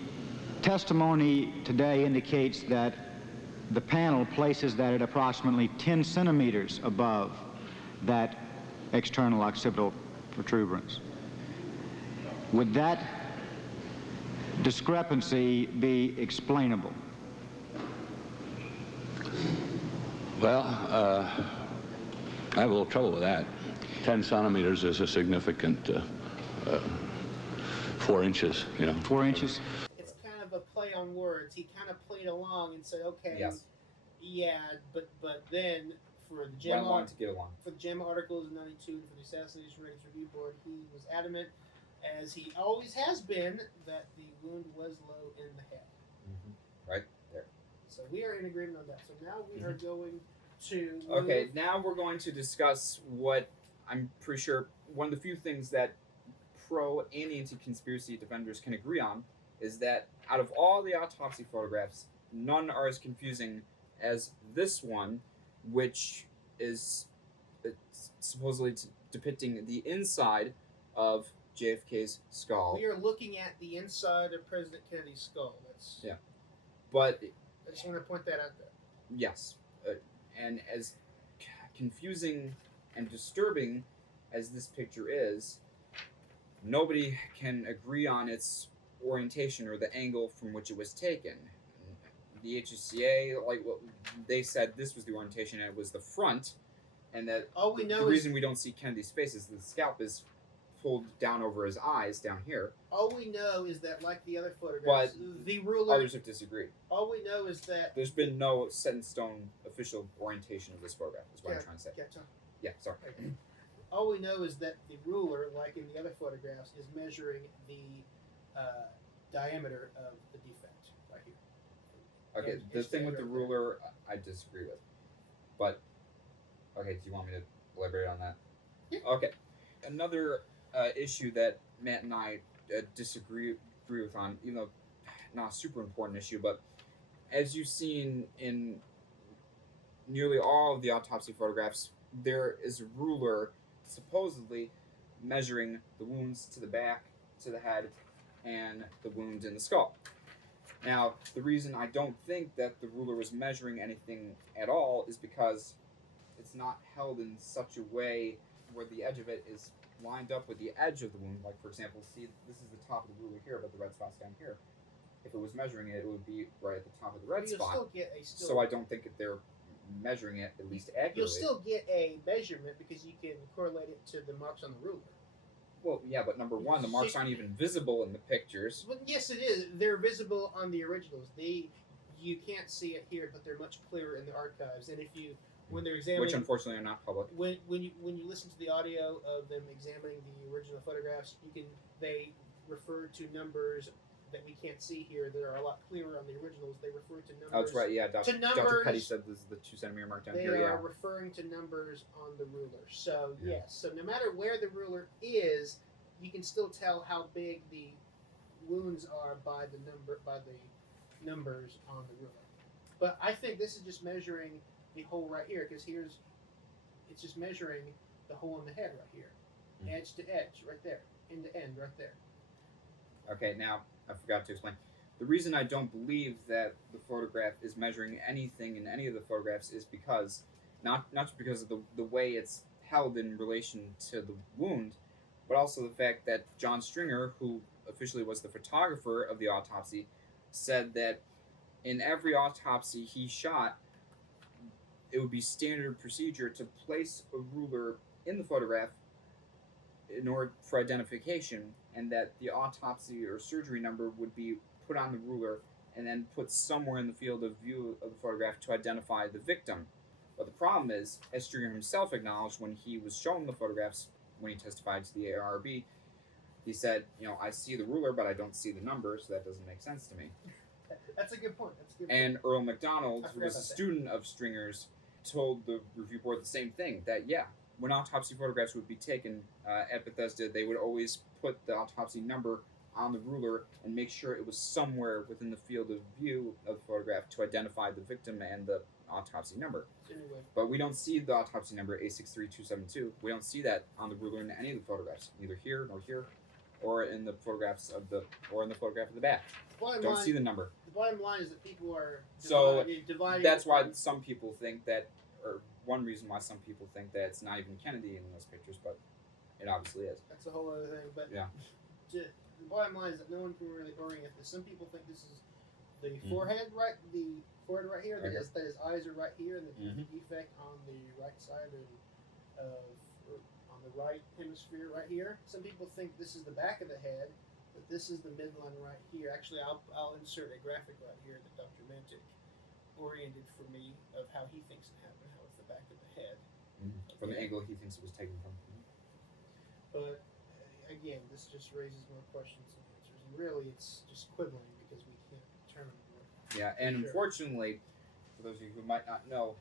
testimony today indicates that the panel places that at approximately 10 centimeters above that external occipital protuberance. Would that discrepancy be explainable? Well, I have a little trouble with that. 10 centimeters is a significant 4 inches, 4 inches? it's kind of a play on words. He kind of played along and said, okay, Yes. yeah, but then for the Went JAMA along to get along. for the JAMA articles in '92 and for the Assassination Ratings Review Board, he was adamant, as he always has been, that the wound was low in the head. Right there. So we are in agreement on that. So now we are going to Okay, now we're going to discuss what I'm pretty sure one of the few things that pro and anti-conspiracy defenders can agree on is that out of all the autopsy photographs, none are as confusing as this one, which is supposedly depicting the inside of JFK's skull. We are looking at the inside of President Kennedy's skull. That's Yeah. But I just want to point that out there. yes, and as confusing and disturbing as this picture is, nobody can agree on its orientation or the angle from which it was taken. The HSCA, they said this was the orientation and it was the front, and that All we know the is- reason we don't see Kennedy's face is the scalp is pulled down over his eyes down here. All we know is that, like the other photographs, But the ruler. others have disagreed. All we know is that. There's been no set in stone official orientation of this photograph, is what I'm trying to say. Yeah, sorry. All we know is that the ruler, like in the other photographs, is measuring the diameter of the defect right here. Okay, And the it's thing with the right ruler, I disagree with. But, okay, do you want me to elaborate on that? Yeah. Okay. Another issue that Matt and I disagree with on, even though not a super important issue, but as you've seen in nearly all of the autopsy photographs, there is a ruler supposedly measuring the wounds to the back, to the head, and the wound in the skull. Now, the reason I don't think that the ruler was measuring anything at all is because it's not held in such a way where the edge of it is lined up with the edge of the wound. Like, for example, see, this is the top of the ruler here, but the red spot's down here. If it was measuring it, it would be right at the top of the red You'll spot. still get a So I don't think that they're measuring it at least accurately. You'll still get a measurement because you can correlate it to the marks on the ruler. Well, yeah, but number one, the marks aren't even visible in the pictures. Well, yes, it is. They're visible on the originals. You can't see it here, but they're much clearer in the archives. And when they're examining, Which unfortunately are not public. when you listen to the audio of them examining the original photographs, they refer to numbers that we can't see here that are a lot clearer on the originals. They refer to numbers. Oh, that's right. Yeah, Dr. numbers. Petty said this is the 2 centimeter mark down They here. are Yeah. referring to numbers on the ruler. So Yeah. yes. So no matter where the ruler is, you can still tell how big the wounds are by the numbers on the ruler. But I think this is just measuring the hole right here, because it's just measuring the hole in the head right here, edge to edge right there, end to end right there. Okay, now I forgot to explain. The reason I don't believe that the photograph is measuring anything in any of the photographs is because, not just because of the way it's held in relation to the wound, but also the fact that John Stringer, who officially was the photographer of the autopsy, said that in every autopsy he shot, it would be standard procedure to place a ruler in the photograph in order for identification, and that the autopsy or surgery number would be put on the ruler and then put somewhere in the field of view of the photograph to identify the victim. But the problem is, as Stringer himself acknowledged when he was shown the photographs, when he testified to the ARB, he said, I see the ruler, but I don't see the number, so that doesn't make sense to me. That's a good point. And Earl MacDonald, I who forgot was a about that. student of Stringer's, told the review board the same thing, that when autopsy photographs would be taken at Bethesda, they would always put the autopsy number on the ruler and make sure it was somewhere within the field of view of the photograph to identify the victim and the autopsy number. Anyway. But we don't see the autopsy number A63272. We don't see that on the ruler in any of the photographs, neither here nor here, or in the photographs of the photograph of the back. Don't see the number. The bottom line is that people are dividing. That's why some people think that, or one reason why some people think that it's not even Kennedy in those pictures, but it obviously is. That's a whole other thing. But yeah. The bottom line is that no one can really orient this. Some people think this is the forehead right here. That his eyes are right here, and the defect on the right side or on the right hemisphere right here. Some people think this is the back of the head, but this is the midline right here. Actually, I'll insert a graphic right here that Dr. Mantic oriented for me of how he thinks it happened, how it's the back of the head. From the angle he thinks it was taken from. But again, this just raises more questions than answers. And really, it's just quibbling because we can't determine what. Yeah, and unfortunately, for those of you who might not know,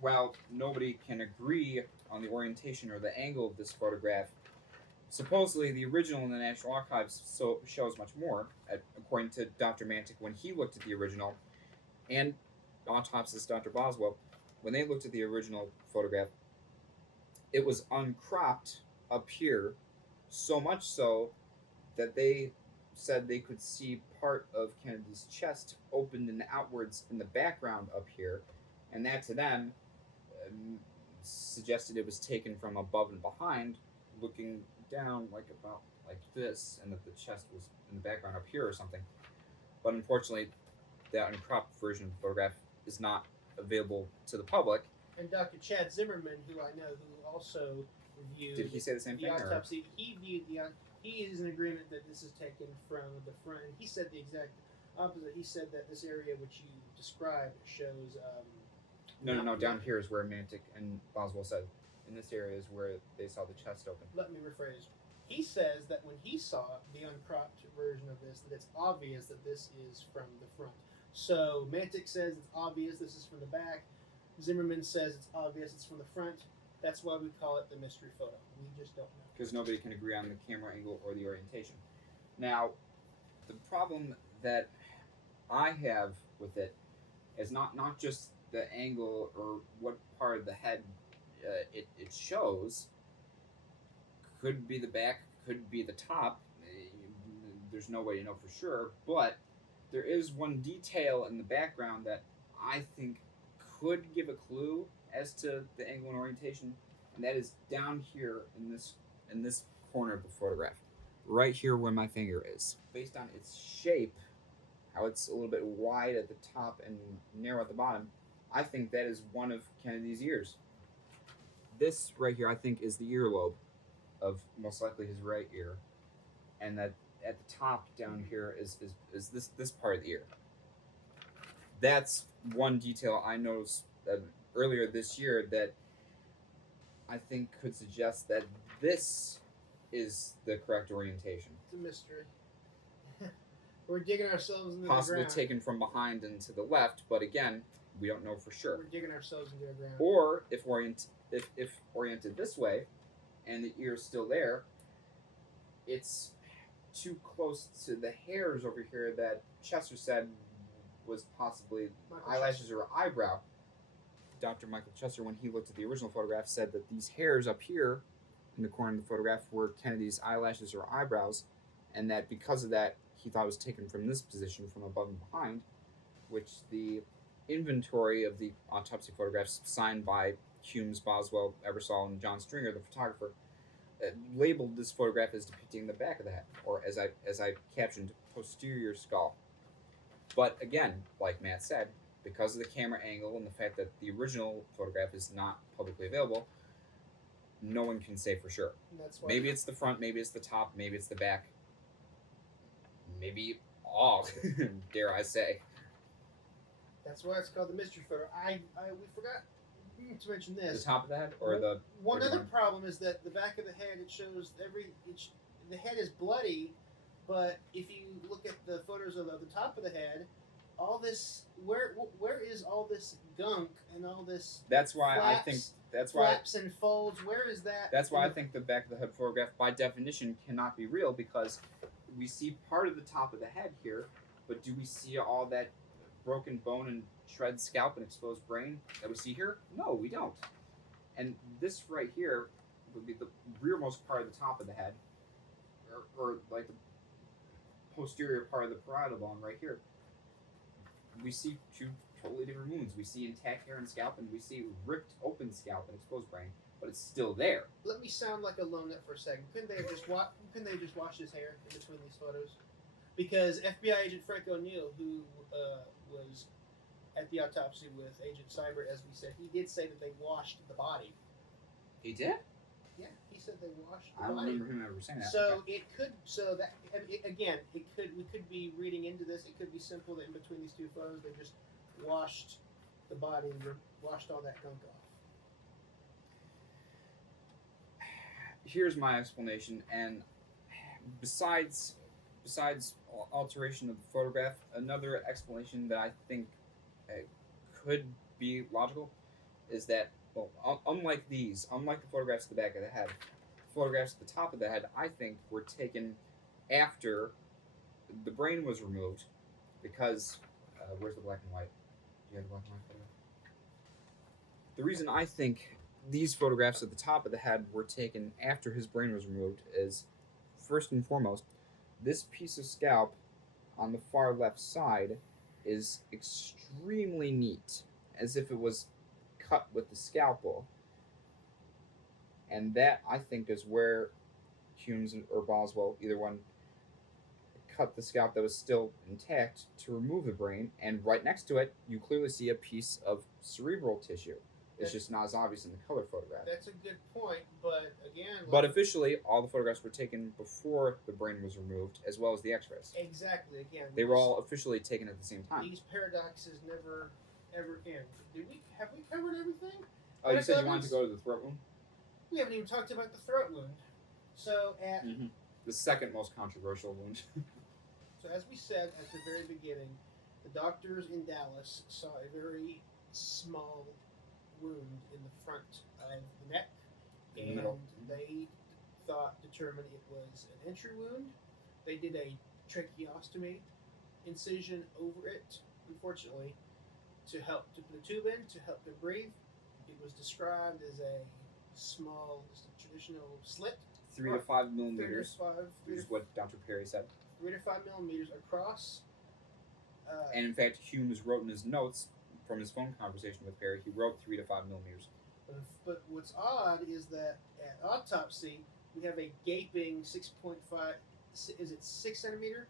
while nobody can agree on the orientation or the angle of this photograph, supposedly the original in the National Archives shows much more, according to Dr. Mantic when he looked at the original, and autopsist Dr. Boswell, when they looked at the original photograph, it was uncropped up here, so much so that they said they could see part of Kennedy's chest opened and outwards in the background up here, and that to them suggested it was taken from above and behind, looking down like this, and that the chest was in the background up here or something. But unfortunately, that uncropped version of the photograph is not available to the public. And Dr. Chad Zimmerman, who I know, who also reviewed Did he say the same thing? autopsy, he is in agreement that this is taken from the front. And he said the exact opposite. He said that this area which you described shows. No. Down here is where Mantic and Boswell said. In this area is where they saw the chest open. Let me rephrase. He says that when he saw the uncropped version of this, that it's obvious that this is from the front. So Mantic says it's obvious this is from the back. Zimmerman says it's obvious it's from the front. That's why we call it the mystery photo. We just don't know. Because nobody can agree on the camera angle or the orientation. Now, the problem that I have with it is not just the angle or what part of the head it shows. Could be the back, could be the top. There's no way to know for sure, but there is one detail in the background that I think could give a clue as to the angle and orientation, and that is down here in this corner of the photograph, right here where my finger is. Based on its shape, how it's a little bit wide at the top and narrow at the bottom, I think that is one of Kennedy's ears. This right here, I think, is the earlobe of most likely his right ear, and that at the top down here is this part of the ear. That's one detail I noticed earlier this year that I think could suggest that this is the correct orientation. It's a mystery. We're digging ourselves into Possibly the ground. taken from behind and to the left, but again, we don't know for sure. We're digging ourselves into the ground. Or if oriented this way, and the ear is still there, it's too close to the hairs over here that Chester said was possibly eyelashes or eyebrow. Dr. Michael Chester, when he looked at the original photograph, said that these hairs up here in the corner of the photograph were Kennedy's eyelashes or eyebrows, and that because of that, he thought it was taken from this position, from above and behind, which the inventory of the autopsy photographs signed by Humes, Boswell, Ebersol, and John Stringer, the photographer, labeled this photograph as depicting the back of the head, or as I captioned, posterior skull. But again, like Matt said, because of the camera angle and the fact that the original photograph is not publicly available, no one can say for sure. That's why Maybe it's the front, maybe it's the top, maybe it's the back, maybe all, dare I say. That's why it's called the mystery photo. We forgot to mention this. The top of the head, or the One other problem is that the back of the head, it shows the head is bloody, but if you look at the photos of the top of the head, all this where is all this gunk and all this? That's why flaps, I think that's why flaps and folds. Where is that? That's why I think the back of the head photograph, by definition, cannot be real, because we see part of the top of the head here, but do we see all that broken bone and shredded scalp and exposed brain that we see here? No, we don't. And this right here would be the rearmost part of the top of the head, or like the posterior part of the parietal bone right here. We see two totally different wounds. We see intact hair and scalp, and we see ripped open scalp and exposed brain, but it's still there. Let me sound like a lone nut for a second. Couldn't they have just washed his hair in between these photos? Because FBI agent Frank O'Neill, who was at the autopsy with Agent Seibert, as we said, he did say that they washed the body. He did? Yeah, he said they washed the I don't body. remember him ever saying that. So it could, we could be reading into this. It could be simple that in between these two photos, they just washed the body and washed all that gunk off. Here's my explanation, and besides alteration of the photograph, another explanation that I think could be logical is that, well, unlike the photographs at the back of the head, photographs at the top of the head, I think, were taken after the brain was removed, because where's the black and white? Do you have the black and white photo? The reason I think these photographs at the top of the head were taken after his brain was removed is, first and foremost, this piece of scalp on the far left side is extremely neat, as if it was cut with the scalpel. And that, I think, is where Humes or Boswell, either one, cut the scalp that was still intact to remove the brain, and right next to it, you clearly see a piece of cerebral tissue. It's just not as obvious in the color photograph. That's a good point, but again... But officially, all the photographs were taken before the brain was removed, as well as the X-rays. Exactly, again... They were all officially taken at the same time. These paradoxes never, ever end. Have we covered everything? Oh, you said you wanted to go to the throat wound? We haven't even talked about the throat wound. So at... The second most controversial wound. So as we said at the very beginning, the doctors in Dallas saw a very small wound in the front of the neck, and they determined it was an entry wound. They did a tracheostomy incision over it, unfortunately, to put a tube in to help him breathe. It was described as a small, just a traditional slit. 3 to 5 millimeters. 3 to 5. Which is what Dr. Perry said. 3 to 5 millimeters across. And in fact, Humes wrote in his notes from his phone conversation with Perry, he wrote 3 to 5 millimeters. But what's odd is that at autopsy, we have a gaping 6.5. Is it 6 centimeter?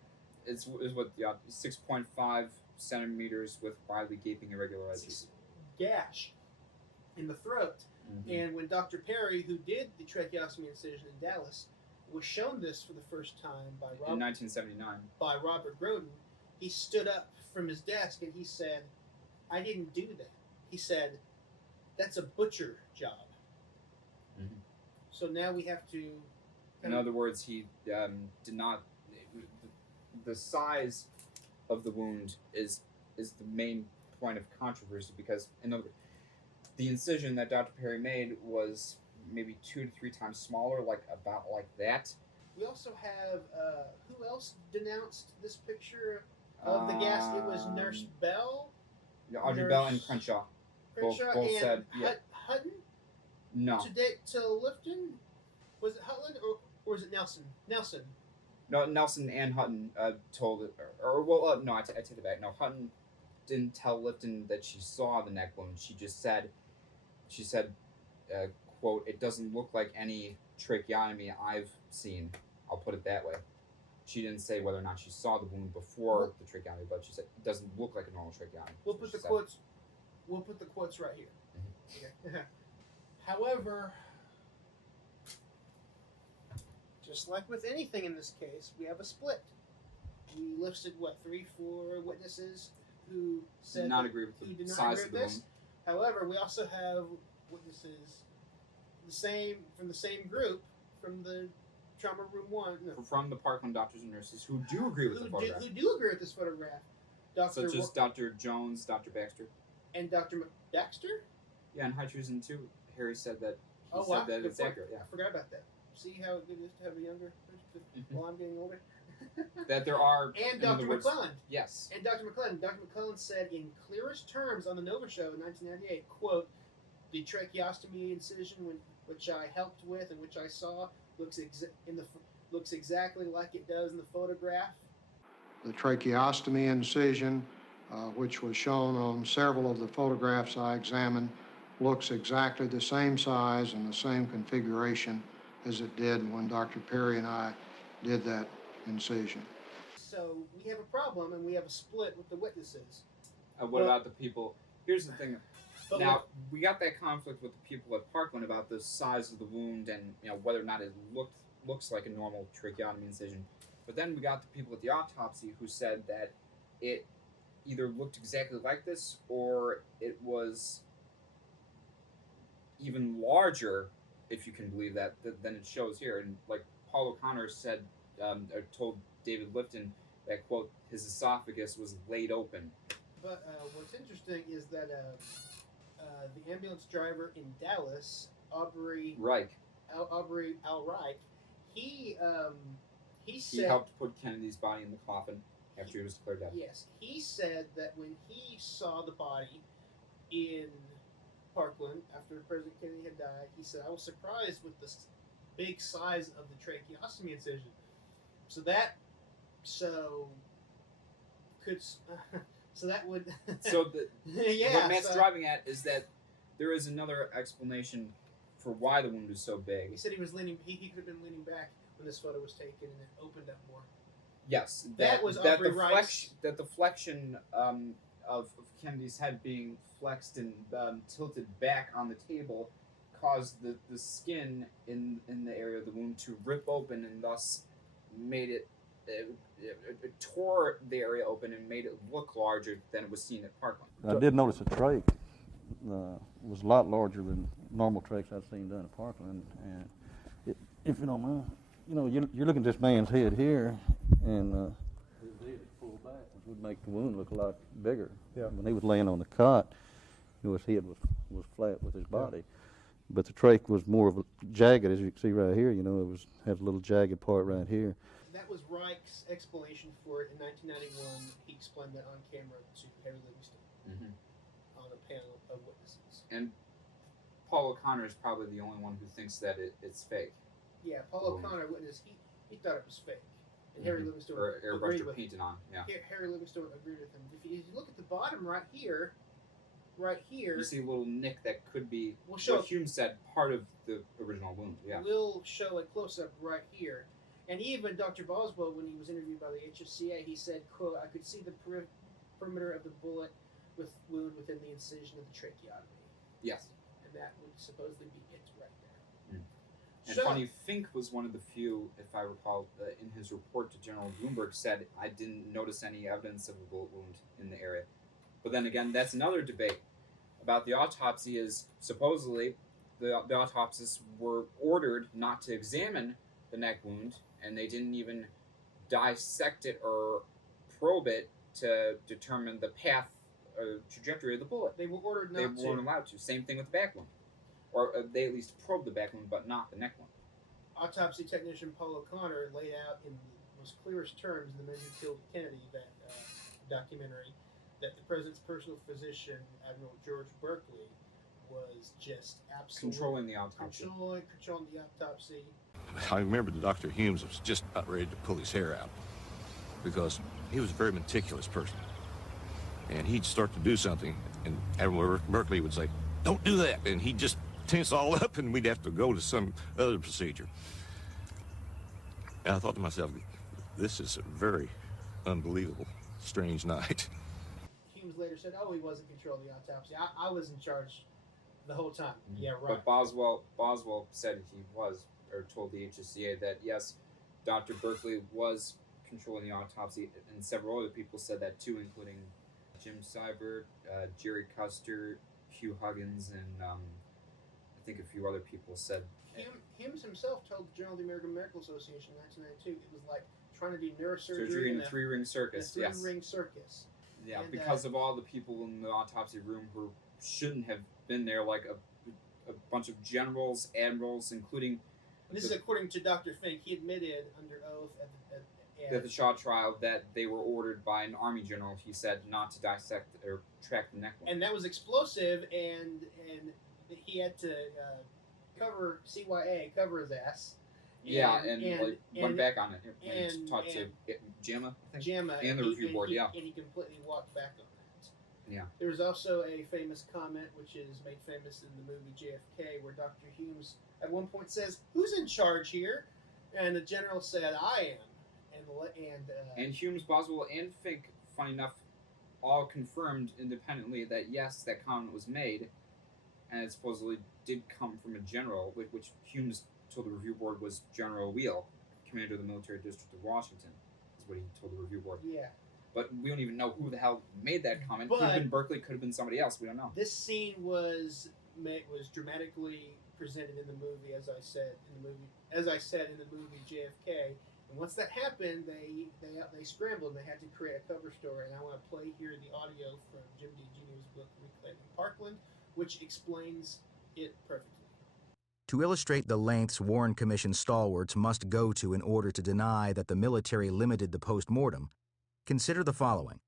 Is what the 6.5 centimeters with widely gaping irregular edges. Gash in the throat. And when Dr. Perry, who did the tracheostomy incision in Dallas, was shown this for the first time by in 1979 by Robert Groden, he stood up from his desk and he said, "I didn't do that." He said, "That's a butcher job." So now we have to. In other words, he did not. The size of the wound is the main point of controversy because, in other words, the incision that Dr. Perry made was maybe 2 to 3 times smaller, about like that. We also have who else denounced this picture of the gas? It was Nurse Bell. Yeah, Audrey Bell and Crenshaw. Both and said, yeah. Hutton. No. To Lifton. Was it Hutland or was it Nelson? Nelson. No, Nelson and Hutton told it, no, I take it back. No, Hutton didn't tell Lifton that she saw the neck wound. She said, quote, "It doesn't look like any tracheotomy I've seen." I'll put it that way. She didn't say whether or not she saw the wound before the tracheotomy, but she said it doesn't look like a normal tracheotomy. We'll put the quotes. We'll put the quotes right here. Okay. However, just like with anything in this case, we have a split. We listed 3-4 witnesses who said did not agree with the size of the wound. However, we also have witnesses from the same group from the trauma room 1. No, from the Parkland doctors and nurses who do agree with the photograph. Who do agree with this photograph. Such as Dr. Jones, Dr. Baxter. And Dr. Baxter? Yeah, in High Treason 2, Harry said that wow. that it's accurate. Yeah. I forgot about that. See how good it is to have a younger person while I'm getting older? That there are... And Dr. McClellan. Yes. And Dr. McClellan. Dr. McClellan said in clearest terms on the Nova Show in 1998, quote, "The tracheostomy incision, which I helped with and which I saw, looks exactly like it does in the photograph." The tracheostomy incision, which was shown on several of the photographs I examined, looks exactly the same size and the same configuration as it did when Dr. Perry and I did that incision. So we have a problem and we have a split with the witnesses. What about the people? Here's the thing. Now, we got that conflict with the people at Parkland about the size of the wound and whether or not it looks like a normal tracheotomy incision. But then we got the people at the autopsy who said that it either looked exactly like this or it was even larger, if you can believe that, than it shows here. And like Paul O'Connor said, or told David Lifton that, quote, his esophagus was laid open. But what's interesting is that the ambulance driver in Dallas, Aubrey Al Reich, he said... He helped put Kennedy's body in the coffin after he was declared dead. Yes. He said that when he saw the body in Parkland after President Kennedy had died, he said, "I was surprised with the big size of the tracheostomy incision." So that would... What Matt's driving at is that there is another explanation for why the wound is so big. He said he was leaning. He could have been leaning back when this photo was taken, and it opened up more. Yes, that was Aubrey Rice. That the flexion of Kennedy's head being flexed and tilted back on the table caused the skin in the area of the wound to rip open and thus made it tore the area open and made it look larger than it was seen at Parkland. I did notice a trach was a lot larger than normal trachs I've seen done at Parkland. And if you don't mind, you're looking at this man's head here, and his head pulled back, which would make the wound look a lot bigger. Yeah. When he was laying on the cot, his head was flat with his body. Yeah. But the trach was more of a jagged, as you can see right here. It had a little jagged part right here. That was Reich's explanation for it in 1991. He explained that on camera to Harry Livingston on a panel of witnesses. And Paul O'Connor is probably the only one who thinks that it's fake. Yeah, Paul O'Connor witness. He thought it was fake. And Harry Livingston agreed with painted on. Yeah. Harry Livingston agreed with him. If you look at the bottom right here, you see a little nick that could be, what Hume said, part of the original wound. Yeah. We'll show a close-up right here. And even Dr. Boswell, when he was interviewed by the HFCA, he said, quote, "I could see the perimeter of the bullet wound within the incision of the tracheotomy." Yes. And that would supposedly be it right there. And So- funny, Fink was one of the few, if I recall, in his report to General Bloomberg said, I didn't notice any evidence of a bullet wound in the area. But then again, that's another debate about the autopsy is supposedly the autopsists were ordered not to examine the neck wound, and they didn't even dissect it or probe it to determine the path or trajectory of the bullet. They were ordered not They weren't to. allowed to. Same thing with the back wound. Or they at least probed the back wound, but not the neck wound. Autopsy technician Paul O'Connor laid out in the most clearest terms the men who killed Kennedy, that documentary, that the president's personal physician, Admiral George Berkeley, was just absolutely Controlling the autopsy. Controlling the autopsy. I remember that Dr. Humes was just about ready to pull his hair out because he was a very meticulous person. And he'd start to do something, and Admiral Berkeley would say, "Don't do that," and he'd just tense all up, and we'd have to go to some other procedure. And I thought to myself, this is a very unbelievable, strange night. Humes later said, "Oh, he wasn't controlling the autopsy. I was in charge the whole time." Yeah, right. But Boswell said he was, or told the HSCA that yes, Dr. Berkeley was controlling the autopsy, and several other people said that too, including Jim Seibert, Jerry Custer, Hugh Huggins, and I think a few other people said. Humes himself told the Journal of the American Medical Association in 1992 it was like trying to do neurosurgery Surgery in a three-ring circus. In a three-ring circus. Yeah, And, because of all the people in the autopsy room who shouldn't have been there, like a bunch of generals, admirals, including. And this is according to Dr. Fink. He admitted under oath at the Shaw trial that they were ordered by an army general. He said not to dissect or track the neck wound. and that was explosive, and he had to cover his ass. And went back on it and talked to Gemma, I think. Gemma and the review board, and he completely walked back on that. Yeah. There was also a famous comment, which is made famous in the movie JFK, where Dr. Humes at one point says, "Who's in charge here?" And the general said, "I am." And Humes, Boswell, and Fink, funny enough, all confirmed independently that yes, that comment was made, and it supposedly did come from a general, which Humes told the review board was General Wheel, commander of the military district of Washington, is what he told the review board. Yeah. But we don't even know who the hell made that comment. Could have been Berkeley, could have been somebody else. We don't know. This scene was dramatically presented in the movie, as I said in the movie JFK. And once that happened, they scrambled and they had to create a cover story. And I want to play here the audio from Jim D. Jr.'s book Reclaiming Parkland, which explains it perfectly. To illustrate the lengths Warren Commission stalwarts must go to in order to deny that the military limited the post-mortem, consider the following.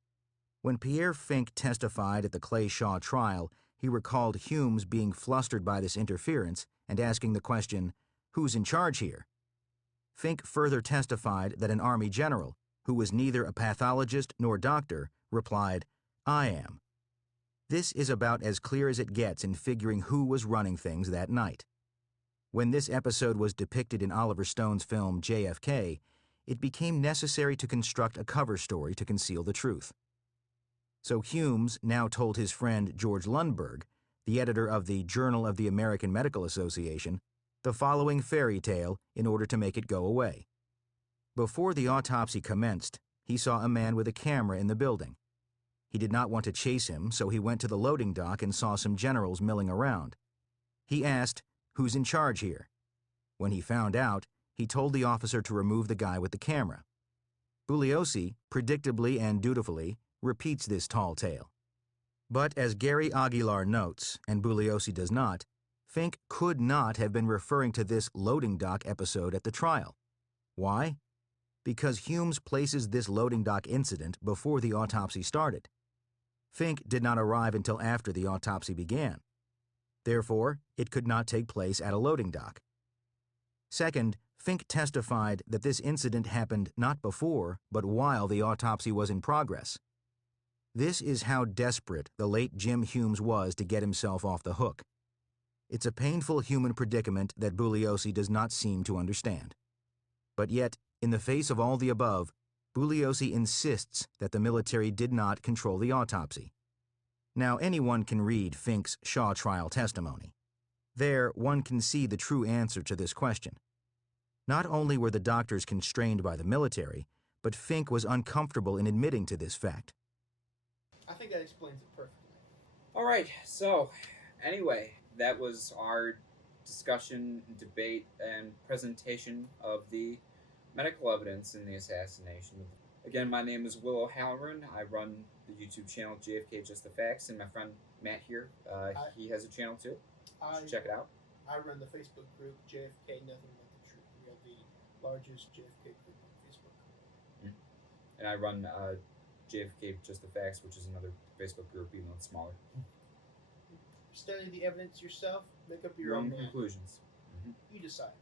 When Pierre Fink testified at the Clay Shaw trial, he recalled Humes being flustered by this interference and asking the question, "Who's in charge here?" Fink further testified that an Army general, who was neither a pathologist nor doctor, replied, "I am." This is about as clear as it gets in figuring who was running things that night. When this episode was depicted in Oliver Stone's film JFK, it became necessary to construct a cover story to conceal the truth. So Humes now told his friend George Lundberg, the editor of the Journal of the American Medical Association, the following fairy tale in order to make it go away. Before the autopsy commenced, he saw a man with a camera in the building. He did not want to chase him, so he went to the loading dock and saw some generals milling around. He asked, "Who's in charge here?" When he found out, he told the officer to remove the guy with the camera. Bugliosi, predictably and dutifully, repeats this tall tale. But as Gary Aguilar notes, and Bugliosi does not, Fink could not have been referring to this loading dock episode at the trial. Why? Because Humes places this loading dock incident before the autopsy started. Fink did not arrive until after the autopsy began. Therefore, it could not take place at a loading dock. Second, Fink testified that this incident happened not before, but while the autopsy was in progress. This is how desperate the late Jim Humes was to get himself off the hook. It's a painful human predicament that Bugliosi does not seem to understand. But yet, in the face of all the above, Bugliosi insists that the military did not control the autopsy. Now, anyone can read Fink's Shaw trial testimony. There, one can see the true answer to this question. Not only were the doctors constrained by the military, but Fink was uncomfortable in admitting to this fact. I think that explains it perfectly. All right, so anyway, that was our discussion, debate, and presentation of the medical evidence in the assassination. Again, my name is Will O'Halloran. I run the YouTube channel JFK Just the Facts, and my friend Matt here, he has a channel too. Check it out. I run the Facebook group JFK Nothing But the Truth. We have the largest JFK group on Facebook. Mm-hmm. And I run JFK Just the Facts, which is another Facebook group, even though it's smaller. Study the evidence yourself. Make up your own mind. conclusions. Mm-hmm. You decide.